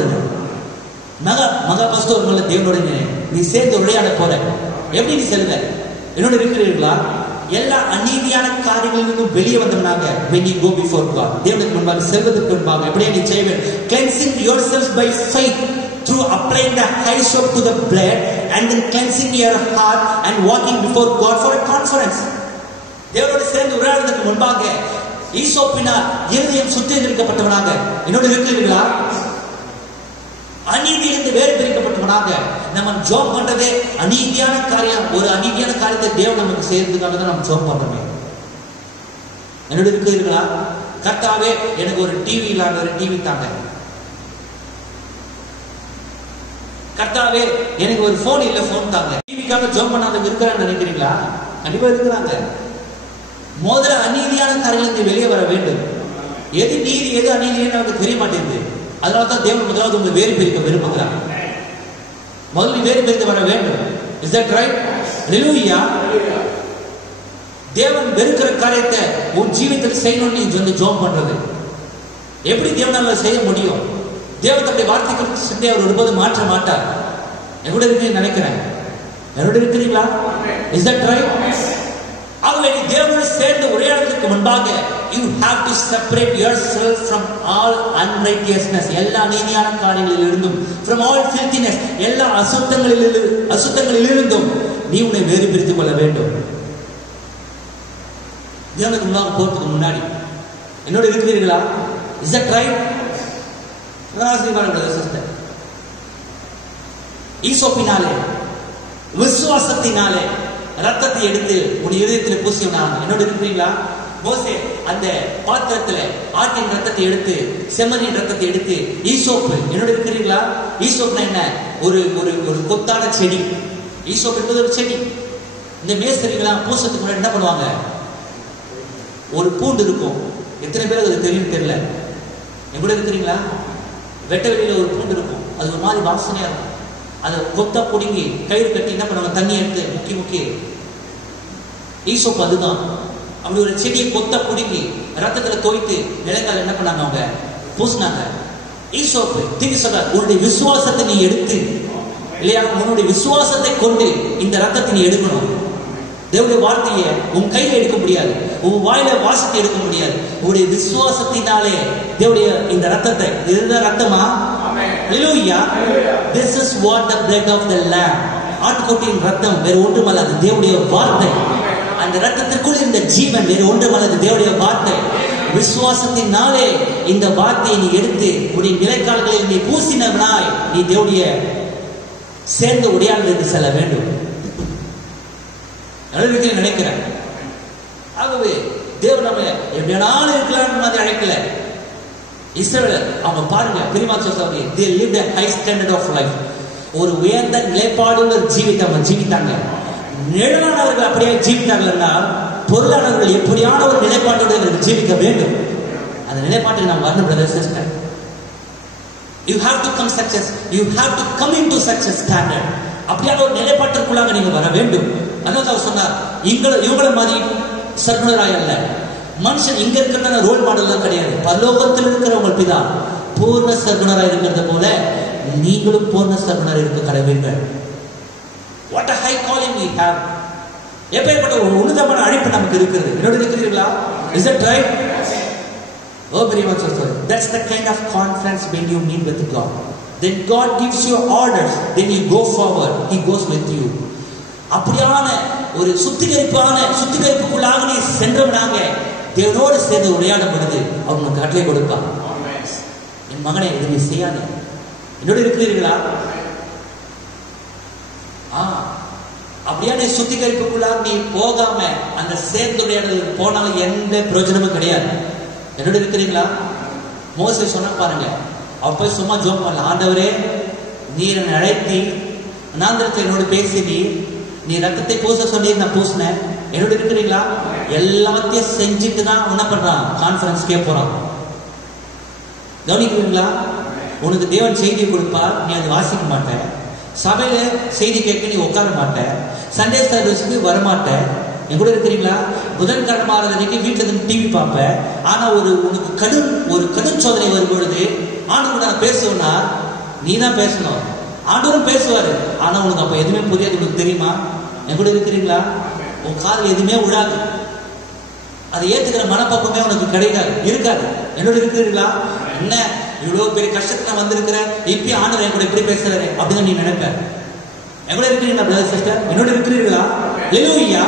மகா பஸ்தோர்ல தேவனோட நீ சேர்ந்து உரையாட போற. எப்படி நீ செல்வ? என்னோட இருக்கிறீர்களா? எல்லா அநீதியான காரியங்களிலிருந்தும் வெளியே வந்தவனாக when you go before God, தேவனுக்கு முன்பாக செல்வதற்கு முன்பாக எப்படியே நீ செய்வேன்? Cleansing yourself by faith through through applying the hyssop to the blood and then cleansing your heart and walking before God for a conference. தேவனோடு சேர்ந்து உரையாடுவதற்கு முன்பாக ஈசோப்பினால் இருதயம் சுத்திகரிக்கப்பட்டவனாக என்னோடு இருக்கிறீர்களா? அநீதியிலிருந்து வேறு பிரிக்கப்பட்டவனாக நம்ம ஜோம் பண்றதே அநீதியான காரியம். ஒரு அநீதியான காரியத்தை தேவன் நமக்கு செய்யறதுக்காக தான் நம்ம ஜோம் பண்றோமே. என்னோடு இருக்கிறீர்களா? கர்த்தாவே எனக்கு ஒரு டிவி இல்லாத ஒரு டிவி தாங்க. கர்த்தாவே எனக்கு ஒரு போன் இல்ல போன் தாங்க. டிவிக்காக ஜோம் பண்ணாதவங்க இருக்கிறான்னு நினைக்கிறீங்களா? கண்டிப்பா இருக்கிறாங்க. முதல்ல அநீதியான காரியங்கள் வெளியே வர வேண்டும். எது நீதி எது அநீதின்னு நமக்கு தெரிய மாட்டேங்குது. அதனால்தான் தேவன் முதலாவது உங்களை வேறு பிரிக்க விரும்புகிறார். முதல்ல வேறு பிரித்து வர வேண்டும். Is that right? Hallelujah. தேவன் வெறுக்கிற காரியத்தை உன் ஜீவிதத்தில் செய்யணும்னு நீ வந்து ஜோம் பண்றது எப்படி தேவனால செய்ய முடியும்? தேவன் தன்னுடைய வார்த்தைக்கு சிந்தை அவர் ஒருபோது மாற்ற மாட்டார். எவ்வளவு இருக்குன்னு நினைக்கிறேன். எவ்வளவு இருக்கிறீங்களா? Is that right? ஆகவே நீ தேவனோடு சேர்ந்து உரையாடுவதற்கு முன்பாக you have to separate yourself from all unrighteousness, எல்லா நீதியான காரியங்களிலிருந்தும், from all filthiness, எல்லா அசுத்தங்களிலிருந்தும் நீ உன்னை வேறு பிரித்துக் கொள்ள வேண்டும். தேவனுக்கு முன்பாக போறதுக்கு முன்னாடி என்னோட இருக்கிறீர்களா? Is that right? சிஸ்டர், ஈசோப்பினாலே விசுவாசத்தினாலே ரத்தத்தை எடுத்து உன் இதயத்தில் பூசினாங்க. என்னோட இருக்கிறீங்களா? மோசே அந்த பாத்திரத்துல ஆட்டின் ரத்தத்தை எடுத்து செம்மறியின் ரத்தத்தை எடுத்து ஈசோப்பு, என்னோட இருக்கிறீங்களா? ஈசோப்னா என்ன? ஒரு ஒரு ஒரு கொத்தான செடி. ஈசோப் என்பது ஒரு செடி. இந்த மேஸ்திரிகளா பூசத்துக்கு முன்னாடி என்ன பண்ணுவாங்க? ஒரு பூண்டு இருக்கும். எத்தனை பேருக்கு அது தெரியும் தெரியல. எங்கூட இருக்கிறீங்களா? வெட்ட வெளியில ஒரு பூண்டு இருக்கும். அது ஒரு மாதிரி வாசனையா இருக்கும். அதை கொத்தா பிடுங்கி கயிறு கட்டி என்ன பண்ணுவாங்க? தண்ணி எடுத்து முக்கி முக்கி. ஈசோப்பு அதுதான். அப்படி ஒரு செடியை கொத்தா பிடுங்கி ரத்தத்துல தோய்த்து நிலக்கால என்ன பண்ணாங்க? அவங்க பூசினாங்க. ஈசோப்பு திரும்பி சொல்ற, உன்னுடைய விசுவாசத்தை நீ எடுத்து இல்லையா? உன்னுடைய விசுவாசத்தை கொண்டு இந்த ரத்தத்தை நீ எடுக்கணும். தேவனுடைய வார்த்தையை உன் கையில எடுக்க முடியாது, உன் வாயில வாசத்தை எடுக்க முடியாது. உன்னுடைய விசுவாசத்தினாலே தேவனுடைய இந்த ரத்தத்தை, இதுதான் ரத்தமா? Hallelujah. This is what the blood of the lamb. ஆட்டுக்குட்டியின் ரத்தம் வேறு ஒன்றுமல்ல, அது தேவனுடைய வார்த்தை. அந்த ரத்தத்திற்குள் இருந்த ஜீவன் வேறு ஒன்றுமல்ல, அது தேவனுடைய வார்த்தை. விசுவாசத்தினாலே இந்த வார்த்தையை நீ எடுத்து உன்னுடைய நிலைக்கால்களில் நீ பூசினவனாய் நீ தேவனுடைய சேர்ந்த உடையாளர்களுக்கு செல்ல வேண்டும். நினைக்கிறேன். ஆகவே தேவன் நம்ம எப்படியானாலும் இருக்கலாம்னு மாதிரி அழைக்கல. இஸ்ரவேலர் அவங்க பாருங்க, பிரிமாச்சோசாவி they lived a high standard of life. ஒரு உயர்ந்த நிலைப்பாடுள்ள ஜீவித்தை அவங்க ஜீவித்தாங்க. நிழலானவர்கள் அப்படியே ஜீவித்தாங்கன்னா பொருளானவர்கள் எப்படியான ஒரு நிலைப்பாட்டோடு ஜீவிக்க வேண்டும். அந்த நிலைப்பாட்டுக்கு நாம் வரணும் brother sister. You have to come such as, you have to come into such a standard. அப்படியான ஒரு நிலைப்பாட்டிற்குள்ளாக நீங்க வர வேண்டும். அதான் அவர் சொன்னார், இவங்களை மாதிரி சர்க்குணராய் அல்ல. மனுஷன் இங்க இருக்கிற ரோல் மாடல் தான் கிடையாது. பரலோகத்தில் இருக்கிற உங்கள் பிதா பூர்ண சர்க்குணராய் இருக்கிறது போல நீங்களும் பூர்ண சர்க்குணராய் இருக்க கடவீர்கள். What a high calling we have. எப்பேற்பட்ட ஒரு உன்னதமான அழைப்பு நமக்கு இருக்கிறது. என்னோட இருக்கிறீர்களா? Is that right? Oh, very much so. That's the kind of conference when you meet with God. Then God gives you orders. Then you go forward. He goes with you. அப்படியான ஒரு சுத்திகரிப்புக்குள்ளாக நீ சென்றவனாக தேவனோடு சேர்ந்து உரையாடும் பொழுது அவர் உனக்கு கட்டளை கொடுப்பார். என் மகனை இது நீ செய்யாத. என்னோடு இருக்கிறீர்களா? அப்படியான சுத்திகரிப்புக்குள்ளாக நீ போகாம அந்த சேர்ந்து உரையாடலுக்கு போனாலும் எந்த பிரயோஜனமும் கிடையாது. என்னோட இருக்கிறீங்களா? மோசே சொன்ன பாருங்க, அவ போய் சும்மா ஜோம் பண்ணல. ஆண்டவரே, நீர் என்னை அழைத்தி அநாந்திரத்தை என்னோட பேசி நீ ரத்தத்தை பூச சொல்லி நான் பூசினேன். என்னோட இருக்கிறீங்களா? எல்லாத்தையும் செஞ்சுட்டு தான் என்ன பண்றான்? கான்ஃபரன்ஸ்க்கே போறான். கவனிக்கிறீங்களா? உனக்கு தேவன் செய்தி கொடுப்பார், நீ அதை வாசிக்க மாட்ட. சபையில செய்தி கேட்க நீ உட்கார மாட்ட. சண்டே சர்வீஸுக்கு வரமாட்ட. என் கூட இருக்கிறீங்களா? புதன்கிழமை ஆராதனைக்கு வீட்டுல இருந்து டிவி பார்ப்பேன். ஆனா உனக்கு கடும் சோதனை வரும் பொழுது ஆண்டவர் நான் பேசுவேன்னா நீ தான் பேசணும். ஆண்டவரும் பேசுவாரு, ஆனா உனக்கு அப்ப எதுவுமே புரியாது. உனக்கு தெரியுமா? என் கூட இருக்கிறீங்களா? உன் காதுல எதுவுமே விழாது. அதை ஏத்துக்கிற மனப்பக்குவமே உனக்கு இருக்காது. என்னோட இருக்கிறீர்களா? என்ன இவ்வளவு பெரிய கஷ்டத்துல வந்திருக்கிறேன், இப்பயும் ஆண்டவர் என் கூட எப்படி பேசுறாரு அப்படின்னு நீ நினைப்ப. எவ்வளவு இருக்கிறீங்களா பிரதர் சிஸ்டர்? என்னோட இருக்கிறீர்களா? ஹல்லேலூயா.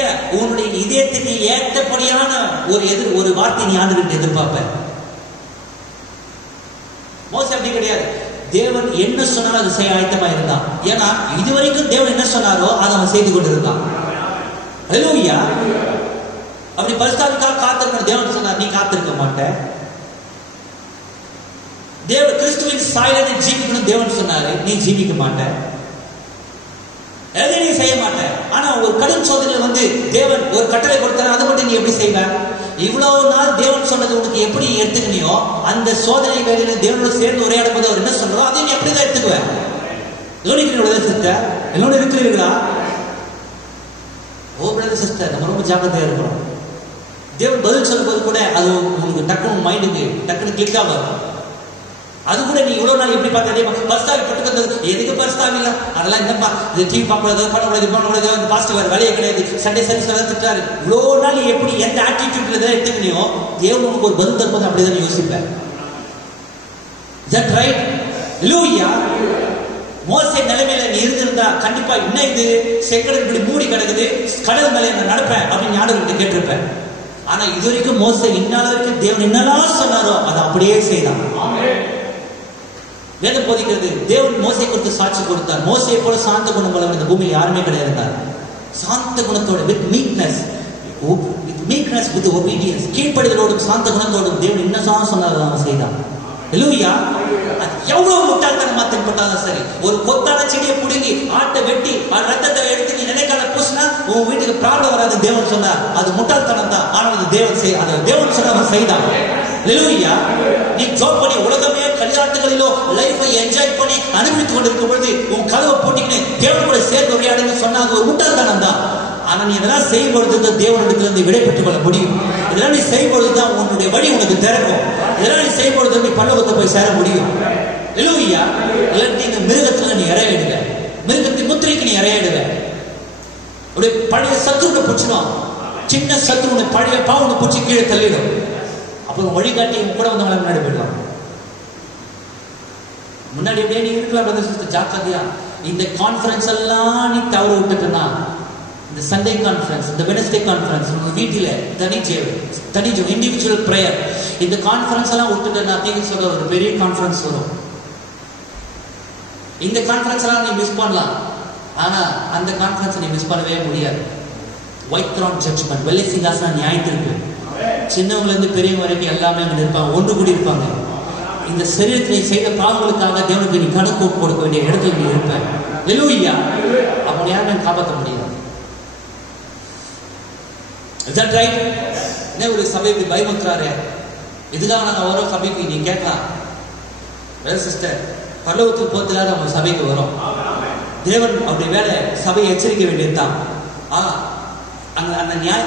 ஏன் உன்னுடைய இதயத்துக்கு ஏற்றபடியான ஒரு வார்த்தை நீ ஆண்டவர்கிட்ட எதிர்பார்ப்ப. மோசே அப்படி கிடையாது. தேவன் என்ன சொன்னாலும் அது செய்ய ஆயத்தமா இருந்தான். ஏன்னா இதுவரைக்கும் தேவன் என்ன சொன்னாரோ அதை அவன் செய்து கொண்டிருந்தான். ஹல்லேலூயா. அப்படி பரிசுத்தாவிக்காக காத்திருக்கணும். தேவன் சொன்னார், நீ காத்திருக்க மாட்ட. தேவன் கிறிஸ்துவின் சாயலை ஜீவிக்கணும் தேவன் சொன்னாரு, நீ ஜீவிக்க மாட்ட, எதை நீ செய்ய மாட்ட. ஆனா ஒரு கடும் சோதனையில வந்து தேவன் ஒரு கட்டளை கொடுத்தாரு, அதை மட்டும் நீ எப்படி செய்வ? இவ்வளவு நாள் தேவன் சொன்னது உனக்கு எப்படி எடுத்துக்கணியோ அந்த சோதனை வேலையில தேவனோட சேர்ந்து உரையாடும் போது அவர் என்ன சொல்றோம் அதை நீ அப்படிதான் எடுத்துக்குவேன். சிஸ்டர் என்னோட இருக்கிறீர்களா? ஓ பிரதர் சிஸ்டர், நம்ம ரொம்ப ஜாக்கிரதையா இருக்கிறோம். தேவன் பதில் சொல்லும்போது கூட அது உங்களுக்கு டக்குனு மைண்டுக்கு டக்குனு கிளிக் ஆகும். அது கூட நீ இவ்வளவு நாள் எப்படி பார்த்தா பஸ்தாவி பட்டுக்கிறது எதுக்கு பஸ்தாவி இல்லை அதெல்லாம் என்னப்பா இது டிவி பார்க்கக்கூடாது பண்ணக்கூடாது பாஸ்ட் வேற வேலையே கிடையாது சண்டே சர்வீஸ் எல்லாம் திட்டாரு. இவ்வளவு நாள் நீ எப்படி எந்த ஆட்டிடியூட்ல தான் எடுத்துக்கணியோ தேவன் உனக்கு ஒரு பதில் தரும்போது அப்படிதான் யோசிப்பேன். That right? ஹல்லேலூயா. மோசே நிலைமையில நீ இருந்திருந்தா கண்டிப்பா என்ன இது செங்கடல் இப்படி மூடி கிடக்குது, கடல் மேலே நான் நடப்பேன் அப்படின்னு ஞானவர்கிட்ட கேட்டிருப்பேன். ஆனா இது வரைக்கும் மோசே இன்னால வரைக்கும் தேவன் என்னெல்லாம் சொன்னாரோ அதை அப்படியே செய்தான். வேதம் போதிக்கிறது தேவன் மோசே கொடுத்து சாட்சி கொடுத்தார். மோசையை போல சாந்த குணம் போல இந்த பூமியில் யாருமே கிடையாது. சாந்த குணத்தோட வித் மீக்னஸ் வித் ஒபீடியன்ஸ், கீழ்ப்படிதலோடும் சாந்த குணத்தோடும் தேவன் என்ன சொன்னார் அவன் செய்தான். ஹல்லேலூயா. அது எவ்வளவு முட்டாள்தனமா தென்பட்டாலும் சரி, ஒரு கொத்தான செடியை புடுங்கி ஆட்டை வெட்டி ரத்தத்தை எடுத்து நீ நினைக்கால பூசினா உன் வீட்டுக்கு ப்ராப்ளம் வராது தேவன் சொன்னார். அது முட்டாள்தனம் தான். ஆனால் அது தேவன் சொன்ன அவன் செய்தான். ஹல்லேலூயா. நீ ஜாப் பண்ணி உலகமே கல்யாணங்களிலோ லைஃபை என்ஜாய் பண்ணி அனுபவித்துக் கொண்டிருக்கும் பொழுது உன் கதவை போட்டிக்கின்னு தேவன் கூட சேர்ந்து உரையாடுன்னு சொன்னா அது ஒரு முட்டாள்தனம் தான். ஆனா நீ இதெல்லாம் செய்யும் பொழுது தேவனிடத்திலிருந்து விடை பெற்றுக் கொள்ள முடியும். இதெல்லாம் நீ செய்யும் பொழுதுதான் உன்னுடைய வழி உனக்கு திறக்கும். இதெல்லாம் நீ செய்யும் பொழுது நீ பரலோகத்தை போய் சேர முடியும். ஹல்லேலூயா. இல்லாட்டி இந்த மிருகத்துல நீ இறையிடுவ, மிருகத்தின் முத்திரைக்கு நீ இறையிடுவ. அப்படியே பழைய சத்துருனை பிடிச்சிடும். சின்ன சத்துருனை பழைய பாவனை பிடிச்சி கீழே தள்ளிடும். அப்புறம் வழிகாட்டி கூட வந்தவங்களை முன்னாடி போயிடலாம். முன்னாடி எப்படியே நீ இருக்கலாம். ஜாக்கிரதையா இந்த கான்ஃபரன்ஸ் எல்லாம் நீ தவறு விட்டுட்டுனா, இந்த சண்டே கான்ஃபரன்ஸ், இந்த வெனஸ்டே கான்ஃபரன்ஸ், உங்க வீட்டில தனி இண்டிவிஜுவல் பிரேயர், இந்த கான்ஃபரன்ஸ் எல்லாம் விட்டுட்டுனா நீங்க சொல்ற ஒரு பெரிய கான்ஃபரன்ஸ் வரும். இந்த கான்ஃபரன்ஸ் எல்லாம் நீ மிஸ் பண்ணலாம். ஆனா அந்த கான்ஃபரன்ஸ் நீ மிஸ் பண்ணவே முடியாது. ஒயிட் த்ரான் ஜட்ஜ்மெண்ட், வெள்ளை சிங்காசன நியாயத்திற்கு சின்னவங்க இருந்து பெரியவங்க வரைக்கும் எல்லாமே அங்க இருப்பாங்க, ஒன்று கூடி இருப்பாங்க. இந்த சரீரத்தில் செய்த பாவங்களுக்காக தேவனுக்கு நீ கணக்கு கொடுக்க வேண்டிய இடத்துல நீ இருப்ப. ஹல்லேலூயா. அப்ப யாருமே காப்பாற்ற முடியாது. Is that right? என்ன ஒரு சபைக்கு பயமுத்துறாரு, இதுதான் நாங்கள் வரோம் சபைக்கு. நீ கேட்கலாம், வேறு சிஸ்டர் பரலோகத்துக்கு போகிறதுக்காக நம்ம சபைக்கு வரோம். தேவன் அப்படி வேலை சபையை எச்சரிக்க வேண்டியதுதான்.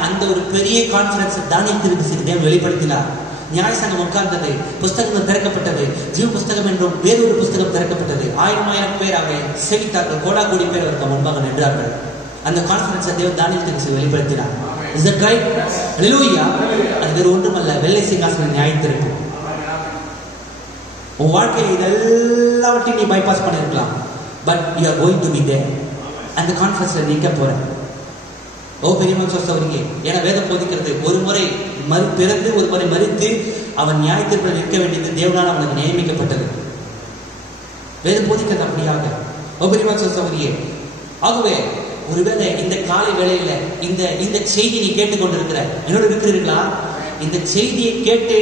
அந்த ஒரு பெரிய கான்ஃபரன்ஸ் தானியத்திற்கு தேவன் வெளிப்படுத்தினார். நியாய சங்கம் உட்கார்ந்தது, புஸ்தகங்கள் திறக்கப்பட்டது, ஜீவ புஸ்தகம் என்றும் வேறொரு புஸ்தகம் திறக்கப்பட்டது. 1000 பேர் அவை செவித்தார்கள், கோடி பேர் அவருக்கு முன்பாக நின்றார்கள். அந்த கான்ஃபரன்ஸை தேவன் தானியத்திற்கு வெளிப்படுத்தினார். Is that right? Hallelujah. அது வேறு ஒன்றுமல்ல, வெள்ளை சிங்காசன நியாயத்திற்கு. உன் வாழ்க்கையை இதெல்லாவற்றையும் நீ பைபாஸ் பண்ணிருக்கலாம். But you are going to be there. அந்த கான்ஃபரன்ஸ்ல நிற்க போறேன். ஓ பெரியமா சொல்றீங்க. ஏன்னா வேதம் போதிக்கிறது ஒரு முறை பிறந்து ஒரு முறை மரித்து அவன் நியாயத்திற்கு நிற்க வேண்டியது தேவனால் அவனுக்கு நியமிக்கப்பட்டது. வேதம் போதிக்கிறது அப்படியாக. ஓ பெரியமா சொல்றீங்க. ஆகவே ஒருவேளை இந்த காலை வேளையில இந்த செய்தி நீ கேட்டுக்கொண்டிருக்கிற என்னோட இருக்கிறீர்களா? இந்த செய்தியை கேட்டு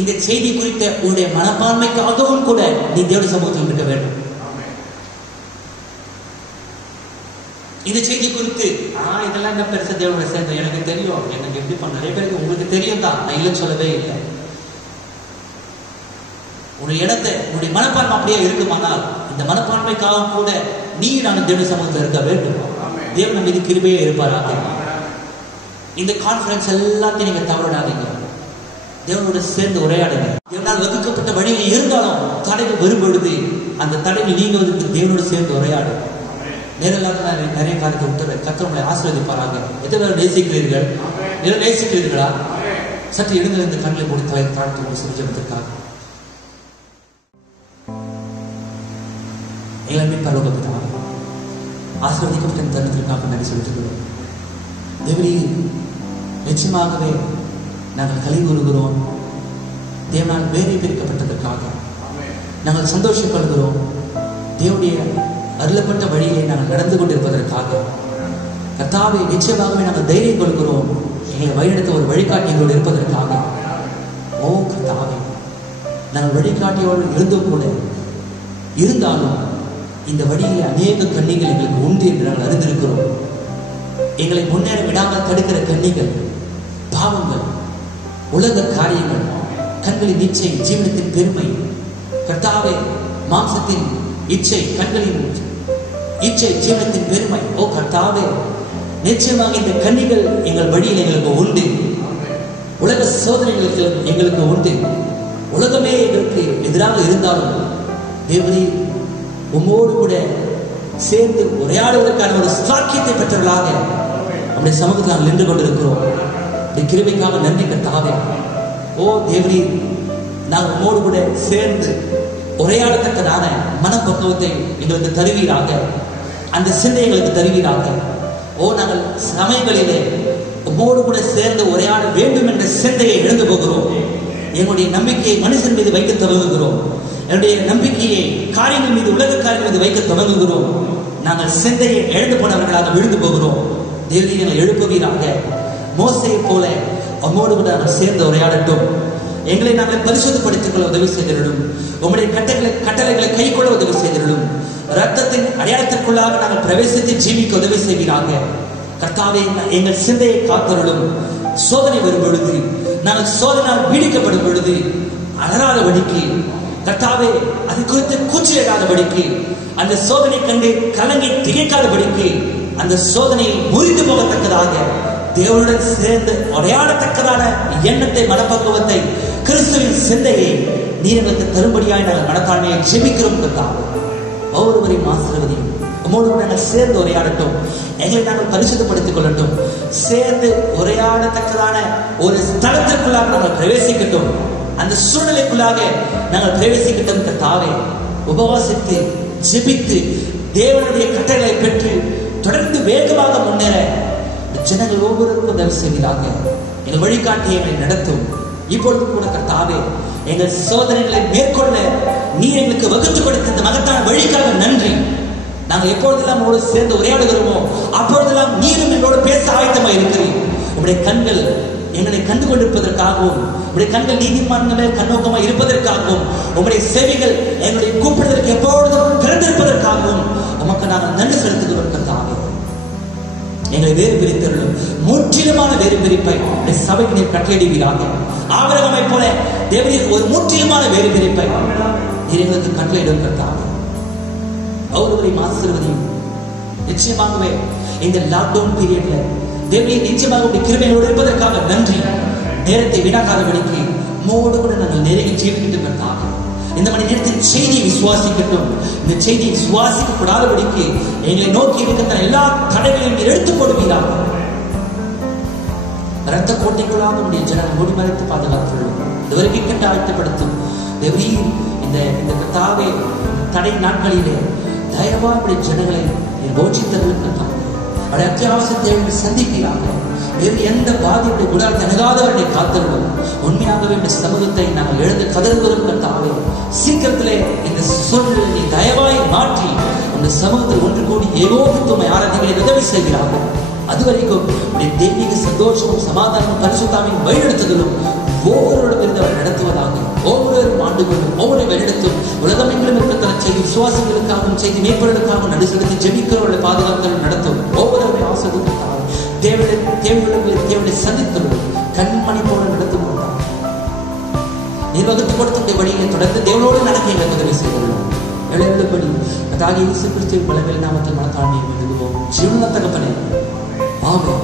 இந்த செய்தி குறித்த உன்னுடைய மனப்பான்மைக்காகவும் கூட நீ தேவ சமூகத்தில் இருக்க வேண்டும். இந்த செய்தி குறித்து இதெல்லாம் என்ன பெருசா தேவனோட சேர்ந்து எனக்கு தெரியும், எனக்கு எப்படி பண்ண நிறைய பேருக்கு உங்களுக்கு தெரியும் தான், நான் இல்லை சொல்லவே இல்லை. உன்னுடைய இடத்தை உன்னுடைய மனப்பான்மை அப்படியே இருக்குமானால் இந்த மனப்பான்மைக்காக கூட நீ நான் தேவ சமூகத்தில் இருக்க வேண்டும். தேவன் மீது கிருபையே இருப்பாராக. இந்த கான்ஃபரன்ஸ் எல்லாத்தையும் நீங்க தவறாதீங்க. தேவனோட சேர்ந்து உரையாடுங்க. தேவனால் வகுக்கப்பட்ட வழியில் இருந்தாலும் தடைகள் வரும்பொழுது அந்த தடைகள் நீங்க வந்து தேவனோட சேர்ந்து உரையாடு. நேரில்லாத நிறைய காரியத்தை விட்டு கர்த்தர் உங்களை ஆசீர்வதிப்பாராக. எத்தனை பேர் நேசிக்கிறீர்கள்? நேசிக்கிறீர்களா? சற்று எழுந்திருந்த கண்களை மூடி தலை தாழ்த்தி செஞ்சதற்காக எங்கள் பரலோகத்திற்காக ஆசீர்வதிக்கப்பட்ட தருணத்திற்காக நன்றி செலுத்துகிறோம். தேவரீ, நிச்சயமாகவே நாங்கள் கலி கூறுகிறோம். தேவனால் வேலை பிரிக்கப்பட்டதற்காக நாங்கள் சந்தோஷப்படுகிறோம். தேவனுடைய அருளப்பட்ட வழியிலே நாங்கள் நடந்து கொண்டிருப்பதற்காக கர்த்தாவே நிச்சயமாகவே நாங்கள் தைரியம் கொள்கிறோம். எங்களை வழிநடத்த ஒரு வழிகாட்டியோடு இருப்பதற்காக. ஓ கர்த்தாவே, நாங்கள் வழிகாட்டியோடு இருந்தும் கூட இருந்தாலும் இந்த வழியில் அநேக கண்ணிகள் எங்களுக்கு உண்டு என்று நாங்கள் அறிந்திருக்கிறோம். எங்களை முன்னேற விடாமல் தடுக்கிற கண்ணிகள், பாவங்கள், உலக காரியங்கள், கண்களின் இச்சை, ஜீவனத்தின் பெருமை, கர்த்தாவே மாம்சத்தின் இச்சை, கண்களின் இச்சை, ஜீவனத்தின் பெருமை. ஓ கர்த்தாவே, நிச்சயமாக இந்த கண்ணிகள் எங்கள் வழியில் எங்களுக்கு உண்டு. உலக சோதனைகளுக்கு எங்களுக்கு உண்டு. உலகமே எங்களுக்கு எதிராக இருந்தாலும் தேவரே, உம்மோடு கூட சேர்ந்து உரையாடுவதற்கான ஒரு சாக்கியத்தை பெற்றவர்களாக நம்முடைய சமூகத்தில் நாங்கள் நின்று கொண்டிருக்கிறோம். இந்த கிருபைக்காக நன்றி கர்த்தாவே. ஓ தேவரே, நாங்கள் உம்மோடு கூட சேர்ந்து உரையாடத்தக்கதான மனப்பக்குவத்தை எங்களுக்கு தருவீராக. அந்த சிந்தை எங்களுக்கு தருவீராக. ஓ, நாங்கள் சமயங்களிலே உம்மோடு கூட சேர்ந்து உரையாட வேண்டும் என்ற சிந்தையை இழந்து போகிறோம். எங்களுடைய நம்பிக்கையை மனுஷன் மீது வைக்க துவங்குகிறோம். என்னுடைய நம்பிக்கையை காரியங்கள் மீது, உலக காரியங்கள் மீது வைக்க துவங்குகிறோம். நாங்கள் சிந்தையை இழந்து போனவர்களாக விழுந்து போகிறோம். தேவரீ, எங்களை எழுப்புவீராக. மோசையை போல உம்மோடு கூட நாங்கள் சேர்ந்து உரையாடட்டும். எங்களை நாங்கள் பரிசுத்தப்படுத்திக் கொள்ள உதவி செய்திடும். உங்களுடைய கட்டளைகளை கை கொள்ள உதவி செய்திடும். ரத்தத்தின் அடையாளத்திற்குள்ளாக நாங்கள் பிரவேசித்து ஜீவிக்க உதவி செய்வீராக. கர்த்தாவே, எங்கள் சிந்தையை காத்தருளும். சோதனை வரும் பொழுது, நாங்கள் சோதனையால் பீடிக்கப்படும் பொழுது அலறாதபடிக்கு, கர்த்தாவே அது குறித்து கூச்சலிடாதபடிக்கு, அந்த சோதனை கண்டு கலங்கி திகைக்காதபடிக்கு, அந்த சோதனையை முறிந்து போகத்தக்கதாக தேவனுடன் சேர்ந்து உரையாடத்தக்கதான எண்ணத்தை, மனப்பக்குவத்தை, கிறிஸ்துவின் சிந்தையை நீர் எங்களுக்கு தரும்படியாய் நாங்கள் மனத்தாழ்மையை ஜெபிக்கிறோம். கர்த்தாவே, ஒவ்வொருவரையும் ஆசீர்வதியும். உம்மோடு நாங்கள் சேர்ந்து உரையாடட்டும். எங்களை நாங்கள் பரிசுத்தப்படுத்திக் கொள்ளட்டும். சேர்ந்து உரையாடத்தக்கதான ஒரு ஸ்தலத்திற்குள்ளாக நாங்கள் பிரவேசிக்கட்டும். அந்த சூழ்நிலைக்குள்ளாக நாங்கள் பிரவேசிக்கட்டும். கர்த்தாவே, உபவாசித்து ஜெபித்து தேவனுடைய கட்டளைகளை பெற்று தொடர்ந்து வேகமாக முன்னேற ஜனங்கள் ஒவ்வொருவருக்கும் உதவி செய்வீராக. எங்கள் வழிகாட்டி எங்களை நடத்தும். இப்பொழுது கூட கர்த்தாவே, எங்கள் சோதனைகளை மேற்கொள்ள நீர் எங்களுக்கு வகுத்து கொடுத்த இந்த மகத்தான வழிக்காக நன்றி. நாங்கள் எப்பொழுதெல்லாம் உங்களோடு சேர்ந்து உரையாடுகிறோமோ அப்பொழுதெல்லாம் நீரும் எங்களோடு பேச ஆயத்தமாக இருக்கிறீர். உங்களுடைய கண்கள் எங்களை கண்டு கொண்டிருப்பதற்காகவும், உங்களுடைய கண்கள் நீதிமான்களே கண்ணோக்கமாக இருப்பதற்காகவும், உங்களுடைய செவிகள் எங்களுடைய கூப்பிடுவதற்கு எப்பொழுதும் திறந்திருப்பதற்காகவும் உமக்கு நாங்கள் நன்றி செலுத்துகிறோம். கர்த்தாவே, எங்களை வேறு பிரித்தருளும். முற்றிலுமான வேறு பிரிப்பை சபைக்கு நீர் கட்டளையிடுவீராக. ஆபிரகாமை போல தேவரீர் ஒரு முற்றிலுமான வேறு பிரிப்பை நீர் எங்களுக்கு கட்டளையிடும். கர்த்தாவே, ஒவ்வொருவரையும் ஆசீர்வதியும். நிச்சயமாகவே இந்த லாக்டவுன் பீரியட்ல தேவரீர் நிச்சயமாக உடைய கிருபையோடு இருப்பதற்காக நன்றி. நேரத்தை வீணாக்காதபடிக்கு மோடு கூட நாங்கள் நெருங்கி ஜீவிக்கிட்டு. கர்த்தாவே, இந்த மணி நேரத்தின் செய்தியை விசுவாசிக்கட்டும். இந்த செய்தியை விசுவாசிக்கப்படாதபடிக்கு எங்களை நோக்கி இருக்கிற எல்லா தடைகளையும் எடுத்து போடுவீராக. ரத்த கோட்டைக்குள்ளாக உடைய ஜனங்கள் மூடி மறைத்து பாதுகாத்துள்ளோம். இதுவரைக்கும் கண்டு ஆழ்த்தப்படுத்தும் தேவரீ, இந்த கர்த்தாவே தடை நாட்களிலே தயவா உடைய ஜனங்களை போஷித்தவர்களுக்கு அவருடைய அத்தியாவசிய தேவையை சந்திப்பீராக. வேறு எந்த பாதிப்புடைய குணால் தனகாதவர்களை காத்தருளும். உண்மையாகவே இந்த சமூகத்தை நாங்கள் எழுந்து கதறுவதும் கர்த்தாவே, சீக்கிரத்திலே இந்த சூழ்நிலை நீ தயவாய் மாற்றி அந்த சமூகத்தில் ஒன்று கூடி ஏகோபித்துமை ஆராதனைகளை உதவி செய்கிறார்கள். அதுவரைக்கும் தெய்வீக சந்தோஷமும் சமாதானமும் பரிசுத்தாவின் வழிநடத்துதலும் ஒவ்வொருவரிடமிருந்து அவர் நடத்துவதாக. ஒவ்வொருவரும் ஆண்டு கொண்டும் ஒவ்வொரு வழிநடத்தும் உலகமெங்கிலும் இருக்கிற செய்தி விசுவாசிகளுக்காகவும் செய்தி மேற்பொருளுக்காகவும் நடு செலுத்தி ஜெபிக்கிறவர்களை பாதுகாத்தல் நடத்தும். ஒவ்வொருவரையும் ஆசிர்வதிப்பார். தேவனுடைய சந்தித்தவர்கள் கண்மணி போல நடத்தும். நீர் வகுத்து கொடுத்த வழியை தொடர்ந்து தேவனோடு நடக்க எங்களுக்கு உதவி செய்துள்ளோம். எழுந்தபடி அதாக இயேசு கிறிஸ்துவின் பலவேல் நாமத்தில் மனத்தாழ்மையை எழுதுவோம். ஜீவன தகப்பனே, ஆமென்.